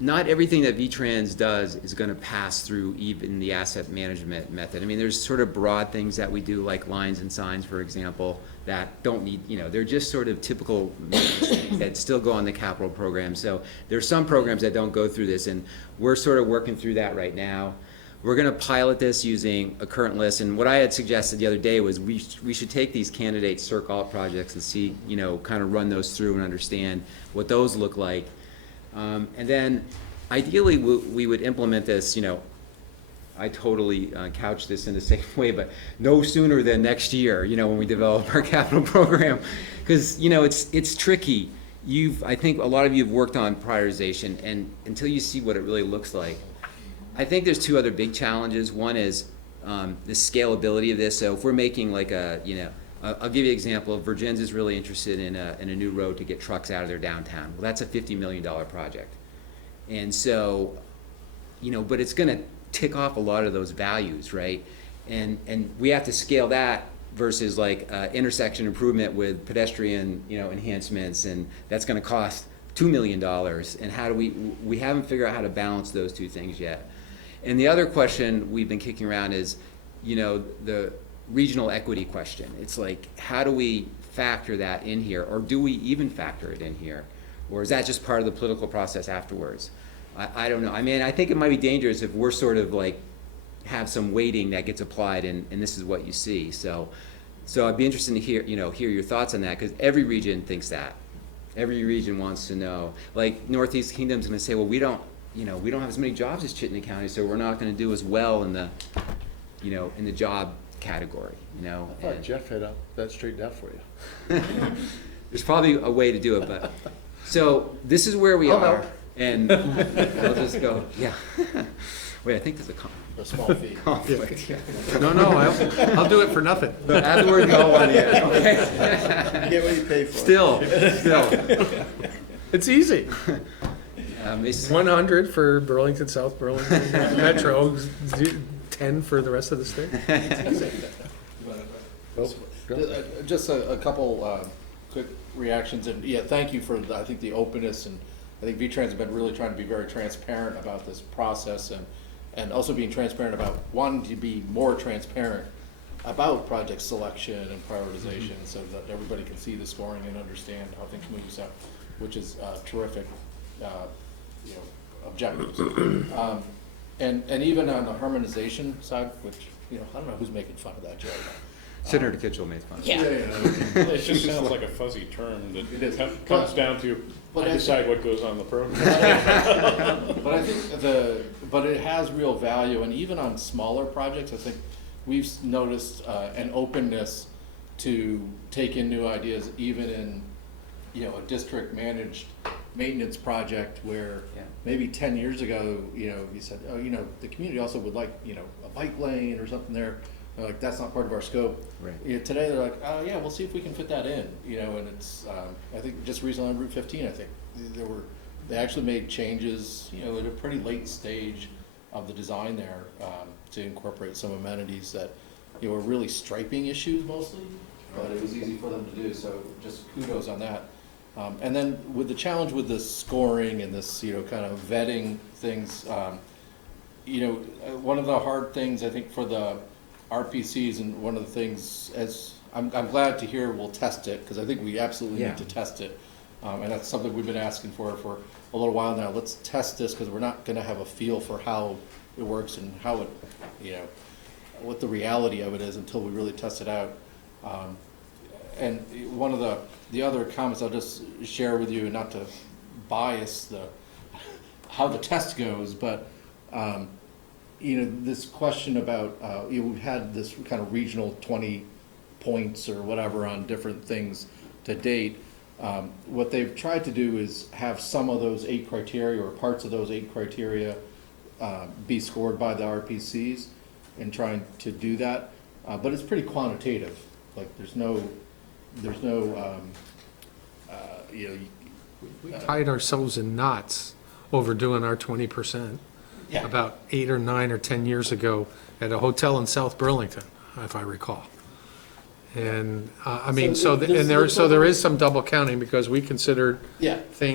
not everything that V-Trans does is going to pass through even the asset management method. I mean, there's sort of broad things that we do, like lines and signs, for example, that don't need, you know, they're just sort of typical that still go on the capital program. So there's some programs that don't go through this, and we're sort of working through that right now. We're going to pilot this using a current list, and what I had suggested the other day was we should take these candidate circle out projects and see, you know, kind of run those through and understand what those look like. And then ideally we would implement this, you know, I totally couch this in the same way, but no sooner than next year, you know, when we develop our capital program. Because, you know, it's tricky. I think a lot of you have worked on prioritization, and until you see what it really looks like. I think there's two other big challenges. One is the scalability of this. So if we're making like a, you know, I'll give you an example. Virgin's is really interested in a new road to get trucks out of their downtown. Well, that's a $50 million project. And so, you know, but it's going to tick off a lot of those values, right? And we have to scale that versus like intersection improvement with pedestrian, you know, enhancements, and that's going to cost $2 million. And how do we haven't figured out how to balance those two things yet. And the other question we've been kicking around is, you know, the regional equity question. It's like, how do we factor that in here, or do we even factor it in here? Or is that just part of the political process afterwards? I don't know. I mean, I think it might be dangerous if we're sort of like, have some weighting that gets applied, and this is what you see. So I'd be interested to hear your thoughts on that, because every region thinks that. Every region wants to know. Like Northeast Kingdom's going to say, well, we don't have as many jobs as Chittenden County, so we're not going to do as well in the, you know, in the job category, you know. I thought Jeff had that straightened out for you. There's probably a way to do it, but so this is where we are, and I'll just go. Yeah. Wait, I think there's a small fee. Conflict. No, I'll do it for nothing. Add the word no on it. Okay. You get what you pay for. Still. It's easy. 100 for Burlington, South Burlington, Metro, 10 for the rest of the state. Just a couple quick reactions, and yeah, thank you for, I think, the openness, and I think V-Trans have been really trying to be very transparent about this process, and also being transparent about wanting to be more transparent about project selection and prioritization, so that everybody can see the scoring and understand how things move, so, which is terrific. You know, objectives. And even on the harmonization side, which, you know, I don't know who's making fun of that, Joe. Senator Kitchell made fun of it. Yeah. It just sounds like a fuzzy term that comes down to, I decide what goes on the program. But I think but it has real value, and even on smaller projects, I think we've noticed an openness to take in new ideas, even in, you know, a district managed maintenance project where maybe 10 years ago, you said, oh, the community also would like, a bike lane or something there. They're like, that's not part of our scope. Right. Today they're like, oh yeah, we'll see if we can fit that in, and it's, I think just recently on Route 15, I think, they actually made changes, at a pretty late stage of the design there, to incorporate some amenities that, were really striping issues mostly, but it was easy for them to do, so just kudos on that. And then with the challenge with the scoring and this, kind of vetting things, one of the hard things I think for the RPCs, and one of the things I'm glad to hear we'll test it, because I think we absolutely need to test it. And that's something we've been asking for a little while now. Let's test this, because we're not gonna have a feel for how it works and how it, what the reality of it is until we really test it out. And one of the other comments I'll just share with you, not to bias how the test goes, but this question about we've had this kind of regional 20 points or whatever on different things to date. What they've tried to do is have some of those 8 criteria or parts of those 8 criteria be scored by the RPCs, and trying to do that, but it's pretty quantitative. Like there's no we tied ourselves in knots over doing our 20% about 8 or 9 or 10 years ago at a hotel in South Burlington, if I recall. And I mean, so there is some double counting, because we considered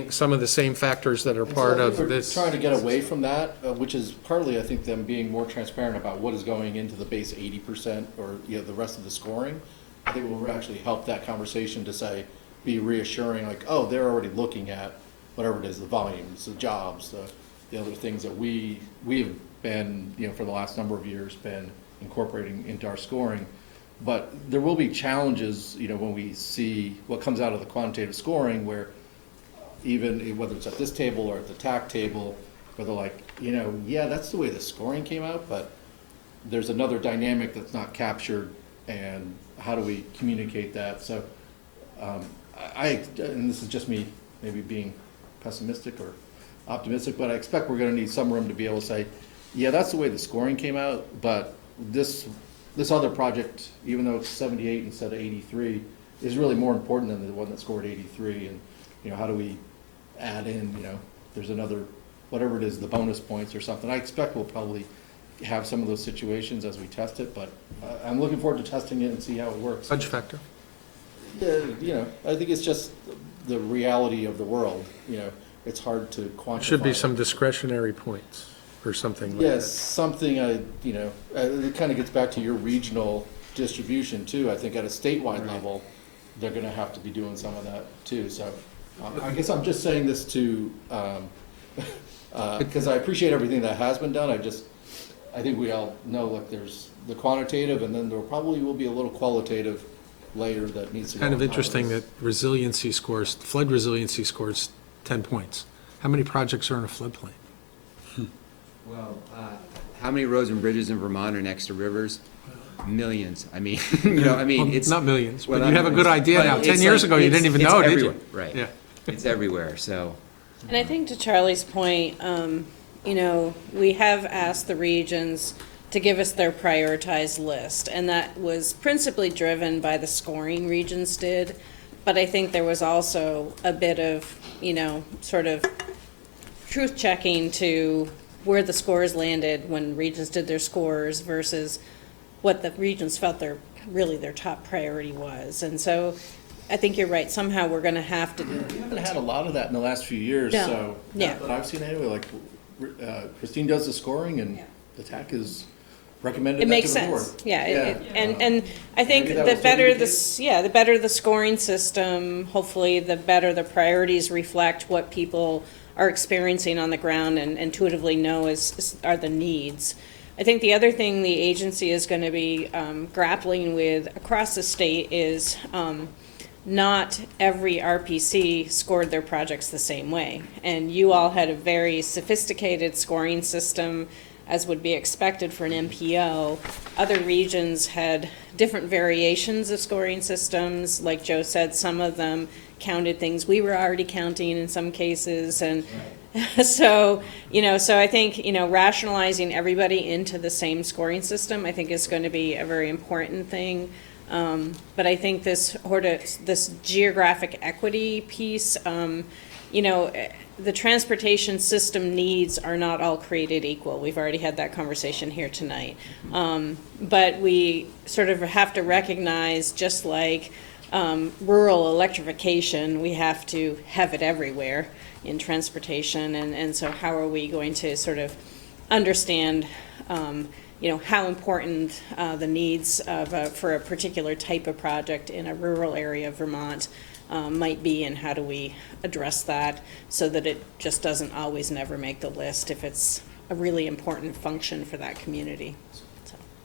some of the same factors that are part of this. Trying to get away from that, which is partly, I think, them being more transparent about what is going into the base 80% or the rest of the scoring. I think it will actually help that conversation to be reassuring, like, oh, they're already looking at whatever it is, the volumes, the jobs, the other things that we have been, for the last number of years, been incorporating into our scoring. But there will be challenges, when we see what comes out of the quantitative scoring, where even whether it's at this table or at the TAC table, where they're like, yeah, that's the way the scoring came out, but there's another dynamic that's not captured, and how do we communicate that? So, and this is just me maybe being pessimistic or optimistic, but I expect we're going to need some room to be able to say, yeah, that's the way the scoring came out, but this other project, even though it's 78 instead of 83, is really more important than the one that scored 83. And how do we add in, there's another, whatever it is, the bonus points or something. I expect we'll probably have some of those situations as we test it, but I'm looking forward to testing it and see how it works. Fudge factor. Yeah, I think it's just the reality of the world. It's hard to quantify. Should be some discretionary points or something like that. Yes, something it kind of gets back to your regional distribution too. I think at a statewide level, they're going to have to be doing some of that too. So I guess I'm just saying this to, because I appreciate everything that has been done. I think we all know, like, there's the quantitative, and then there probably will be a little qualitative layer that needs to go. Kind of interesting that resiliency scores, flood resiliency scores 10 points. How many projects are in a floodplain? Well, how many roads and bridges in Vermont are next to rivers? Millions. I mean, it's not millions, but you have a good idea now. 10 years ago, you didn't even know, did you? Right. Yeah. It's everywhere, so. And I think to Charlie's point, we have asked the regions to give us their prioritized list, and that was principally driven by the scoring regions did. But I think there was also a bit of, sort of truth checking to where the scores landed when regions did their scores versus what the regions felt their top priority was. And so I think you're right. Somehow we're going to have to. We haven't had a lot of that in the last few years. No. So Yeah. But I've seen anyway. Like Christine does the scoring, and the TAC is recommended. It makes to the board. sense. And I think maybe that the was better the the better the scoring system, hopefully the better the priorities reflect what people are experiencing on the ground and intuitively know are the needs. I think the other thing the agency is going to be grappling with across the state is not every RPC scored their projects the same way. And you all had a very sophisticated scoring system, as would be expected for an MPO. Other regions had different variations of scoring systems. Like Joe said, some of them counted things we were already counting in some cases, and so, so I think, rationalizing everybody into the same scoring system, I think is going to be a very important thing. But I think this geographic equity piece, the transportation system needs are not all created equal. We've already had that conversation here tonight. But we sort of have to recognize, just like rural electrification, we have to have it everywhere in transportation. And so how are we going to sort of understand how important the needs of for a particular type of project in a rural area of Vermont might be, and how do we address that so that it just doesn't always never make the list if it's a really important function for that community.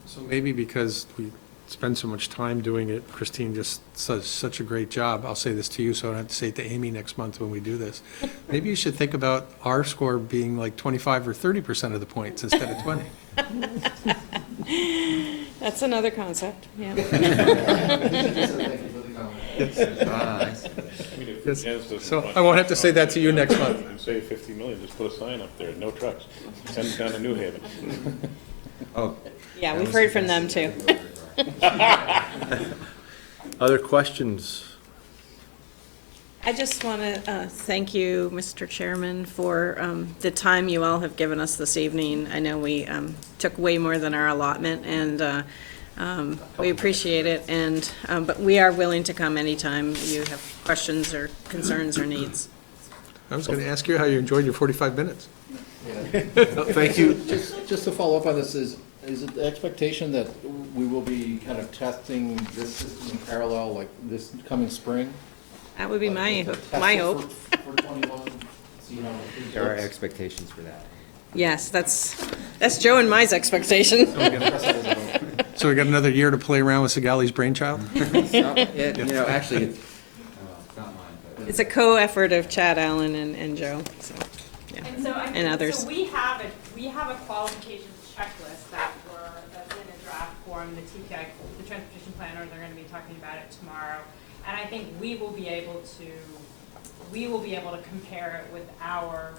So maybe because we spend so much time doing it, Christine just does such a great job. I'll say this to you, so I don't have to say it to Amy next month when we do this. Maybe you should think about our score being like 25 or 30% of the points instead of 20. That's another concept, yeah. So I won't have to say that to you next month. Save 50 million, just put a sign up there, no trucks. Send them down to New Haven. Oh. Yeah, we've heard from them too. Other questions? I just want to thank you, Mr. Chairman, for the time you all have given us this evening. I know we took way more than our allotment, and we appreciate it. And but we are willing to come anytime you have questions or concerns or needs. I was going to ask you how you enjoyed your 45 minutes. Thank you. Just to follow up on this, is it the expectation that we will be kind of testing this system in parallel, like this coming spring? That would be my Test it hope. For 21, see how it There are looks. expectations for that. Yes, that's Joe and my expectation. So we got another year to play around with Sigali's brainchild? Actually, it's not mine, but. It's a co-effort of Chad Allen and Joe, so, yeah, And so I and think, others. so we have a qualifications checklist that's in a draft form, the TPI, the transportation planner, they're gonna be talking about it tomorrow. And I think we will be able to compare it with our,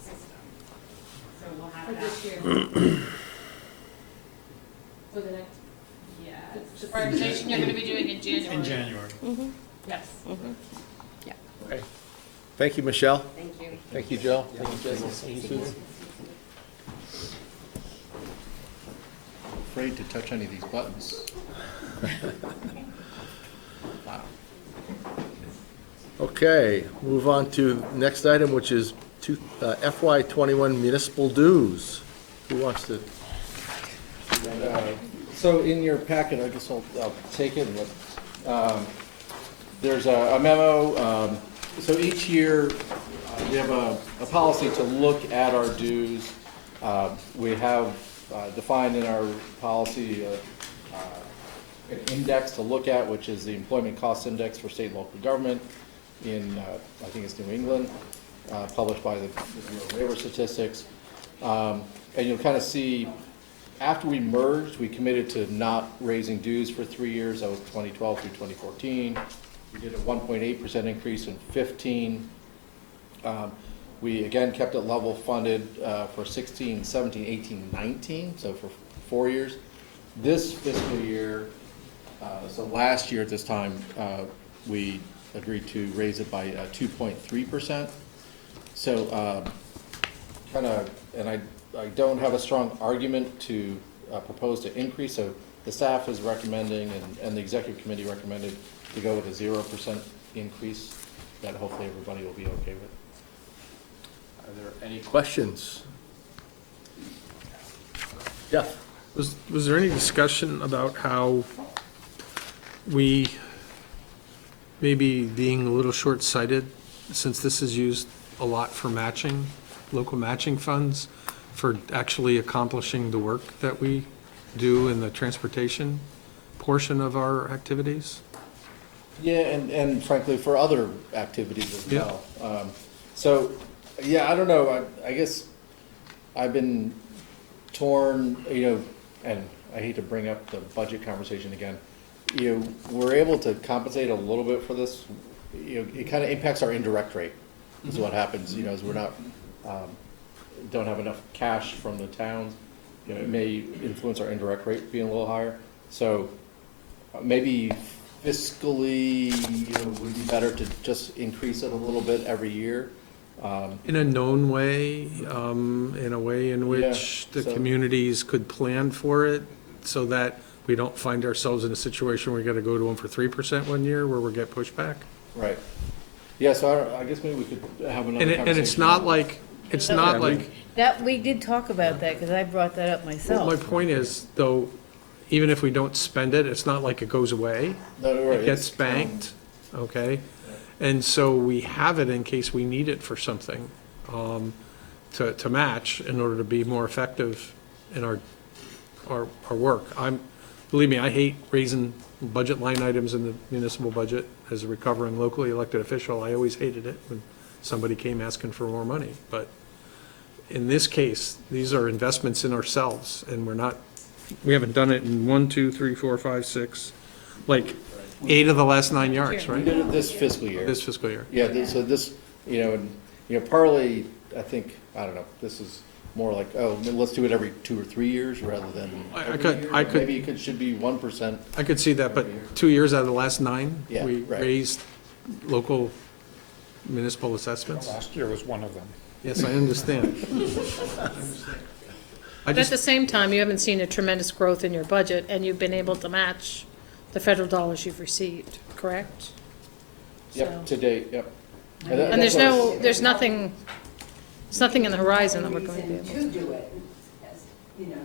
system. So we'll have For that. this year. For the next. Yeah, the presentation you're gonna be doing in January. In January. Mm-hmm. Yes. Yeah. Okay. Thank you, Michelle. Thank you. Thank you, Joe. Thank you, Jason. Thank you, Susan. Afraid to touch any of these buttons. Wow. Okay, move on to next item, which is FY '21 municipal dues. Who wants to? So in your packet, I guess I'll take it and there's a memo. So each year, we have a policy to look at our dues. We have defined in our policy an index to look at, which is the Employment Cost Index for state and local government in, I think it's New England, published by the Bureau of Labor Statistics. And you'll kind of see, after we merged, we committed to not raising dues for 3 years. That was 2012 through 2014. We did a 1.8% increase in 15. We again kept it level funded for 16, 17, 18, 19, so for 4 years. This fiscal year, so last year at this time, we agreed to raise it by 2.3%. So kind of, and I don't have a strong argument to propose to increase, so the staff is recommending and the executive committee recommended to go with a 0% increase that hopefully everybody will be okay with. Are there any questions? Jeff? Was there any discussion about how we maybe being a little short-sighted, since this is used a lot for matching, local matching funds, for actually accomplishing the work that we do in the transportation portion of our activities? Yeah, and frankly, for other activities as Yeah. well. So, yeah, I don't know, I guess I've been torn, and I hate to bring up the budget conversation again. We're able to compensate a little bit for this it kind of impacts our indirect rate, is what happens, as we're not, don't have enough cash from the towns. It may influence our indirect rate being a little higher. So maybe fiscally, would be better to just increase it a little bit every year. In a known way, in a way in which Yeah, the so- communities could plan for it, so that we don't find ourselves in a situation where we gotta go to them for 3% one year, where we get pushback. Right. Yeah, so I guess maybe we could have another conversation. And it's not like, That, we did talk about that, because I brought that up well, myself. my point is, though, even if we don't spend it, it's not like it goes away. No, right, It gets banked, okay? And so we have it in case we need it for something, to match in order to be more effective in our work. Believe me, I hate raising budget line items in the municipal budget. As a recovering locally elected official, I always hated it when somebody came asking for more money. But in this case, these are investments in ourselves, and we haven't done it in 1, 2, 3, 4, 5, 6, like 8 of the last 9 yards, We right? did it this fiscal year. This fiscal year. Yeah, so this, partly, I think, I don't know, this is more like, let's do it every 2 or 3 years rather than every year. I could- Maybe it should be 1%. I could see that, but 2 years out of the last 9, Yeah, we right. raised local municipal assessments. Last year was one of them. Yes, I understand. But at the same time, you haven't seen a tremendous growth in your budget, and you've been able to match the federal dollars you've received, correct? Yep, to date, yep. And there's nothing in the horizon that we're going to be able To do it,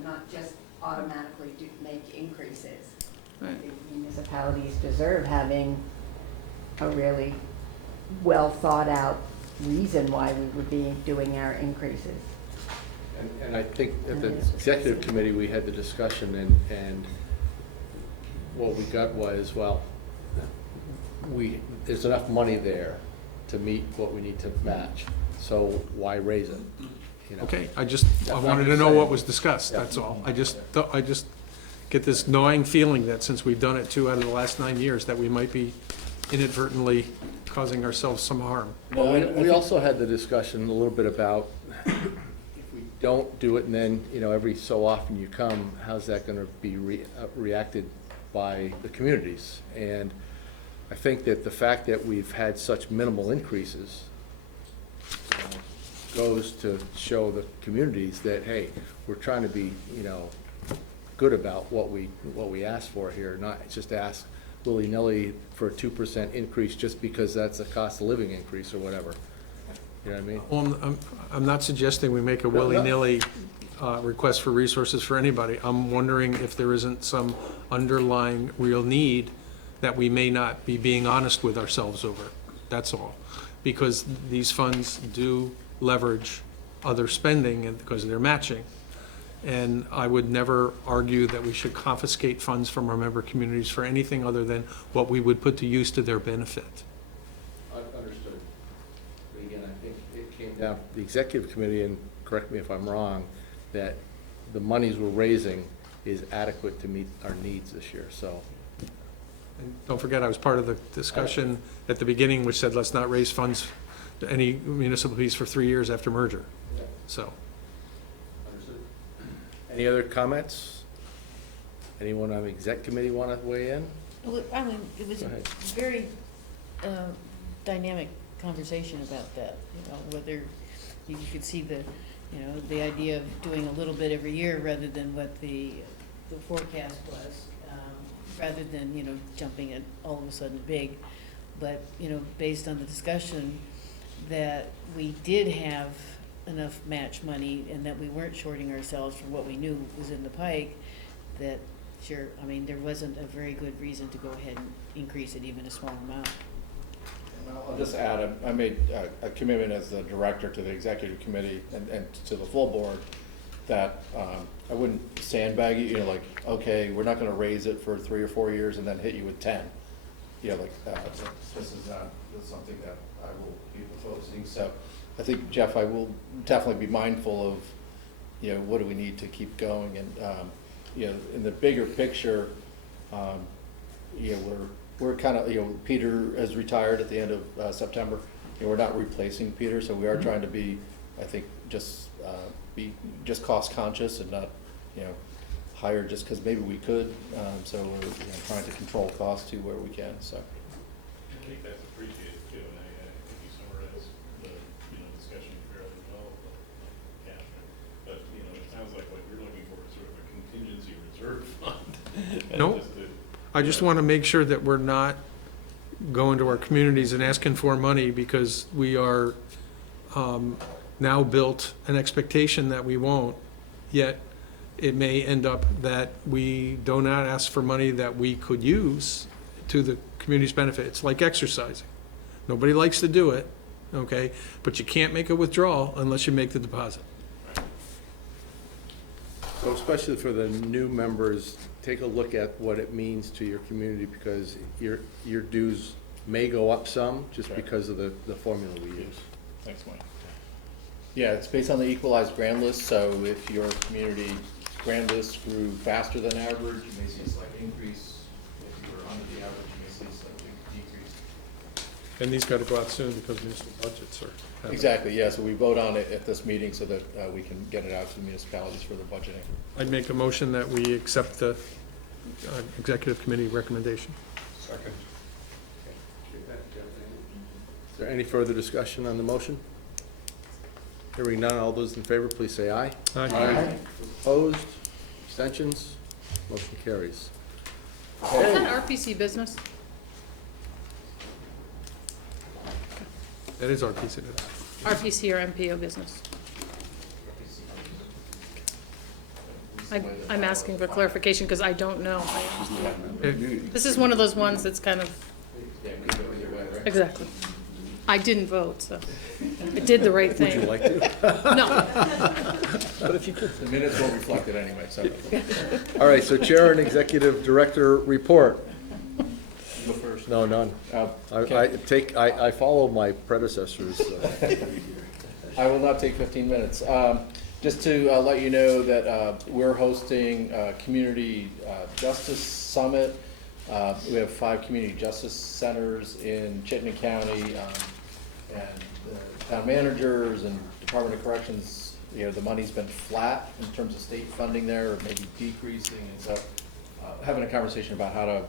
not just automatically make increases. I think municipalities deserve having a really well-thought-out reason why we would be doing our increases. And I think at the executive committee, we had the discussion, and what we got was, well, there's enough money there to meet what we need to match, so why raise it? Okay, I wanted to know what was discussed, that's all. I just get this gnawing feeling that since we've done it 2 out of the last 9 years, that we might be inadvertently causing ourselves some harm. Well, we also had the discussion a little bit about if we don't do it and then, every so often you come, how's that gonna be reacted by the communities? And I think that the fact that we've had such minimal increases goes to show the communities that, hey, we're trying to be, good about what we ask for here, not just ask willy-nilly for a 2% increase just because that's a cost of living increase or whatever. You know what I mean? Well, I'm not suggesting we make a willy-nilly request for resources for anybody. I'm wondering if there isn't some underlying real need that we may not be being honest with ourselves over. That's all. Because these funds do leverage other spending and because they're matching. And I would never argue that we should confiscate funds from our member communities for anything other than what we would put to use to their benefit. Understood. But again, I think it came down, the executive committee, and correct me if I'm wrong, that the monies we're raising is adequate to meet our needs this year, so. And don't forget, I was part of the discussion at the beginning which said, let's not raise funds to any municipalities for 3 years after merger. So. Understood. Any other comments? Anyone on the exec committee want to weigh in? Well, I mean, it was Go a ahead. very dynamic conversation about that, whether you could see the idea of doing a little bit every year rather than what the forecast was, rather than, jumping it all of a sudden big. But, based on the discussion, that we did have enough match money and that we weren't shorting ourselves for what we knew was in the pike, that sure, I mean, there wasn't a very good reason to go ahead and increase it even a small amount. I'll just add, I made a commitment as the director to the executive committee and to the full board that I wouldn't sandbag you, like, okay, we're not gonna raise it for 3 or 4 years and then hit you with 10. This is something that I will be proposing. So I think, Jeff, I will definitely be mindful of, what do we need to keep going? And, in the bigger picture, we're kind of, Peter has retired at the end of September. We're not replacing Peter, so we are trying to be, I think, just just cost conscious and not, hire just because maybe we could. So we're trying to control costs to where we can, so. I think that's appreciated too, and I think you summarized the, discussion fairly well, Catherine. But, it sounds like what you're looking for is sort of a contingency reserve fund. And No, I just want to make sure that we're not going to our communities and asking for money because we are now built an expectation that we won't, yet it may end up that we do not ask for money that we could use to the community's benefit. It's like exercising. Nobody likes to do it, okay? But you can't make a withdrawal unless you make the deposit. So especially for the new members, take a look at what it means to your community because your dues may go up some just because of the formula we use. Thanks, Mike. Yeah, it's based on the equalized grand list, so if your community grand list grew faster than average, you may see a slight increase. If you were under the average, you may see a slight decrease. And these got to go out soon because municipal budgets are. Exactly, yeah, so we vote on it at this meeting so that we can get it out to the municipalities for their budgeting. I'd make a motion that we accept the executive committee recommendation. Second. Is there any further discussion on the motion? Hearing none, all those in favor, please say aye. Aye. Opposed? Abstentions? Motion carries. Is that RPC business? That is our piece of it. RPC or MPO business? I'm asking for clarification because I don't know. This is one of those ones that's kind of, exactly. I didn't vote, so I did the right thing. Would you like to? No. But if you could. The minutes won't reflect it anyway, so. All right, so Chair and Executive Director report. Go first. No, none. I follow my predecessors. I will not take 15 minutes. Just to let you know that we're hosting a Community Justice Summit. We have 5 community justice centers in Chittenden County, and the town managers and Department of Corrections, the money's been flat in terms of state funding there, or maybe decreasing, and so having a conversation about how to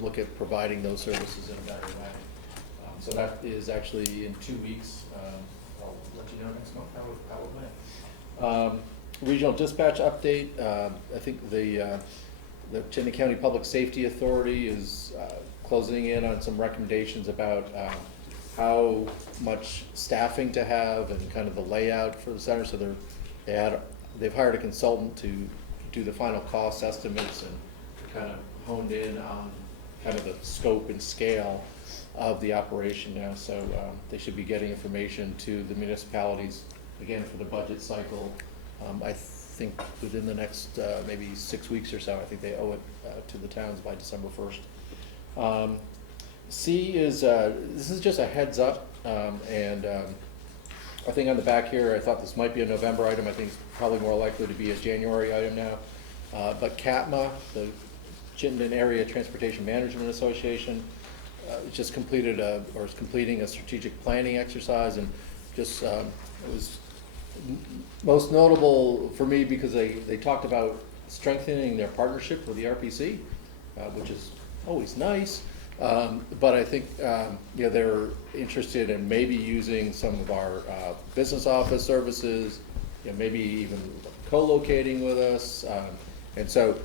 look at providing those services in a better way. So that is actually in 2 weeks. I'll let you know next month how it went. Regional dispatch update. I think the Chittenden County Public Safety Authority is closing in on some recommendations about how much staffing to have and kind of the layout for the center. So they've hired a consultant to do the final cost estimates and kind of honed in on kind of the scope and scale of the operation now. So they should be getting information to the municipalities, again, for the budget cycle. I think within the next maybe 6 weeks or so. I think they owe it to the towns by December 1st. C is, this is just a heads up, and I think on the back here, I thought this might be a November item. I think it's probably more likely to be a January item now. But CATMA, the Chittenden Area Transportation Management Association, just completed or is completing a strategic planning exercise, and just it was most notable for me because they talked about strengthening their partnership with the RPC, which is always nice. But I think they're interested in maybe using some of our business office services, maybe even co-locating with us. And so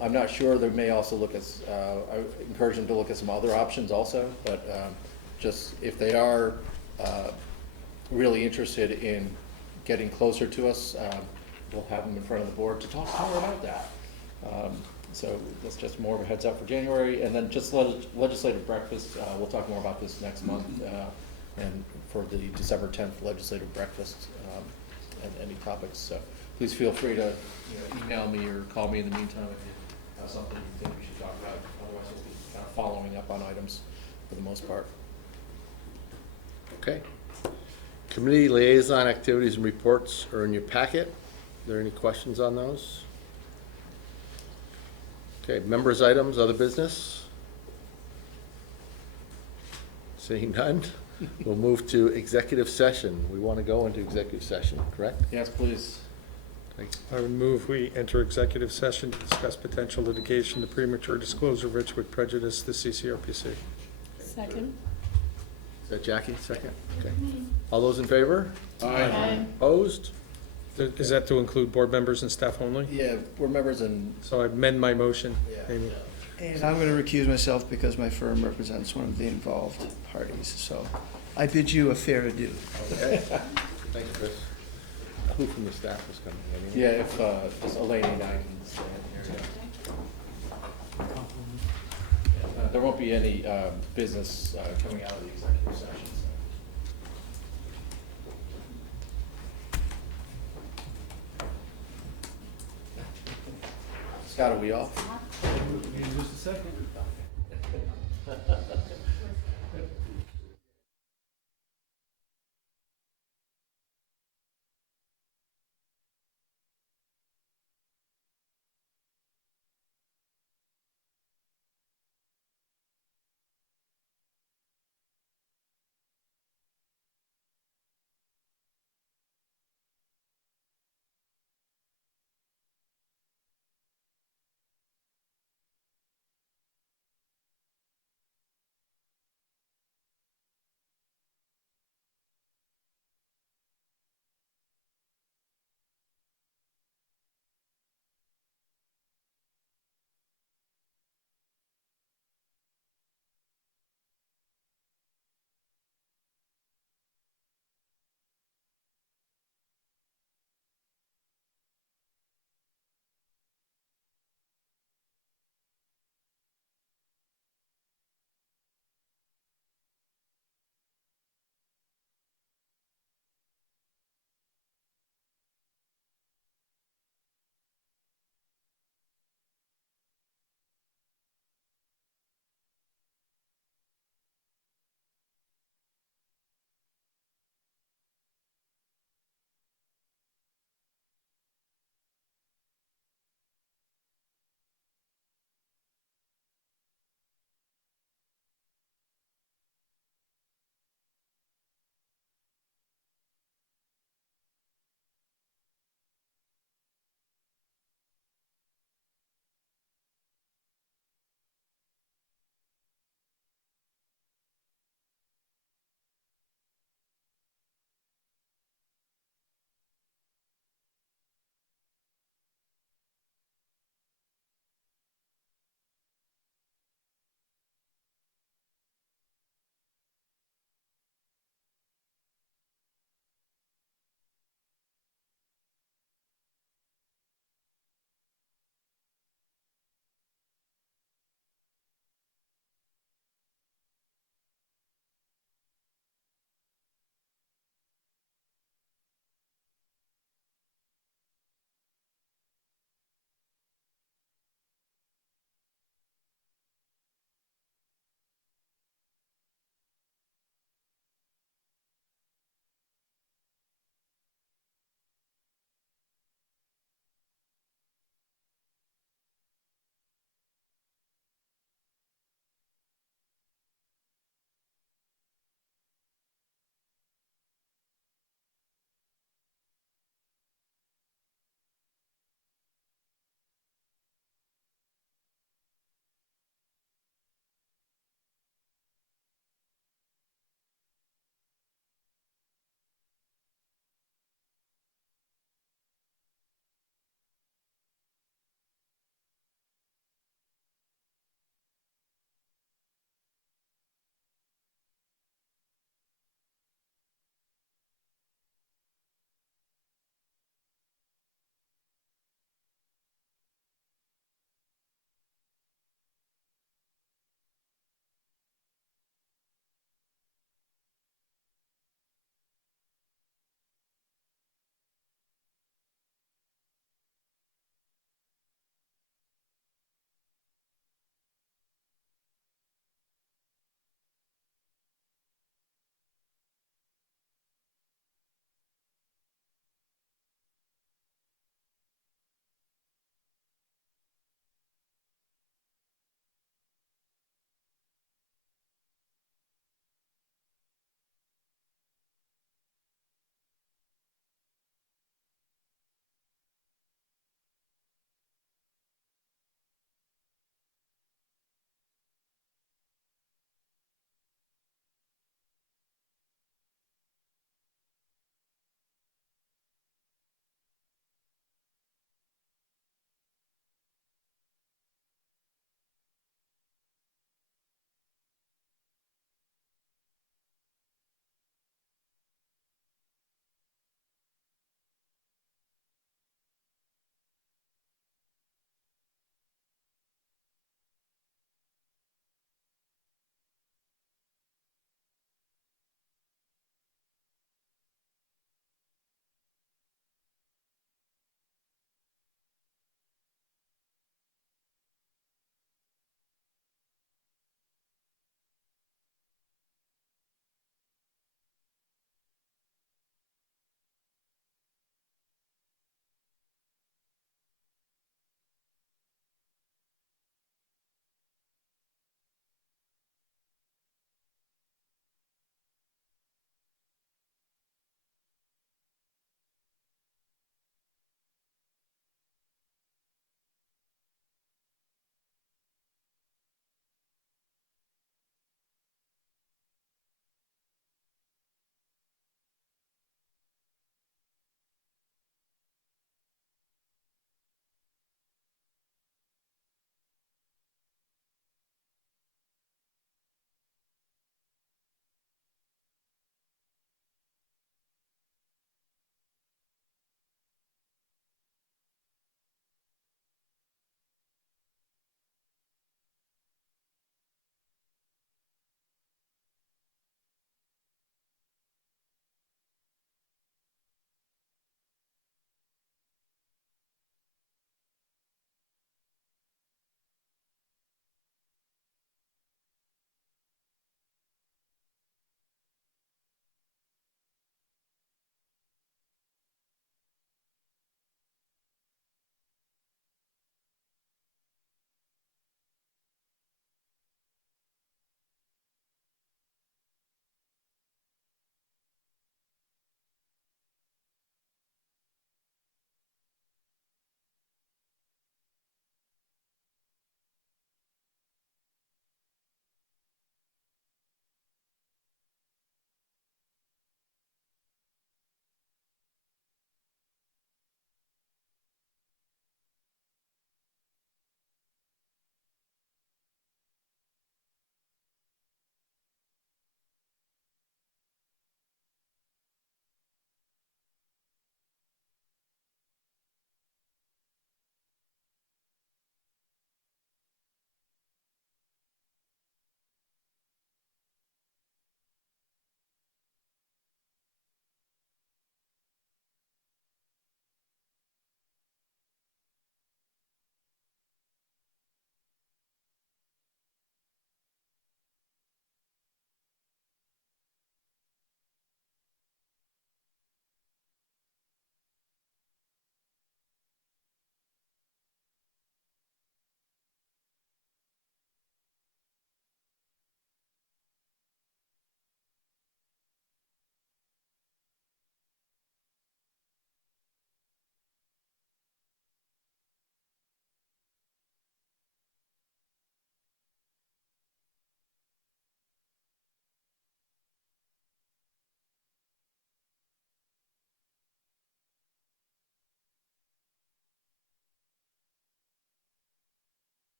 I'm not sure. They may also look at, I encourage them to look at some other options also. But just if they are really interested in getting closer to us, we'll have them in front of the board to talk more about that. So that's just more of a heads up for January. And then just legislative breakfast, we'll talk more about this next month, and for the December 10th legislative breakfast, and any topics. So please feel free to email me or call me in the meantime if you have something you think we should talk about. Otherwise, we'll be kind of following up on items for the most part. Okay. Committee liaison activities and reports are in your packet. Are there any questions on those? Okay, members' items, other business? Seeing none, we'll move to executive session. We want to go into executive session, correct? Yes, please. I would move we enter executive session to discuss potential litigation, the premature disclosure of which would prejudice the CCRPC. Second. Is that Jackie, second? Okay. All those in favor? Aye. Opposed? Is that to include board members and staff only? Yeah, board members and. So I amend my motion. Amy. And I'm going to recuse myself because my firm represents one of the involved parties, so I bid you a fair adieu. Okay. Thanks, Chris. Who from the staff is coming? Anyone? Yeah, if, just Elaine and I can stand here. There won't be any, business, coming out of the executive session, so. Scott, are we off? In just a second.